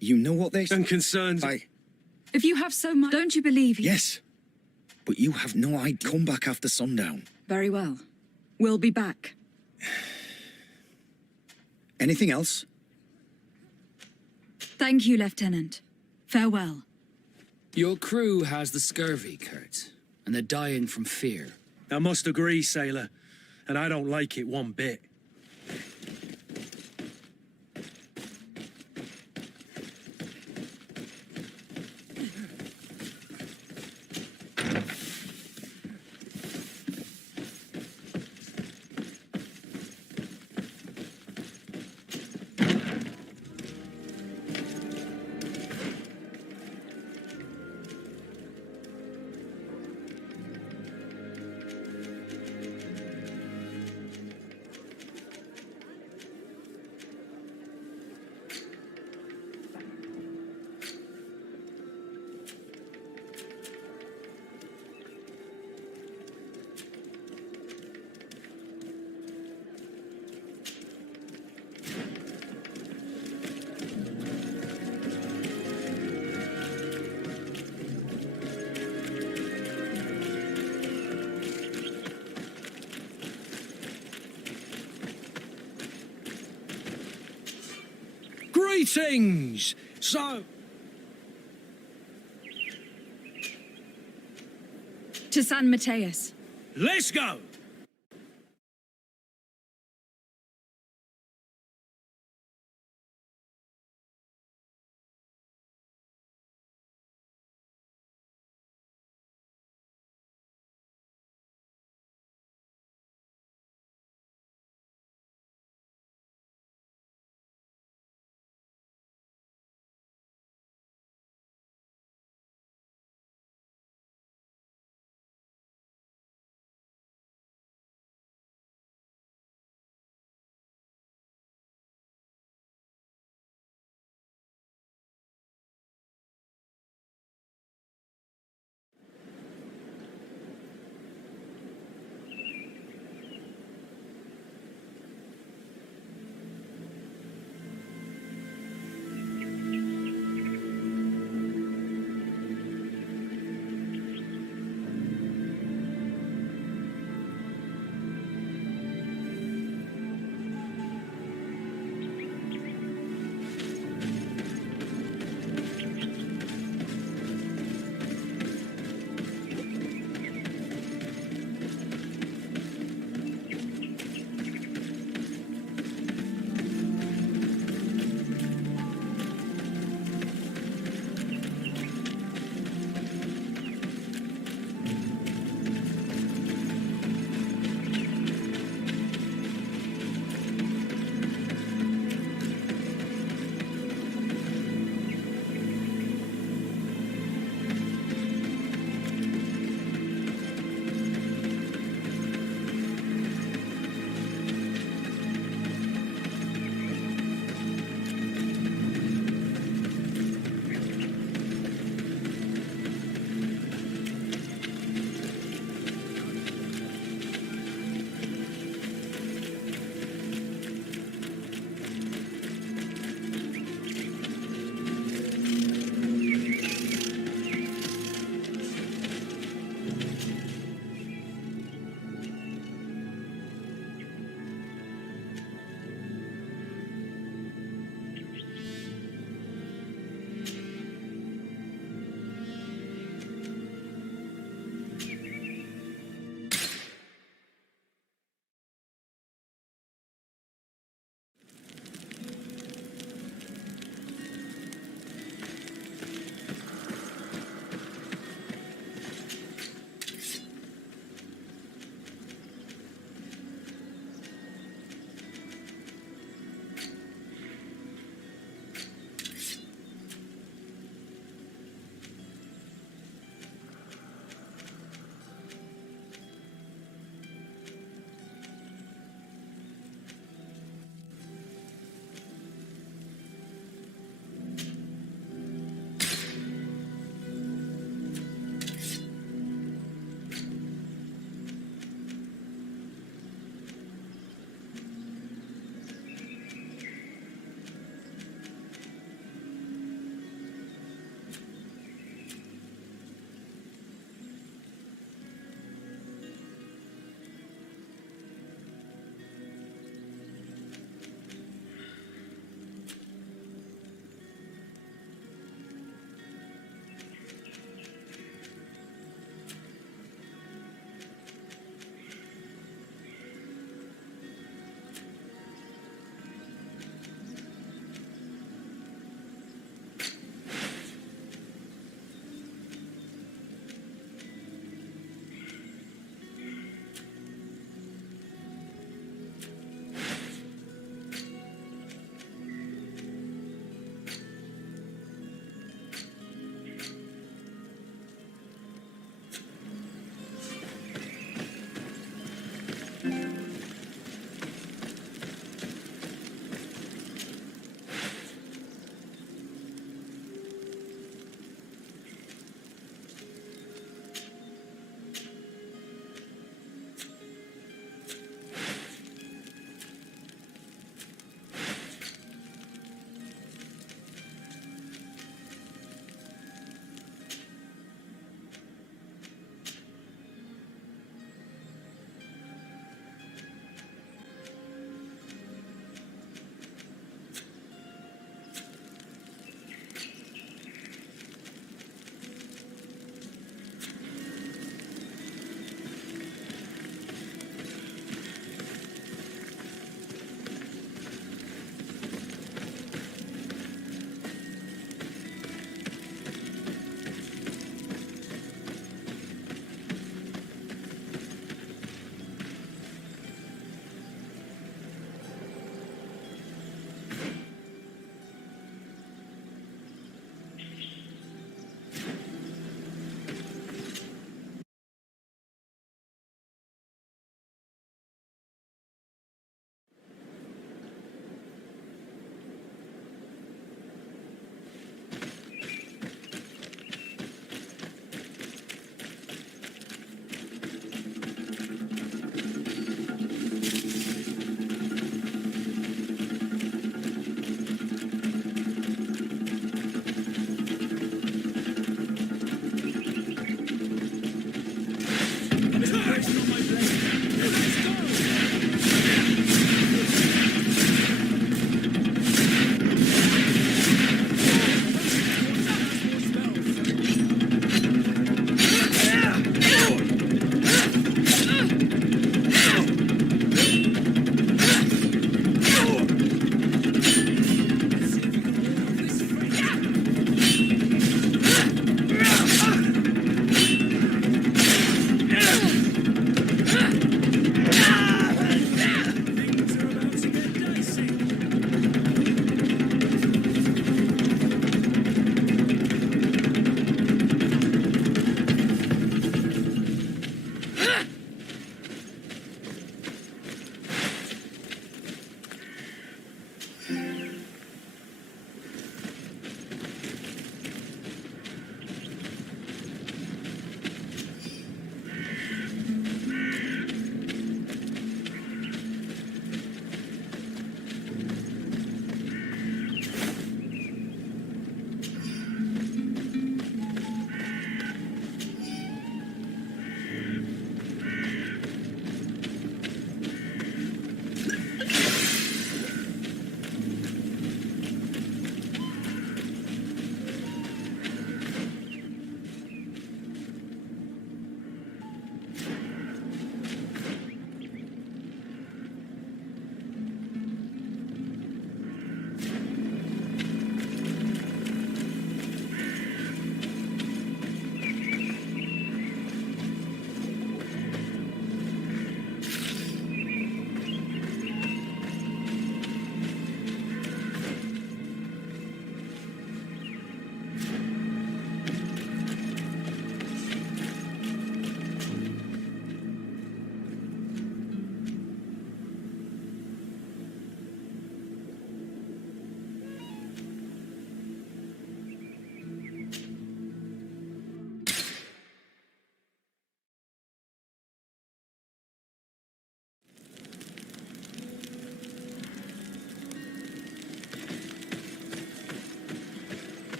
You know what they... And concerns... If you have so much... Don't you believe... Yes. But you have no idea. Come back after sundown. Very well. We'll be back. Anything else? Thank you, Lieutenant. Farewell. Your crew has the scurvy, Kurt, and they're dying from fear. I must agree, sailor. And I don't like it one bit. Greetings! So... To San Mateus. Let's go!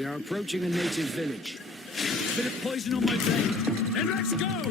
We are approaching a native village. Bit of poison on my blade. Then let's go!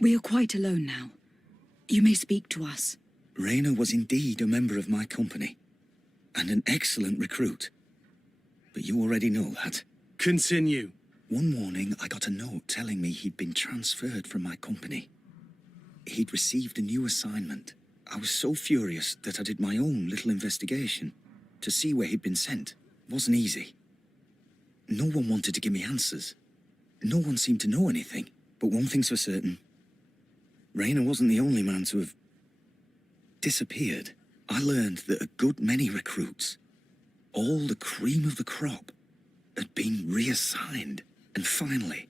We are quite alone now. You may speak to us. Raina was indeed a member of my company, and an excellent recruit. But you already know that. Continue. One morning, I got a note telling me he'd been transferred from my company. He'd received a new assignment. I was so furious that I did my own little investigation to see where he'd been sent. It wasn't easy. No one wanted to give me answers. No one seemed to know anything. But one thing's for certain. Raina wasn't the only man to have disappeared, I learned that a good many recruits, all the cream of the crop, had been reassigned. And finally,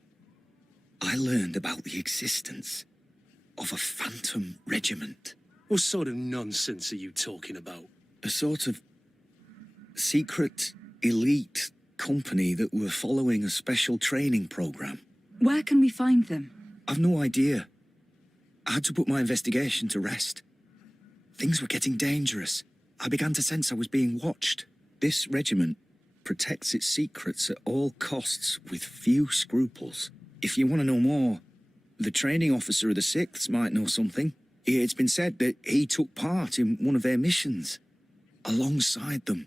I learned about the existence of a phantom regiment. What sort of nonsense are you talking about? A sort of secret, elite company that were following a special training program. Where can we find them? I've no idea. I had to put my investigation to rest. Things were getting dangerous. I began to sense I was being watched. This regiment protects its secrets at all costs with few scruples. If you want to know more, the training officer of the 6th might know something. It's been said that he took part in one of their missions, alongside them.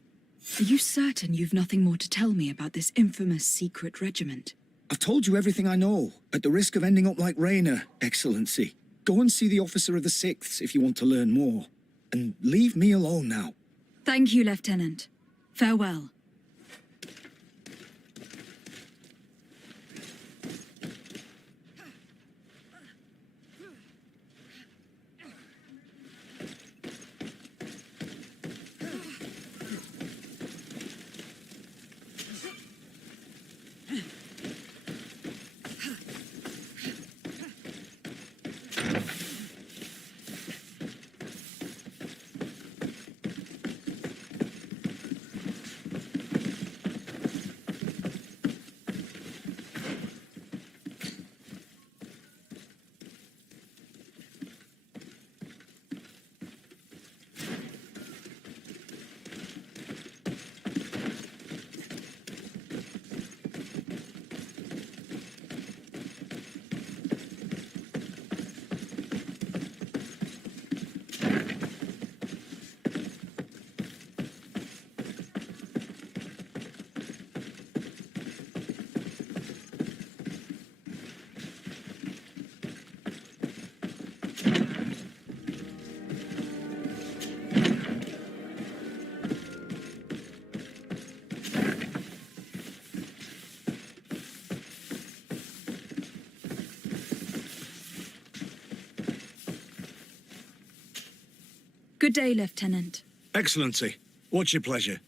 Are you certain you've nothing more to tell me about this infamous secret regiment? I've told you everything I know, at the risk of ending up like Raynor, Excellency. Go and see the officer of the 6th if you want to learn more. And leave me alone now. Thank you, Lieutenant. Farewell. Good day, Lieutenant. Excellency, what's your pleasure?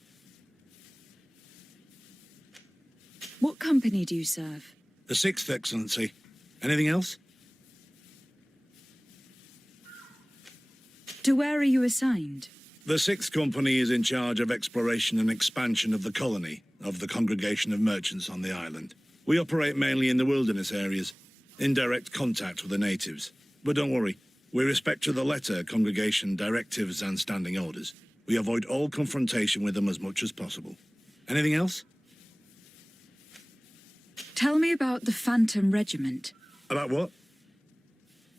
What company do you serve? The 6th, Excellency. Anything else? To where are you assigned? The 6th Company is in charge of exploration and expansion of the colony of the Congregation of Merchants on the island. We operate mainly in the wilderness areas, in direct contact with the natives. But don't worry, we respect to the letter congregation directives and standing orders. We avoid all confrontation with them as much as possible. Anything else? Tell me about the Phantom Regiment. About what?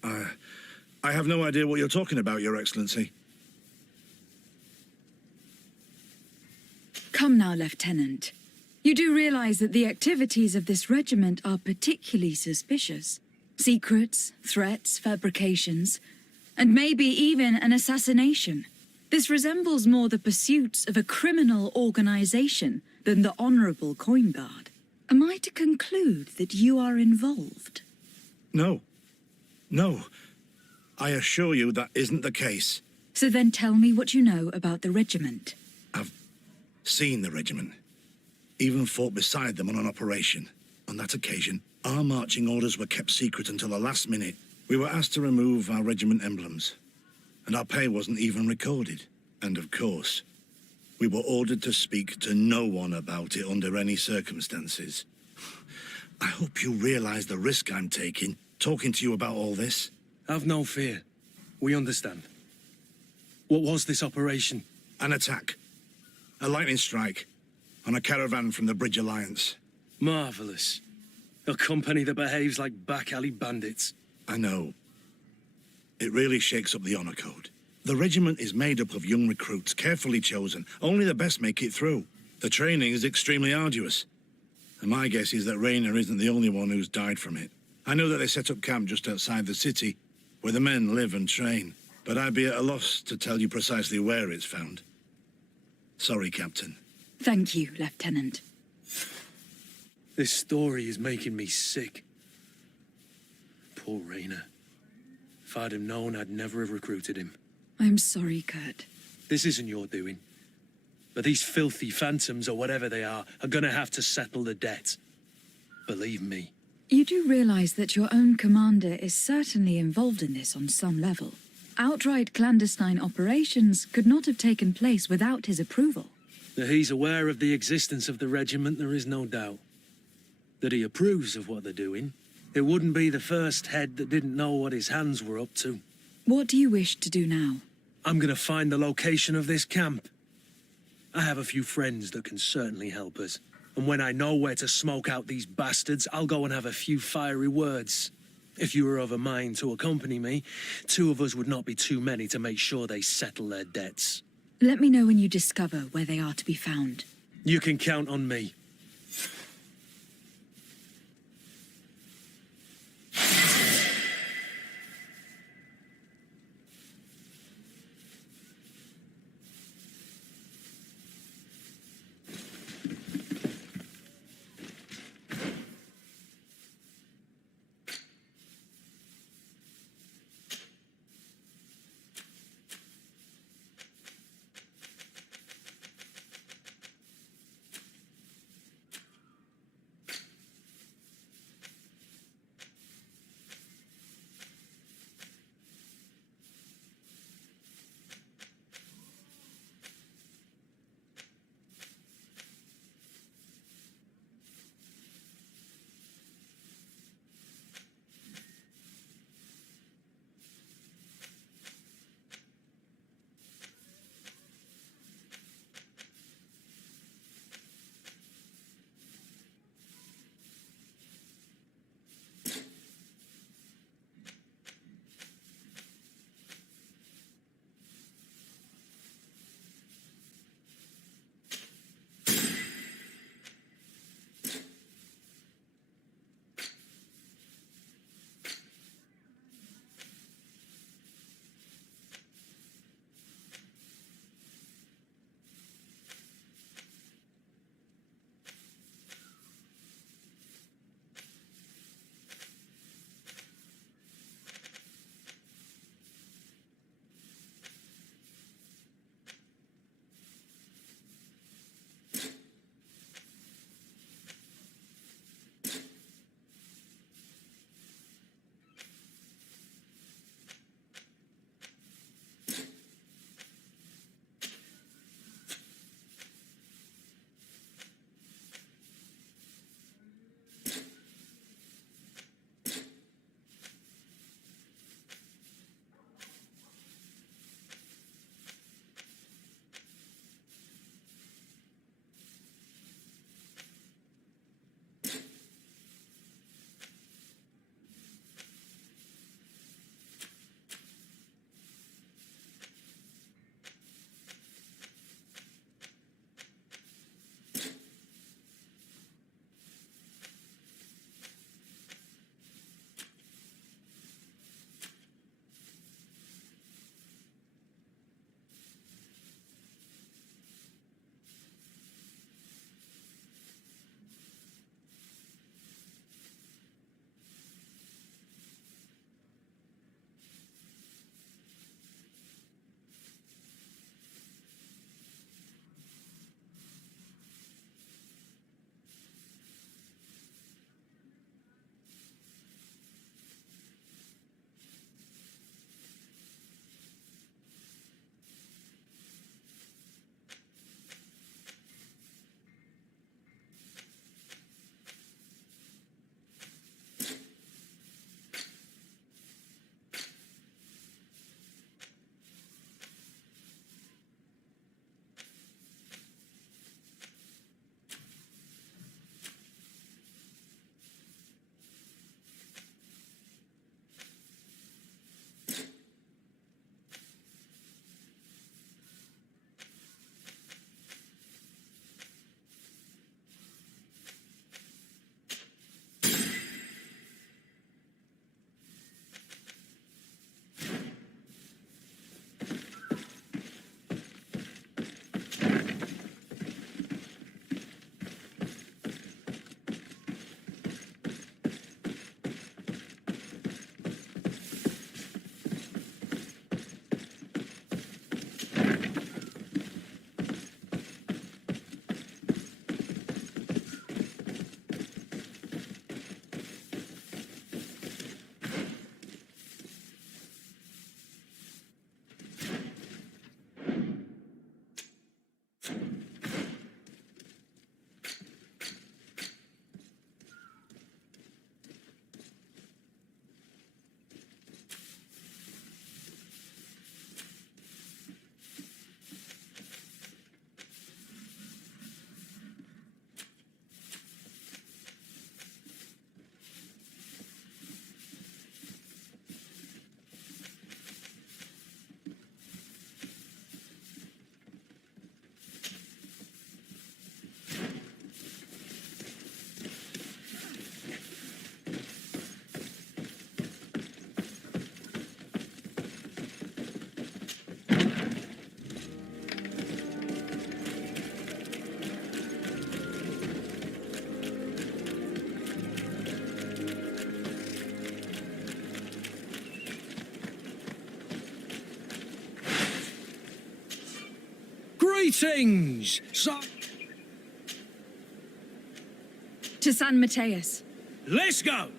I have no idea what you're talking about, Your Excellency. Come now, Lieutenant. You do realize that the activities of this regiment are particularly suspicious. Secrets, threats, fabrications, and maybe even an assassination. This resembles more the pursuits of a criminal organization than the honorable coin guard. Am I to conclude that you are involved? No. No. I assure you that isn't the case. So then tell me what you know about the regiment. I've seen the regiment. Even fought beside them on an operation. On that occasion, our marching orders were kept secret until the last minute. We were asked to remove our regiment emblems, and our pay wasn't even recorded. And of course, we were ordered to speak to no one about it under any circumstances. I hope you realize the risk I'm taking, talking to you about all this. Have no fear. We understand. What was this operation? An attack. A lightning strike on a caravan from the Bridge Alliance. Marvelous. A company that behaves like back-alley bandits. I know. It really shakes up the honor code. The regiment is made up of young recruits, carefully chosen. Only the best make it through. The training is extremely arduous. And my guess is that Raynor isn't the only one who's died from it. I know that they set up camp just outside the city, where the men live and train. But I'd be at a loss to tell you precisely where it's found. Sorry, Captain. Thank you, Lieutenant. This story is making me sick. Poor Raynor. If I'd have known, I'd never have recruited him. I'm sorry, Kurt. This isn't your doing. But these filthy phantoms, or whatever they are gonna have to settle the debt. Believe me. You do realize that your own commander is certainly involved in this on some level. Outright clandestine operations could not have taken place without his approval. That he's aware of the existence of the regiment, there is no doubt. That he approves of what they're doing. It wouldn't be the first head that didn't know what his hands were up to. What do you wish to do now? I'm gonna find the location of this camp. I have a few friends that can certainly help us. And when I know where to smoke out these bastards, I'll go and have a few fiery words. If you were of a mind to accompany me, 2 of us would not be too many to make sure they settle their debts. Let me know when you discover where they are to be found. You can count on me. Greetings! To San Mateus. Let's go!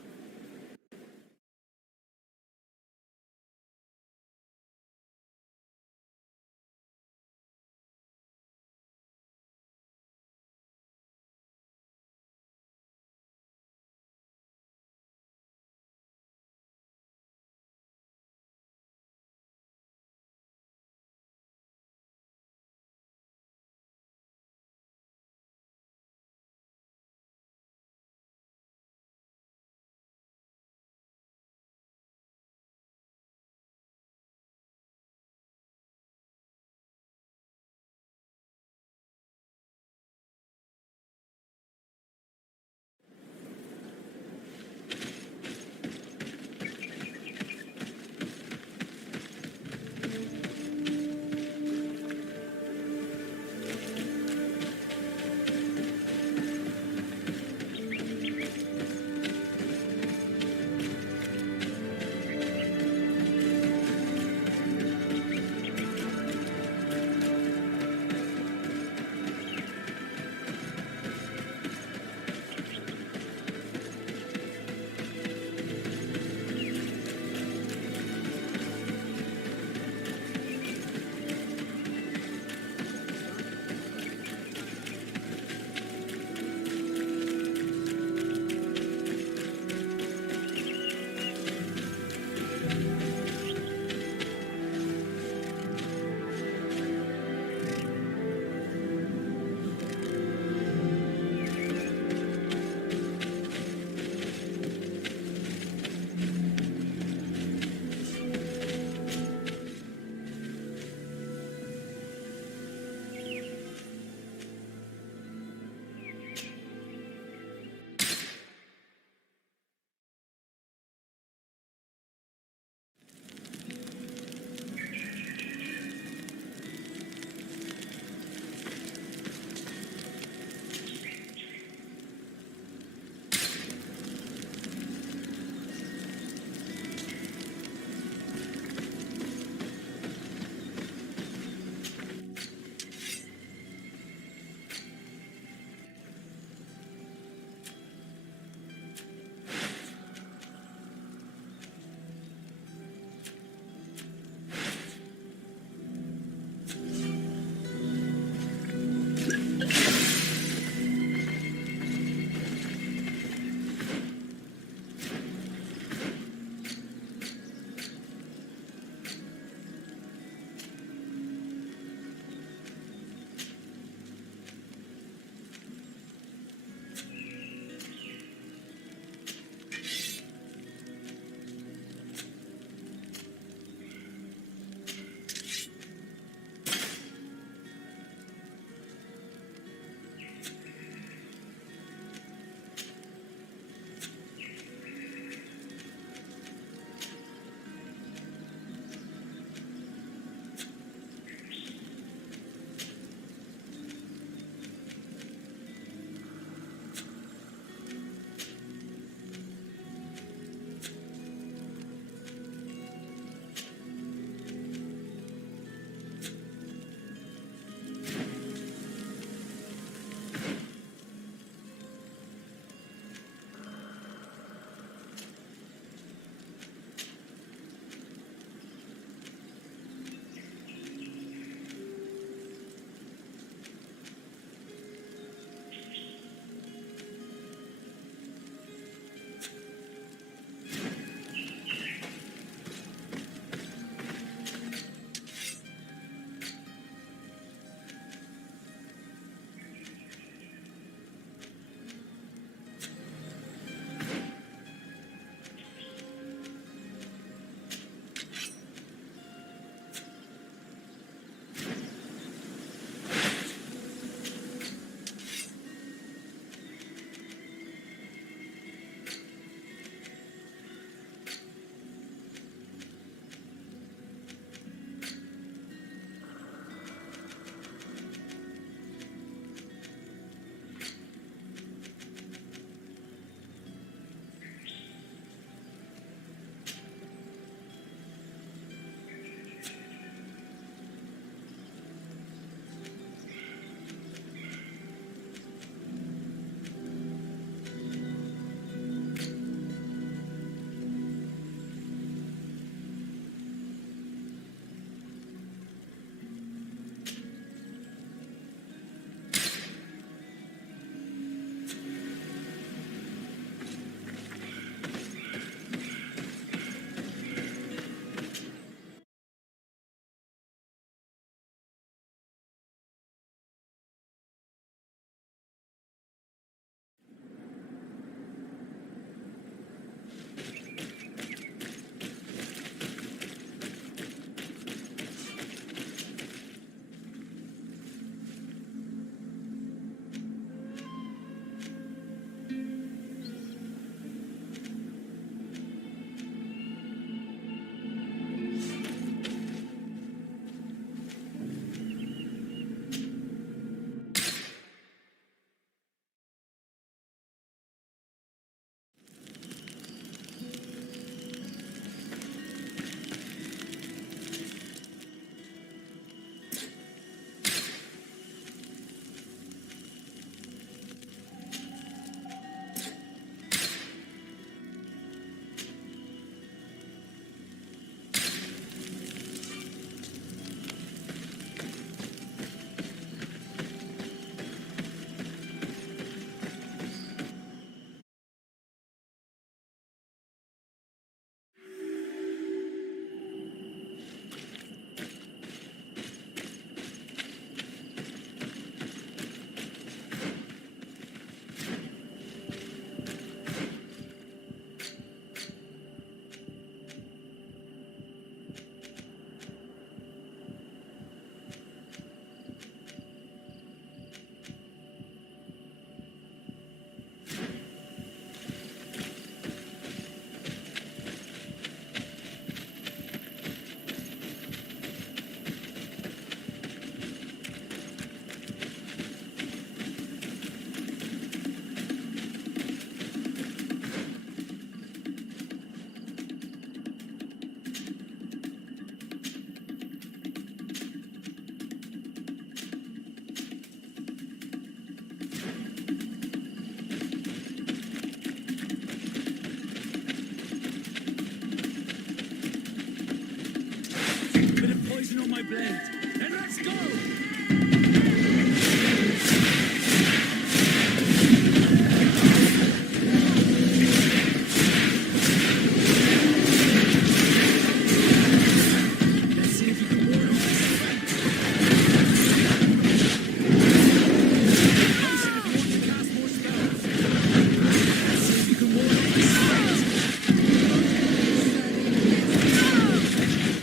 poison on my blade. Then let's go!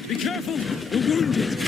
Be careful! You're wounded!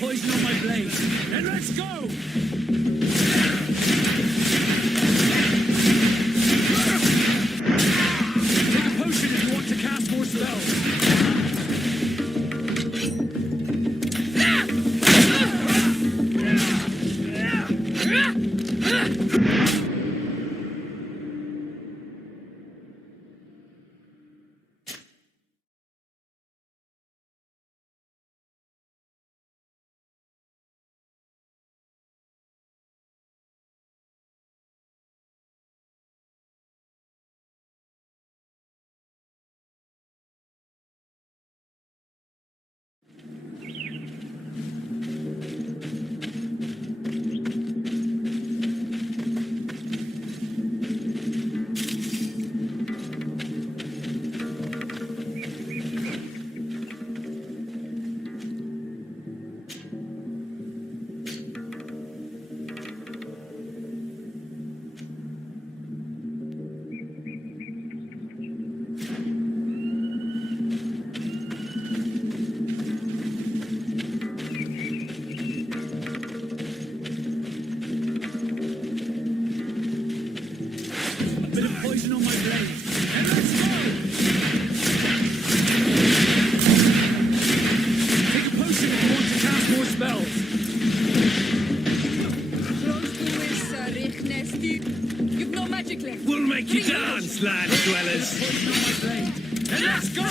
Poison on my blade. Then let's go! poison on my blade. And let's go! Take a potion if you want to cast more spells. You've no magic left. We'll make you dance, land dwellers. Poison on my blade. And let's go!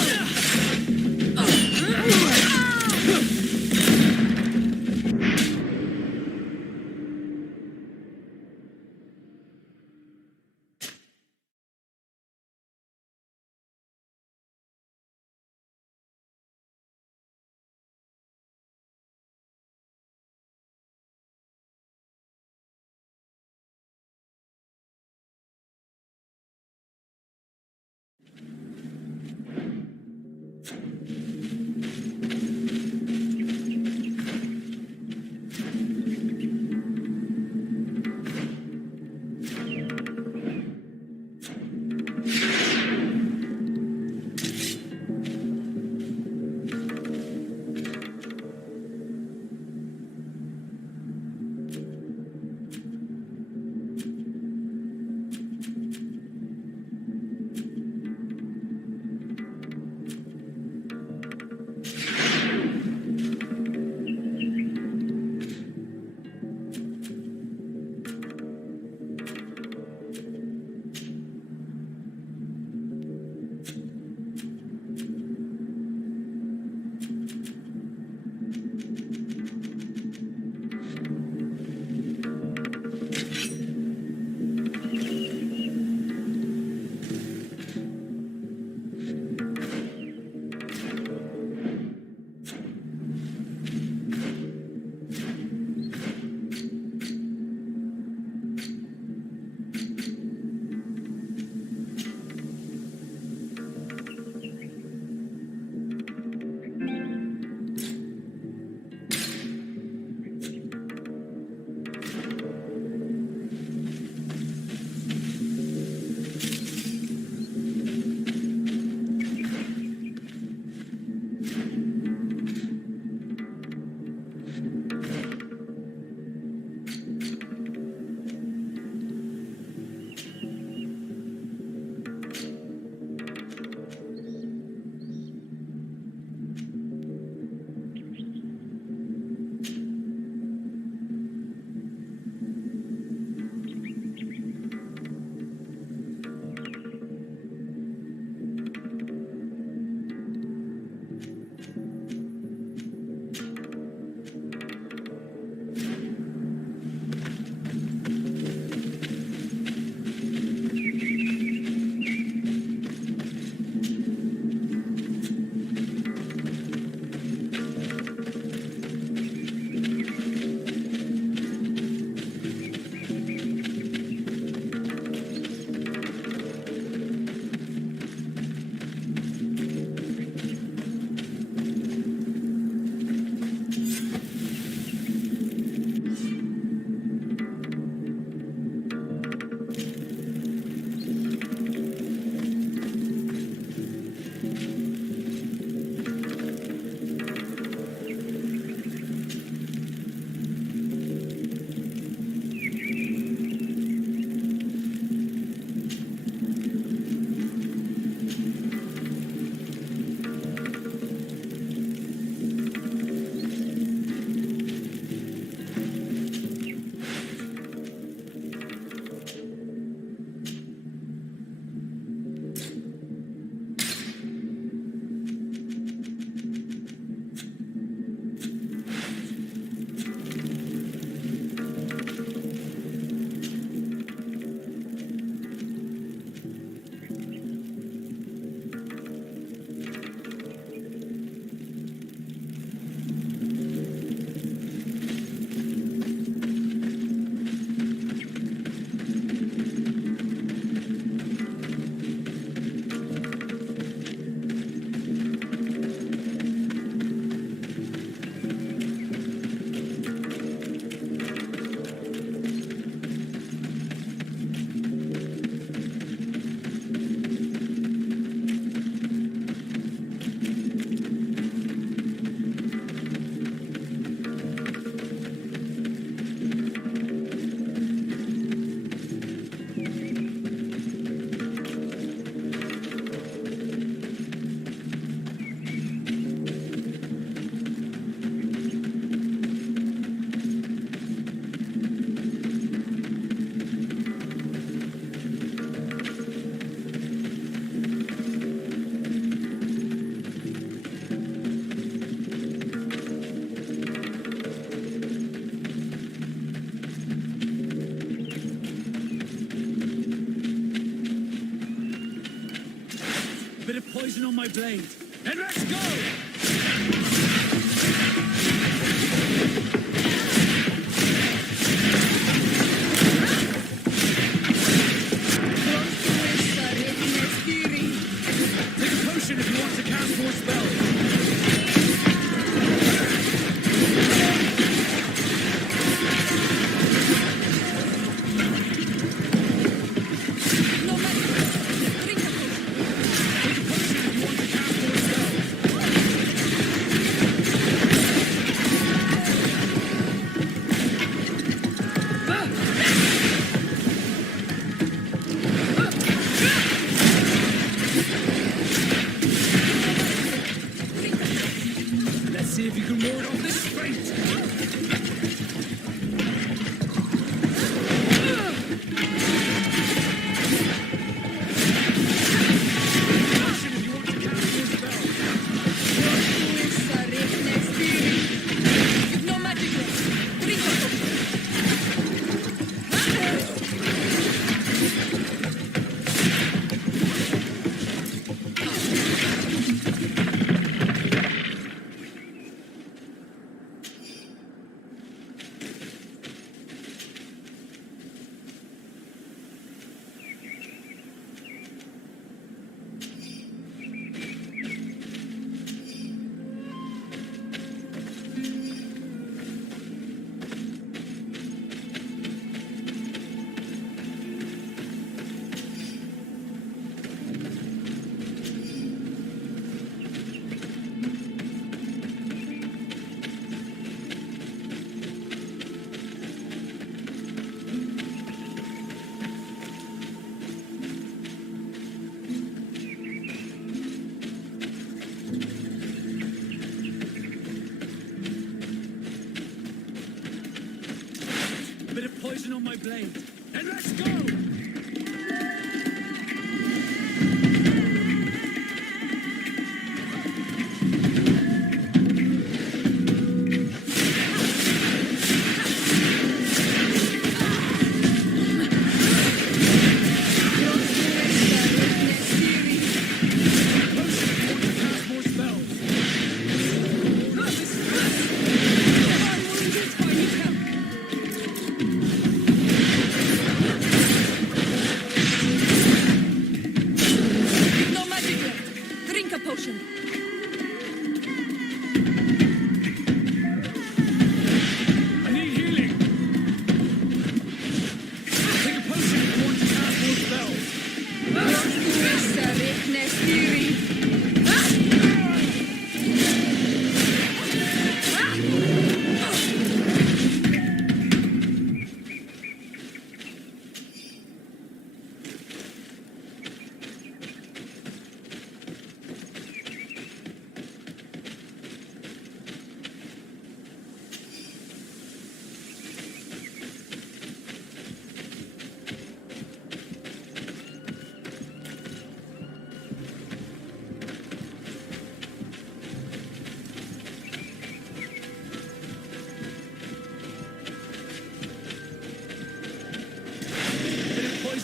Bit of poison on my blade. And let's go! Take a potion if you want to cast more spells. Let's see if you can ward off this fate. Bit of poison on my blade. And let's go!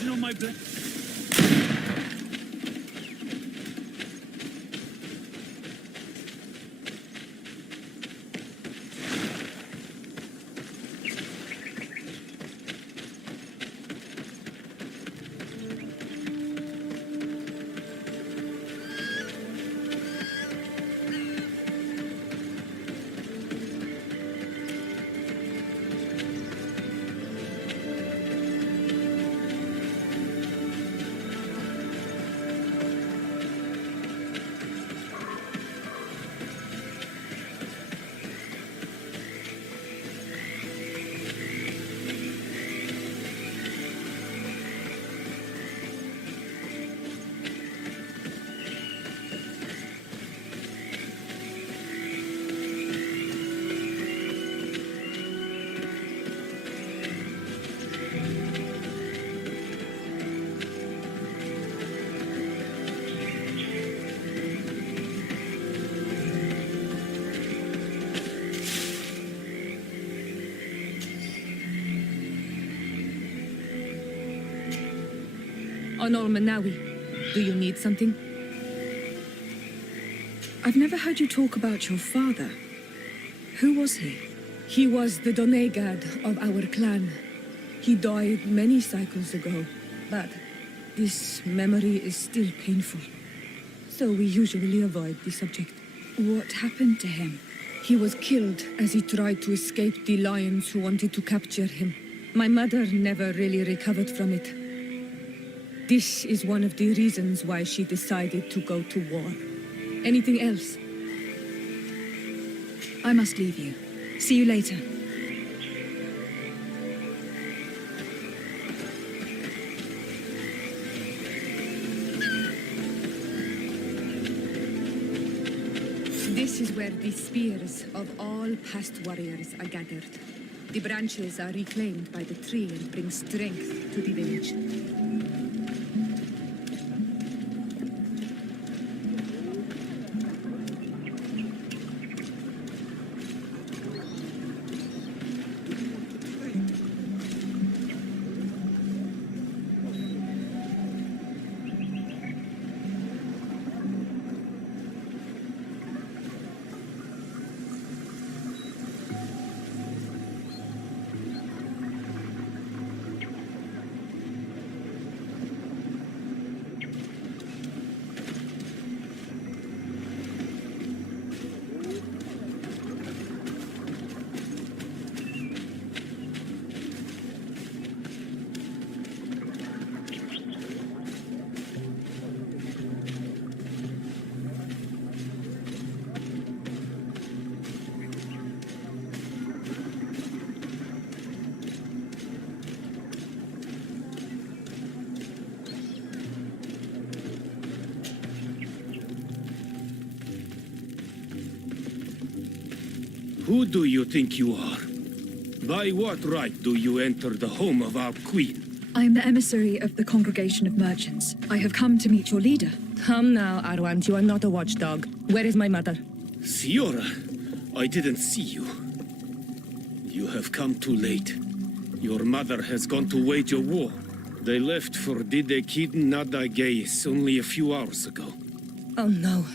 On my blade. Honor Manawi, do you need something? I've never heard you talk about your father. Who was he? He was the Donegad of our clan. He died many cycles ago, but this memory is still painful. So we usually avoid the subject. What happened to him? He was killed as he tried to escape the lions who wanted to capture him. My mother never really recovered from it. This is one of the reasons why she decided to go to war. Anything else? I must leave you. See you later. This is where the spears of all past warriors are gathered. The branches are reclaimed by the tree and bring strength to the village. Who do you think you are? By what right do you enter the home of our queen? I am the emissary of the Congregation of Merchants. I have come to meet your leader. Come now, Arwant, you are not a watchdog. Where is my mother? Siora, I didn't see you. You have come too late. Your mother has gone to wage a war. They left for Didekid Nadagais only a few hours ago. Oh no.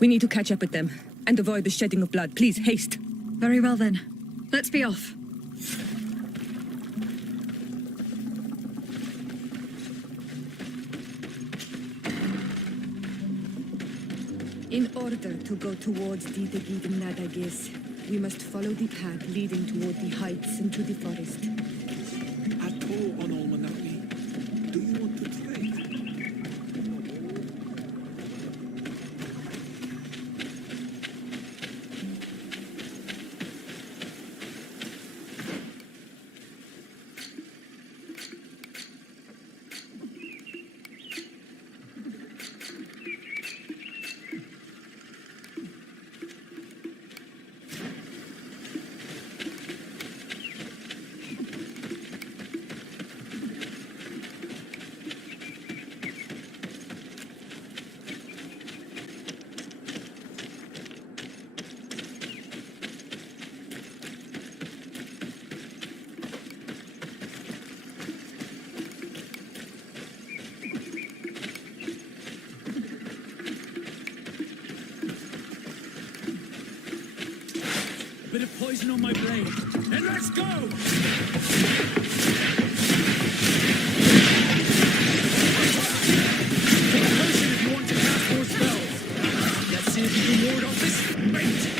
We need to catch up with them and avoid the shedding of blood. Please, haste. Very well then. Let's be off. In order to go towards Didegid and Nadagis, we must follow the path leading toward the heights into the forest. Ato on Almanawi. Do you want to trade? Bit of poison on my blade. Then let's go! Take a potion if you want to cast more spells. Let's see if you can ward off this fate.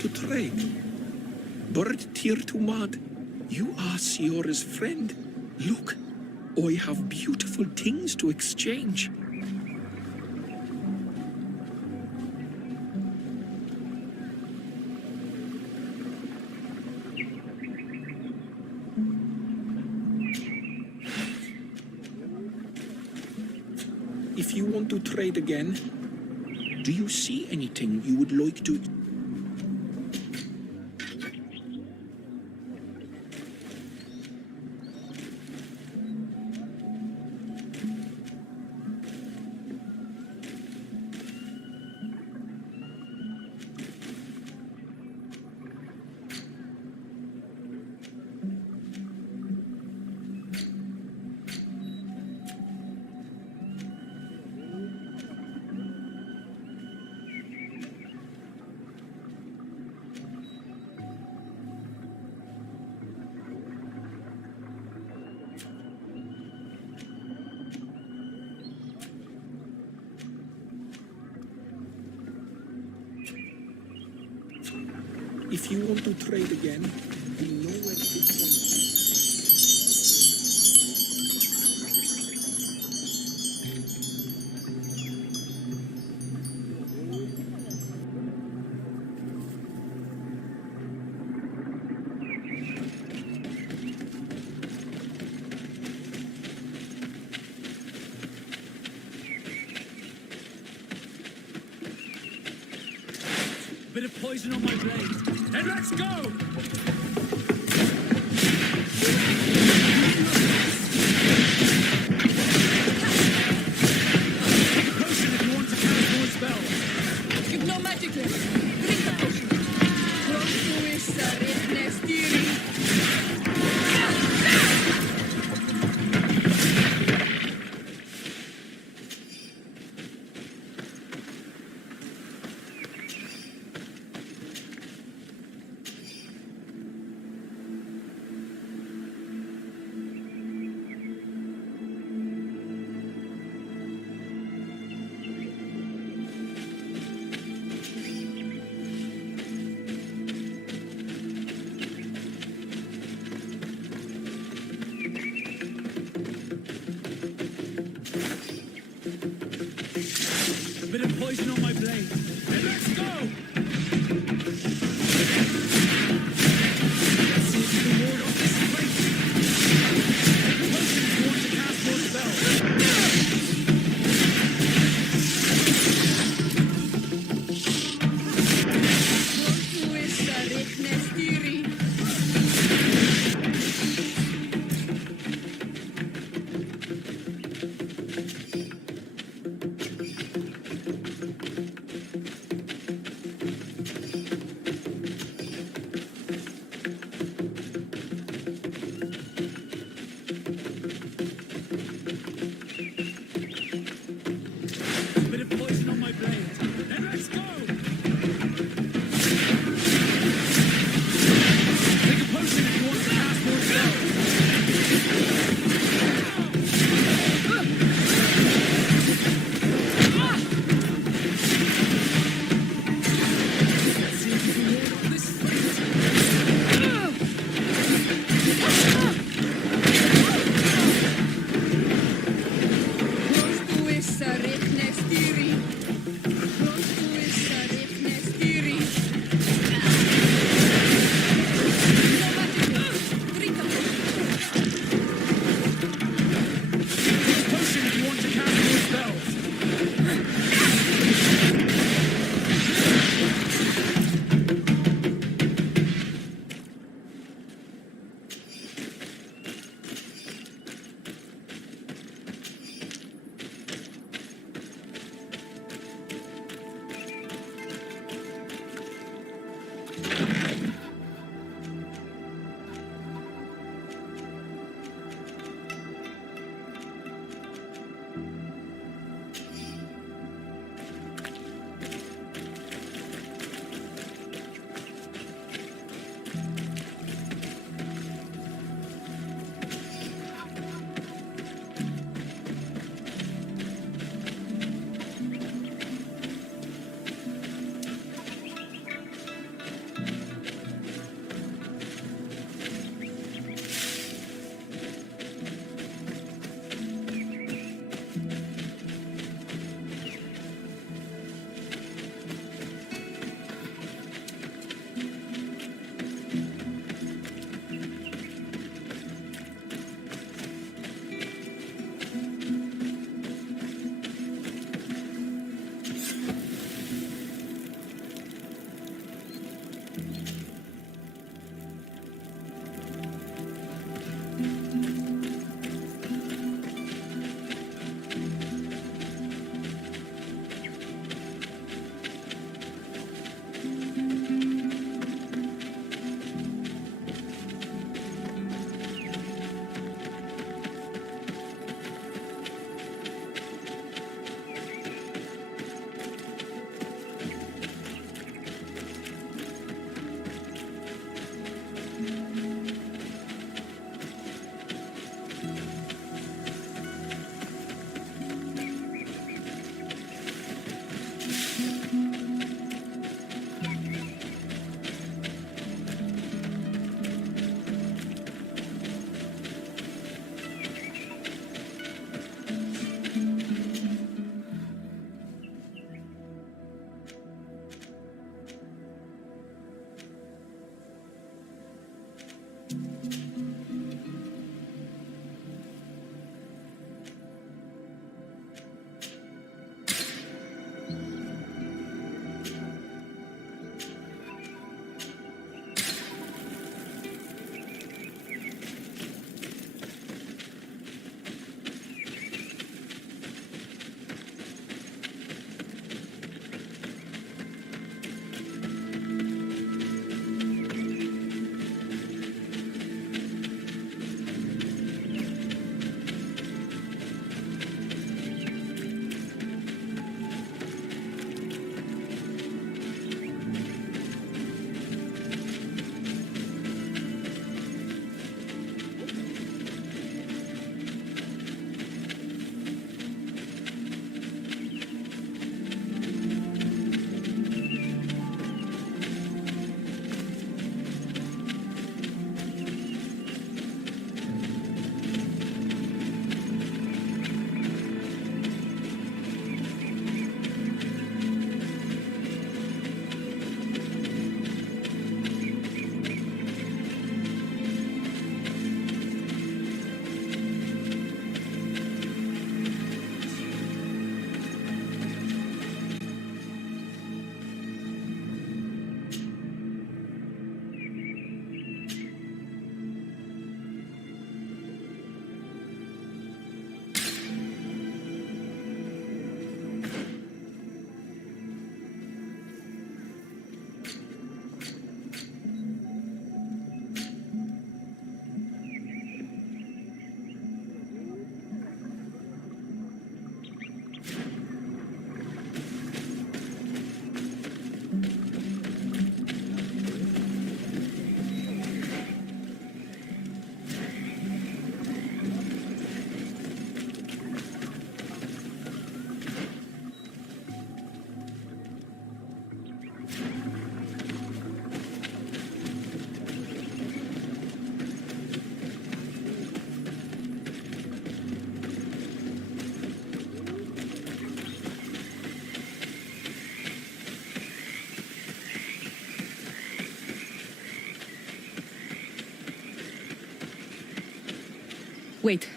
to trade? Bird Tirtumad, you are Siora's friend. Look, I have beautiful things to exchange. If you want to trade again, do you see anything you would like to... If you want to trade again, you know where to find me. A bit of poison on my blade. And let's go! Potion if you want to cast more spells. You've no magic left. Drink the potion. A bit of poison on my blade. And let's go! Let's see if you can ward off this fight. Potion if you want to cast more spells. Wait.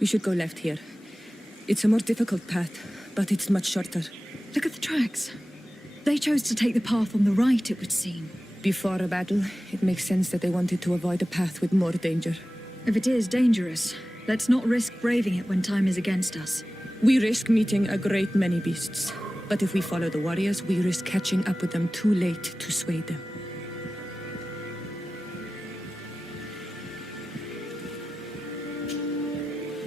We should go left here. It's a more difficult path, but it's much shorter. Look at the tracks. They chose to take the path on the right, it would seem. Before a battle, it makes sense that they wanted to avoid a path with more danger. If it is dangerous, let's not risk braving it when time is against us. We risk meeting a great many beasts. But if we follow the warriors, we risk catching up with them too late to sway them.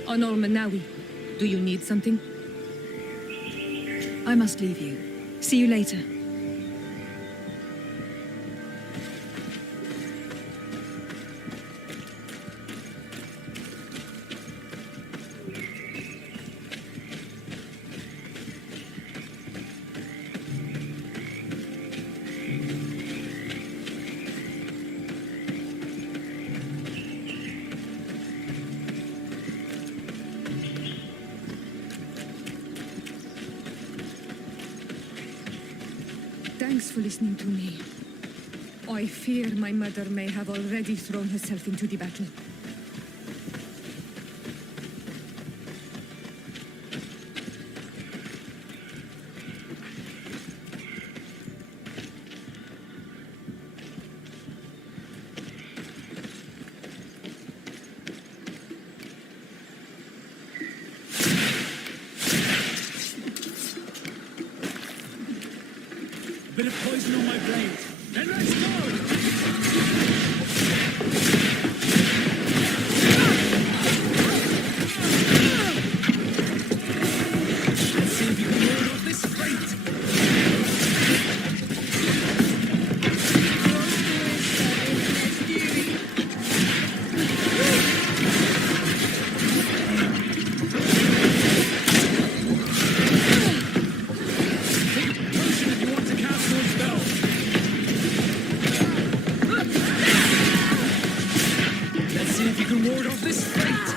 Honor Manawi, do you need something? I must leave you. See you later. Thanks for listening to me. I fear my mother may have already thrown herself into the battle. Bit of poison on my blade. Then let's go! Let's see if you can ward off this fate.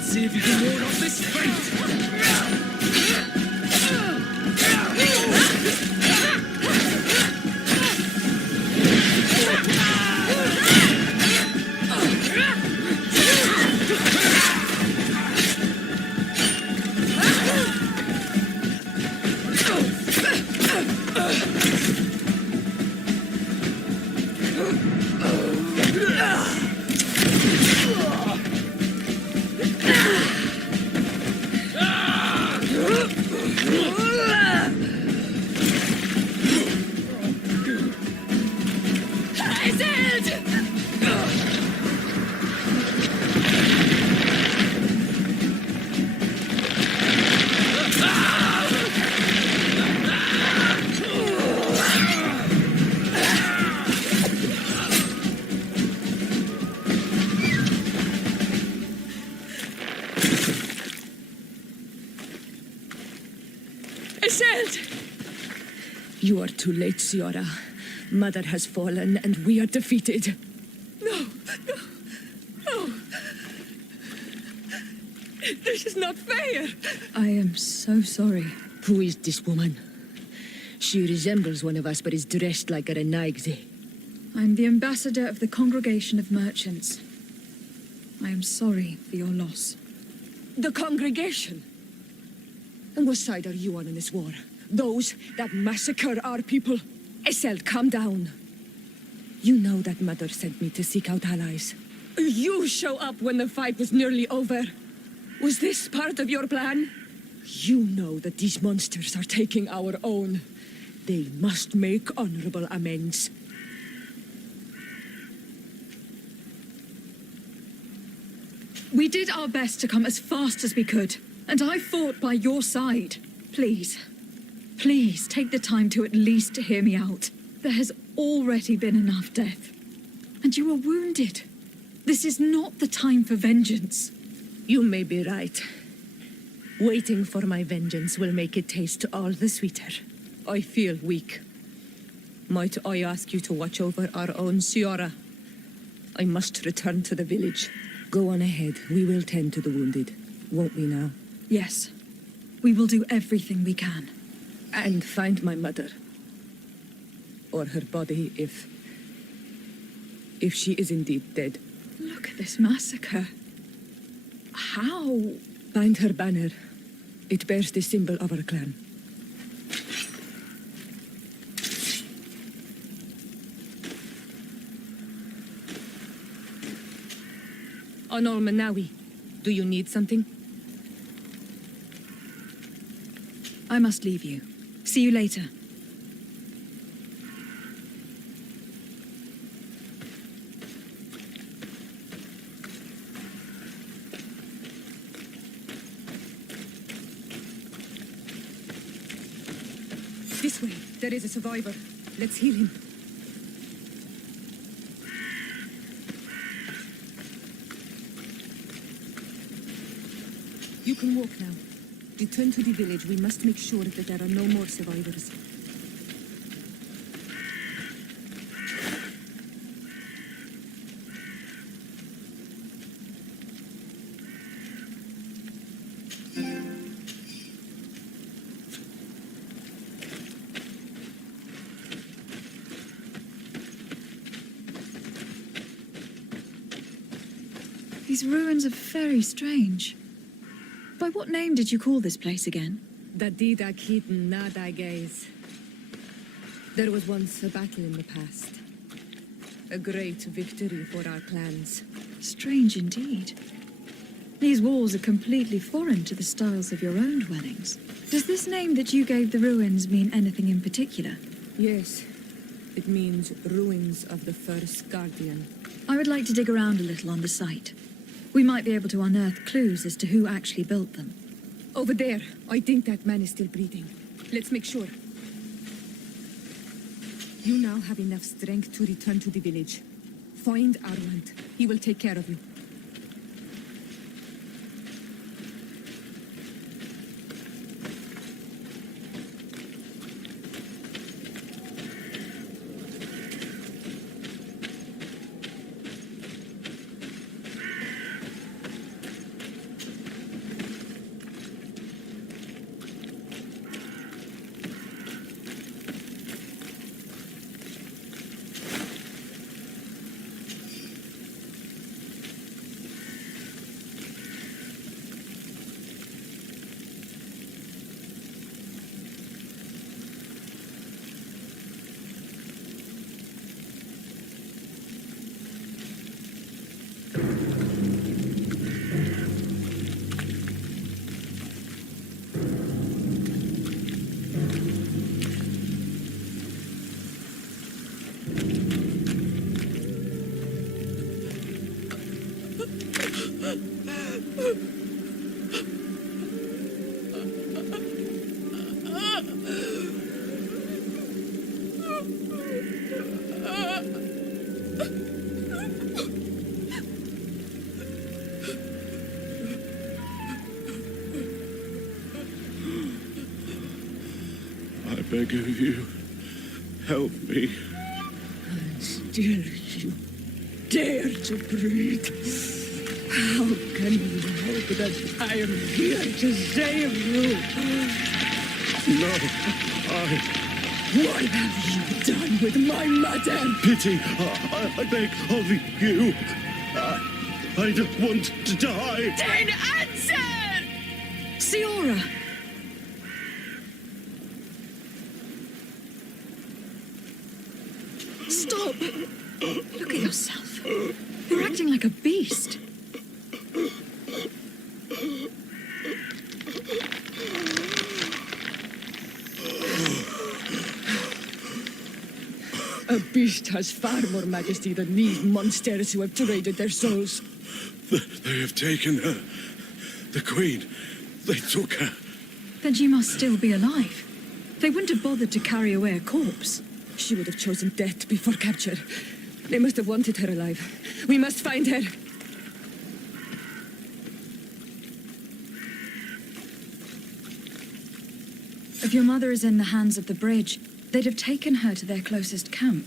See if you can ward off this fate! Iselt! You are too late, Siora. Mother has fallen, and we are defeated. No, no, no. This is not fair. I am so sorry. Who is this woman? She resembles one of us, but is dressed like a Renaigze. I'm the ambassador of the Congregation of Merchants. I am sorry for your loss. The Congregation? And what side are you on in this war? Those that massacre our people? Iselt, calm down. You know that Mother sent me to seek out allies. You show up when the fight was nearly over. Was this part of your plan? You know that these monsters are taking our own. They must make honorable amends. We did our best to come as fast as we could, and I fought by your side. Please, please take the time to at least hear me out. There has already been enough death, and you were wounded. This is not the time for vengeance. You may be right. Waiting for my vengeance will make it taste all the sweeter. I feel weak. Might I ask you to watch over our own Siora? I must return to the village. Go on ahead. We will tend to the wounded, won't we now? Yes. We will do everything we can. And find my mother. Or her body, if she is indeed dead. Look at this massacre. How? Find her banner. It bears the symbol of our clan. Honor Manawi, do you need something? I must leave you. See you later. This way. There is a survivor. Let's heal him. You can walk now. Return to the village. We must make sure that there are no more survivors. These ruins are very strange. By what name did you call this place again? Dadida Keaton Nadagaze. There was once a battle in the past. A great victory for our clans. Strange indeed. These walls are completely foreign to the styles of your own dwellings. Does this name that you gave the ruins mean anything in particular? Yes. It means ruins of the first guardian. I would like to dig around a little on the site. We might be able to unearth clues as to who actually built them. Over there. I think that man is still breathing. Let's make sure. You now have enough strength to return to the village. Find Arland. He will take care of you. beg of you, help me. And still you dare to breathe. How can you hope that I am here to save you? No, What have you done with my mother? Pity, I beg of you. I don't want to die. Then answer! Siora! Stop! Look at yourself. You're acting like a beast. A beast has far more majesty than these monsters who have traded their souls. They have taken her. The Queen. They took her. Then she must still be alive. They wouldn't have bothered to carry away a corpse. She would have chosen death before capture. They must have wanted her alive. We must find her. If your mother is in the hands of the bridge, they'd have taken her to their closest camp.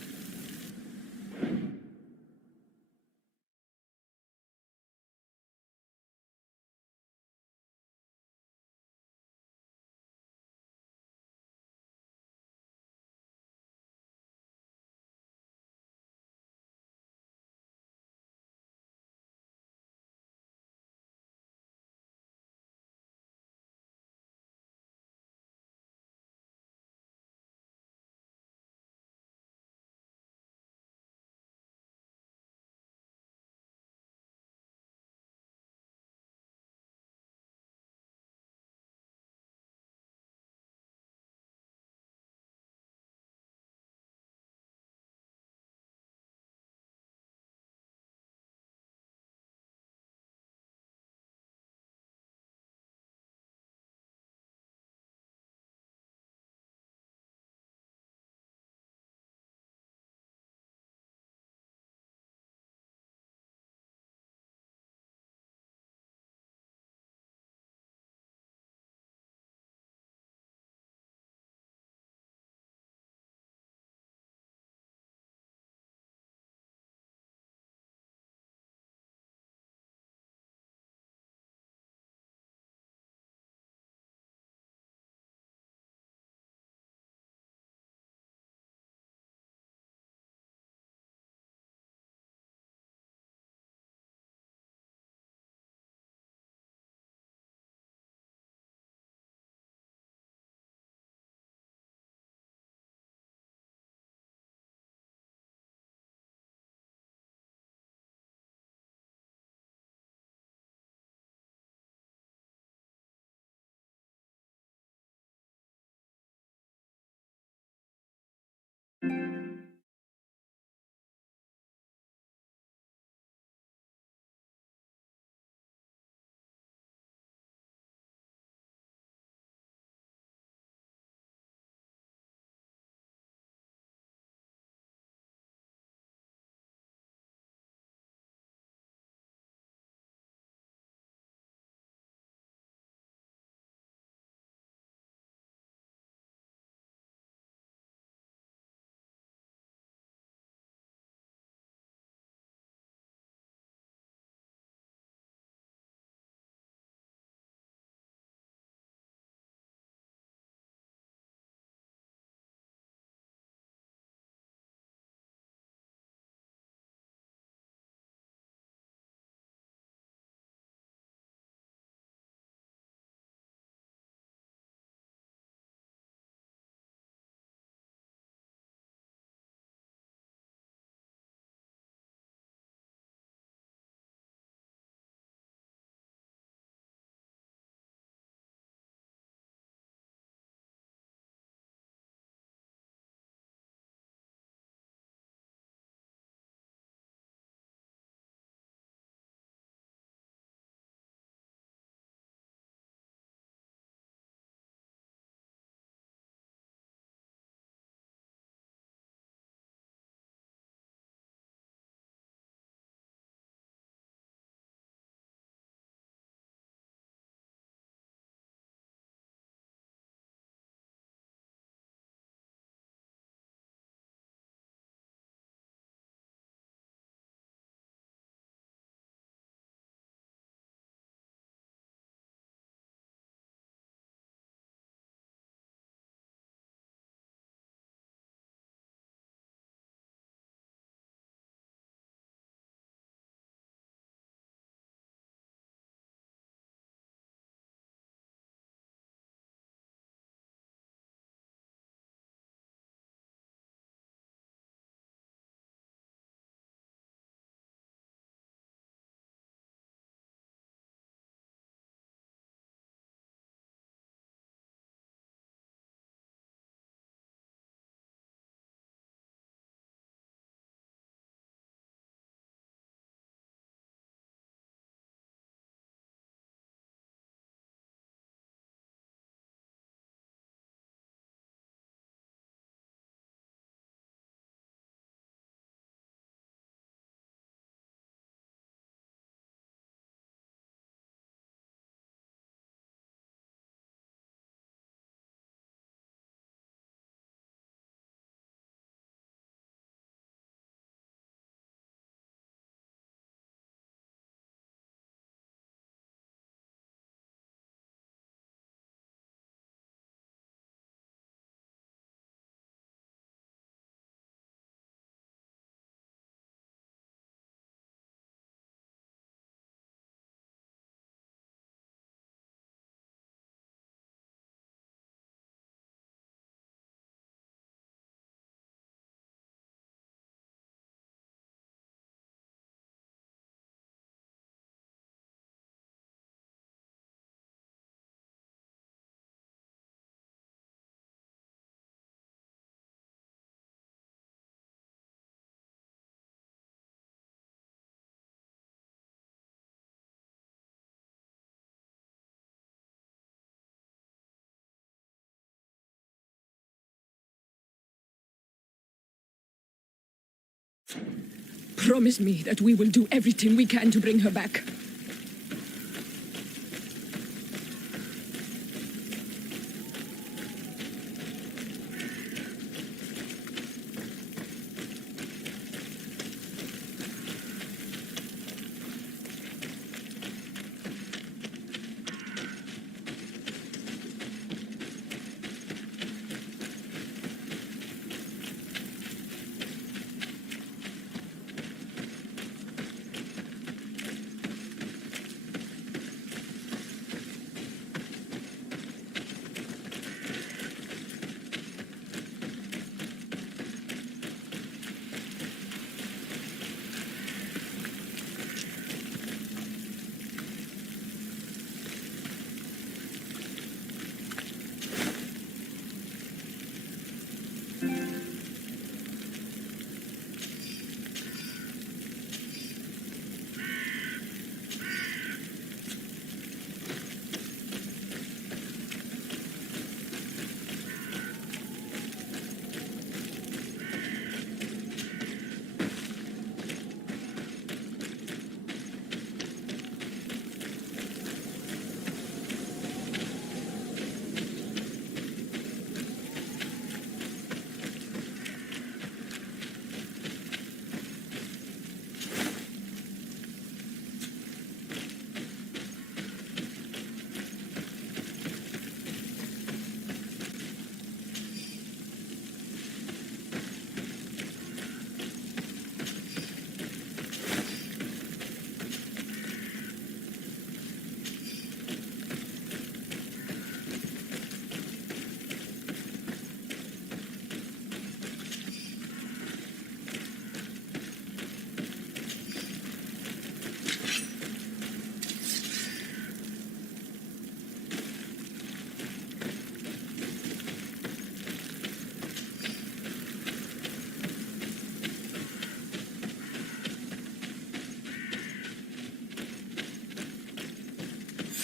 Promise me that we will do everything we can to bring her back.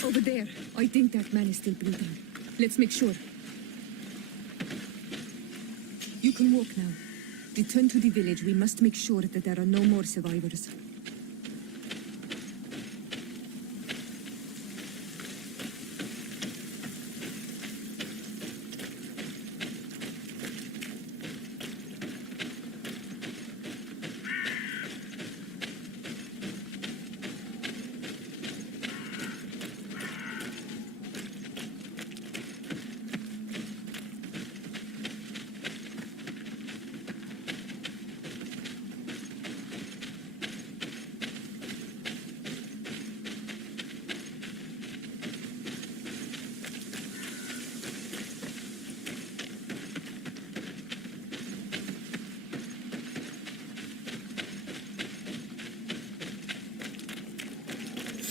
Over there. I think that man is still breathing. Let's make sure. You can walk now. Return to the village. We must make sure that there are no more survivors.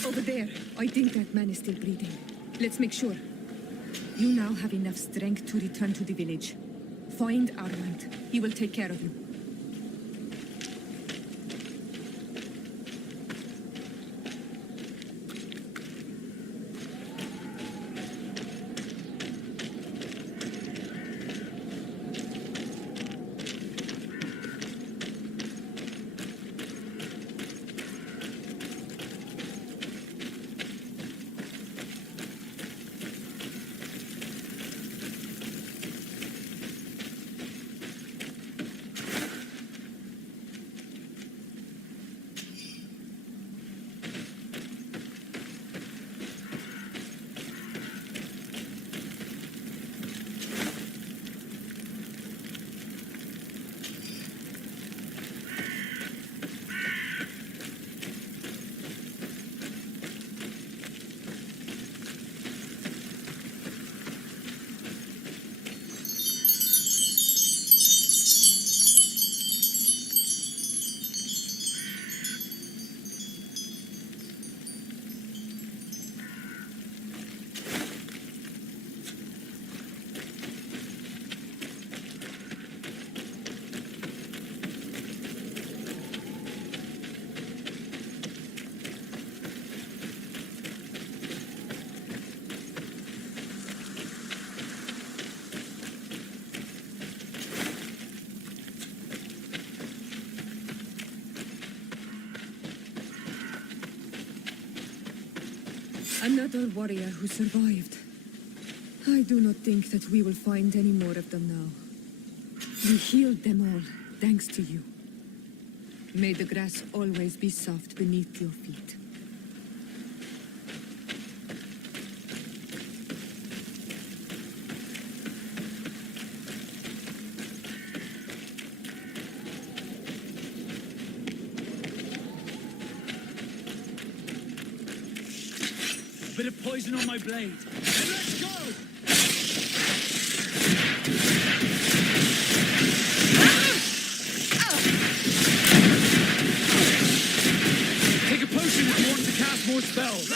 Over there. I think that man is still breathing. Let's make sure. You now have enough strength to return to the village. Find Armand. He will take care of you. Another warrior who survived. I do not think that we will find any more of them now. We healed them all, thanks to you. May the grass always be soft beneath your feet. A bit of poison on my blade. And let's go! Take a potion if you want to cast more spells.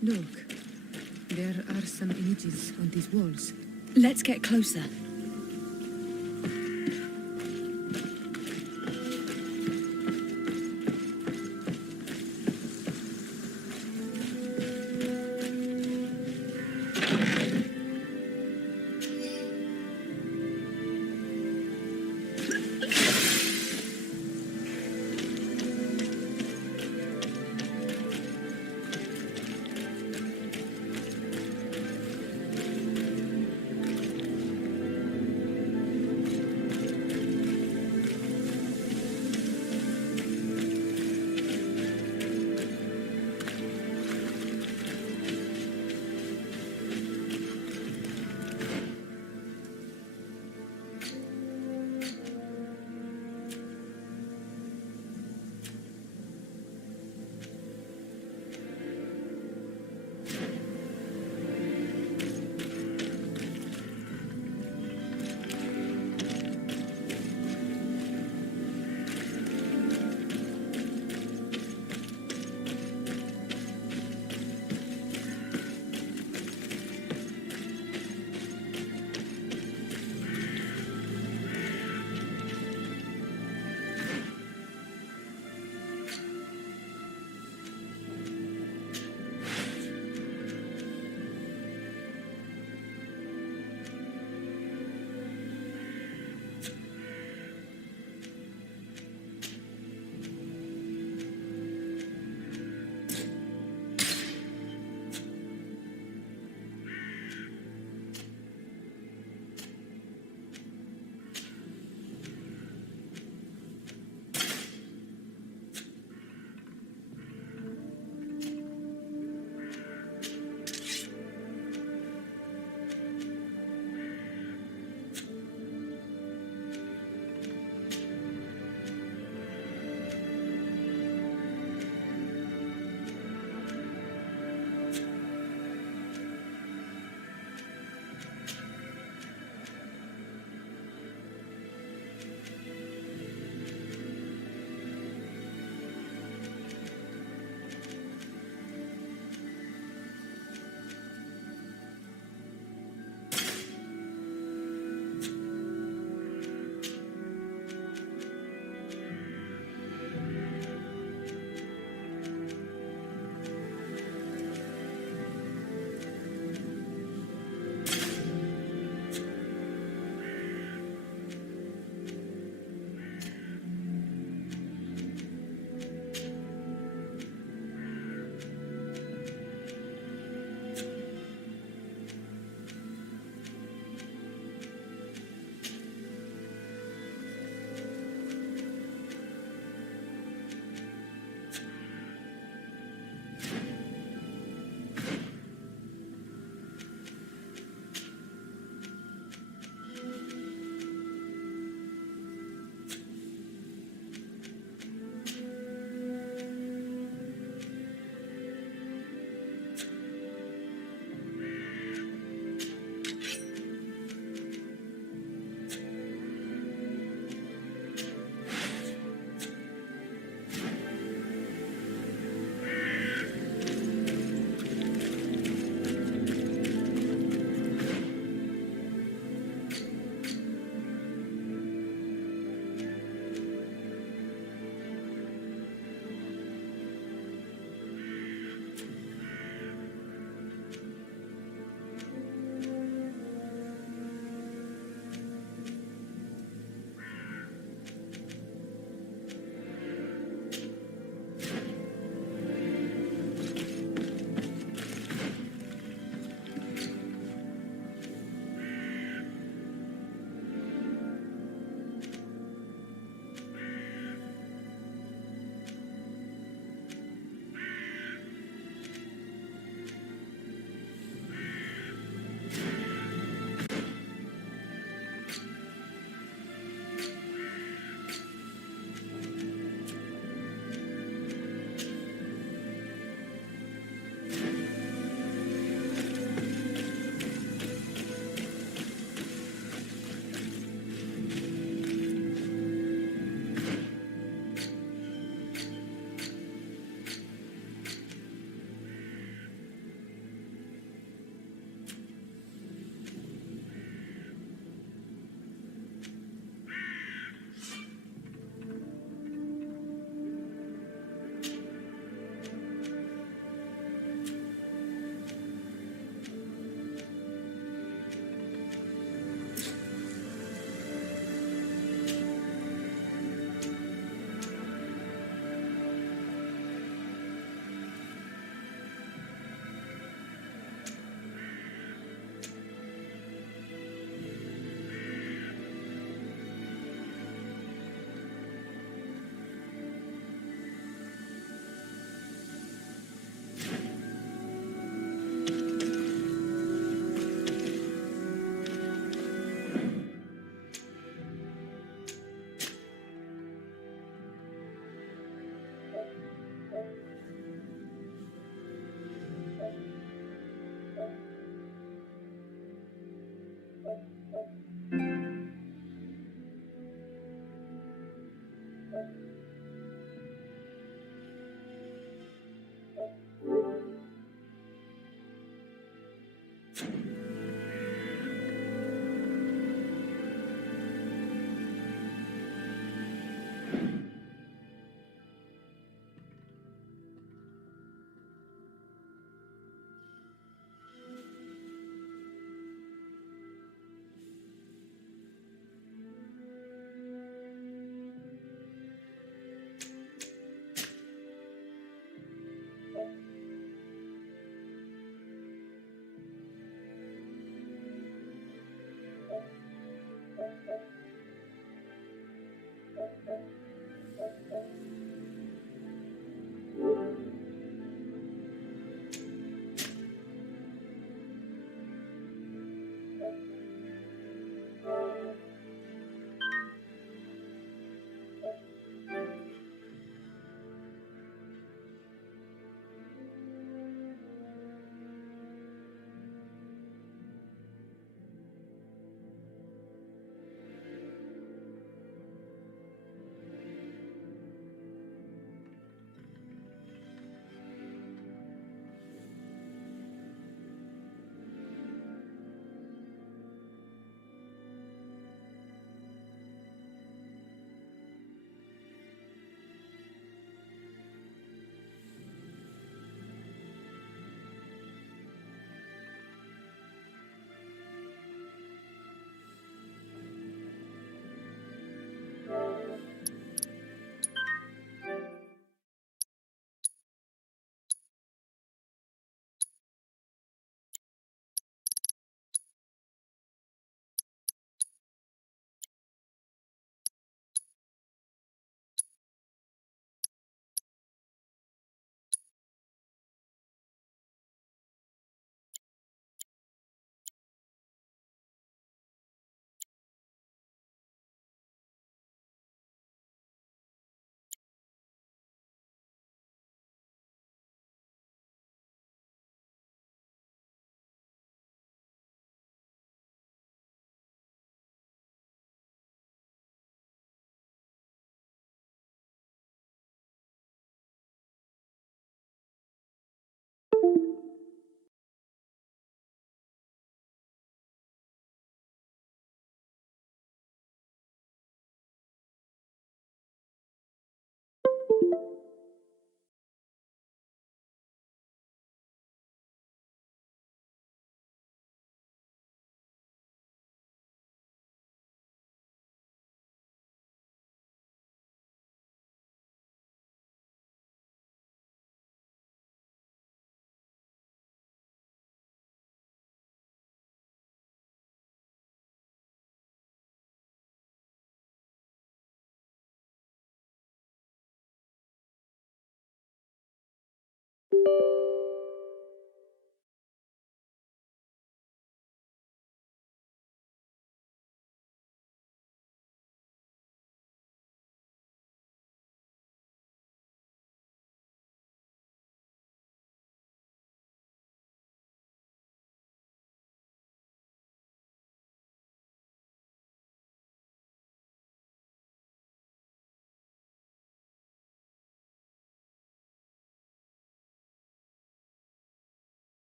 Look, there are some images on these walls. Let's get closer.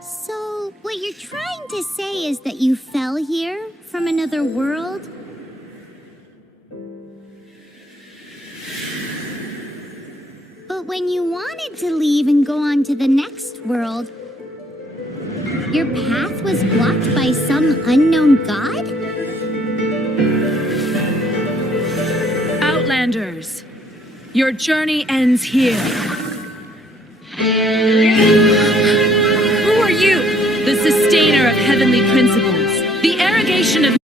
So, what you're trying to say is that you fell here from another world? But when you wanted to leave and go on to the next world, your path was blocked by some unknown god? Outlanders, your journey ends here. Who are you? The sustainer of heavenly principles, the arrogation of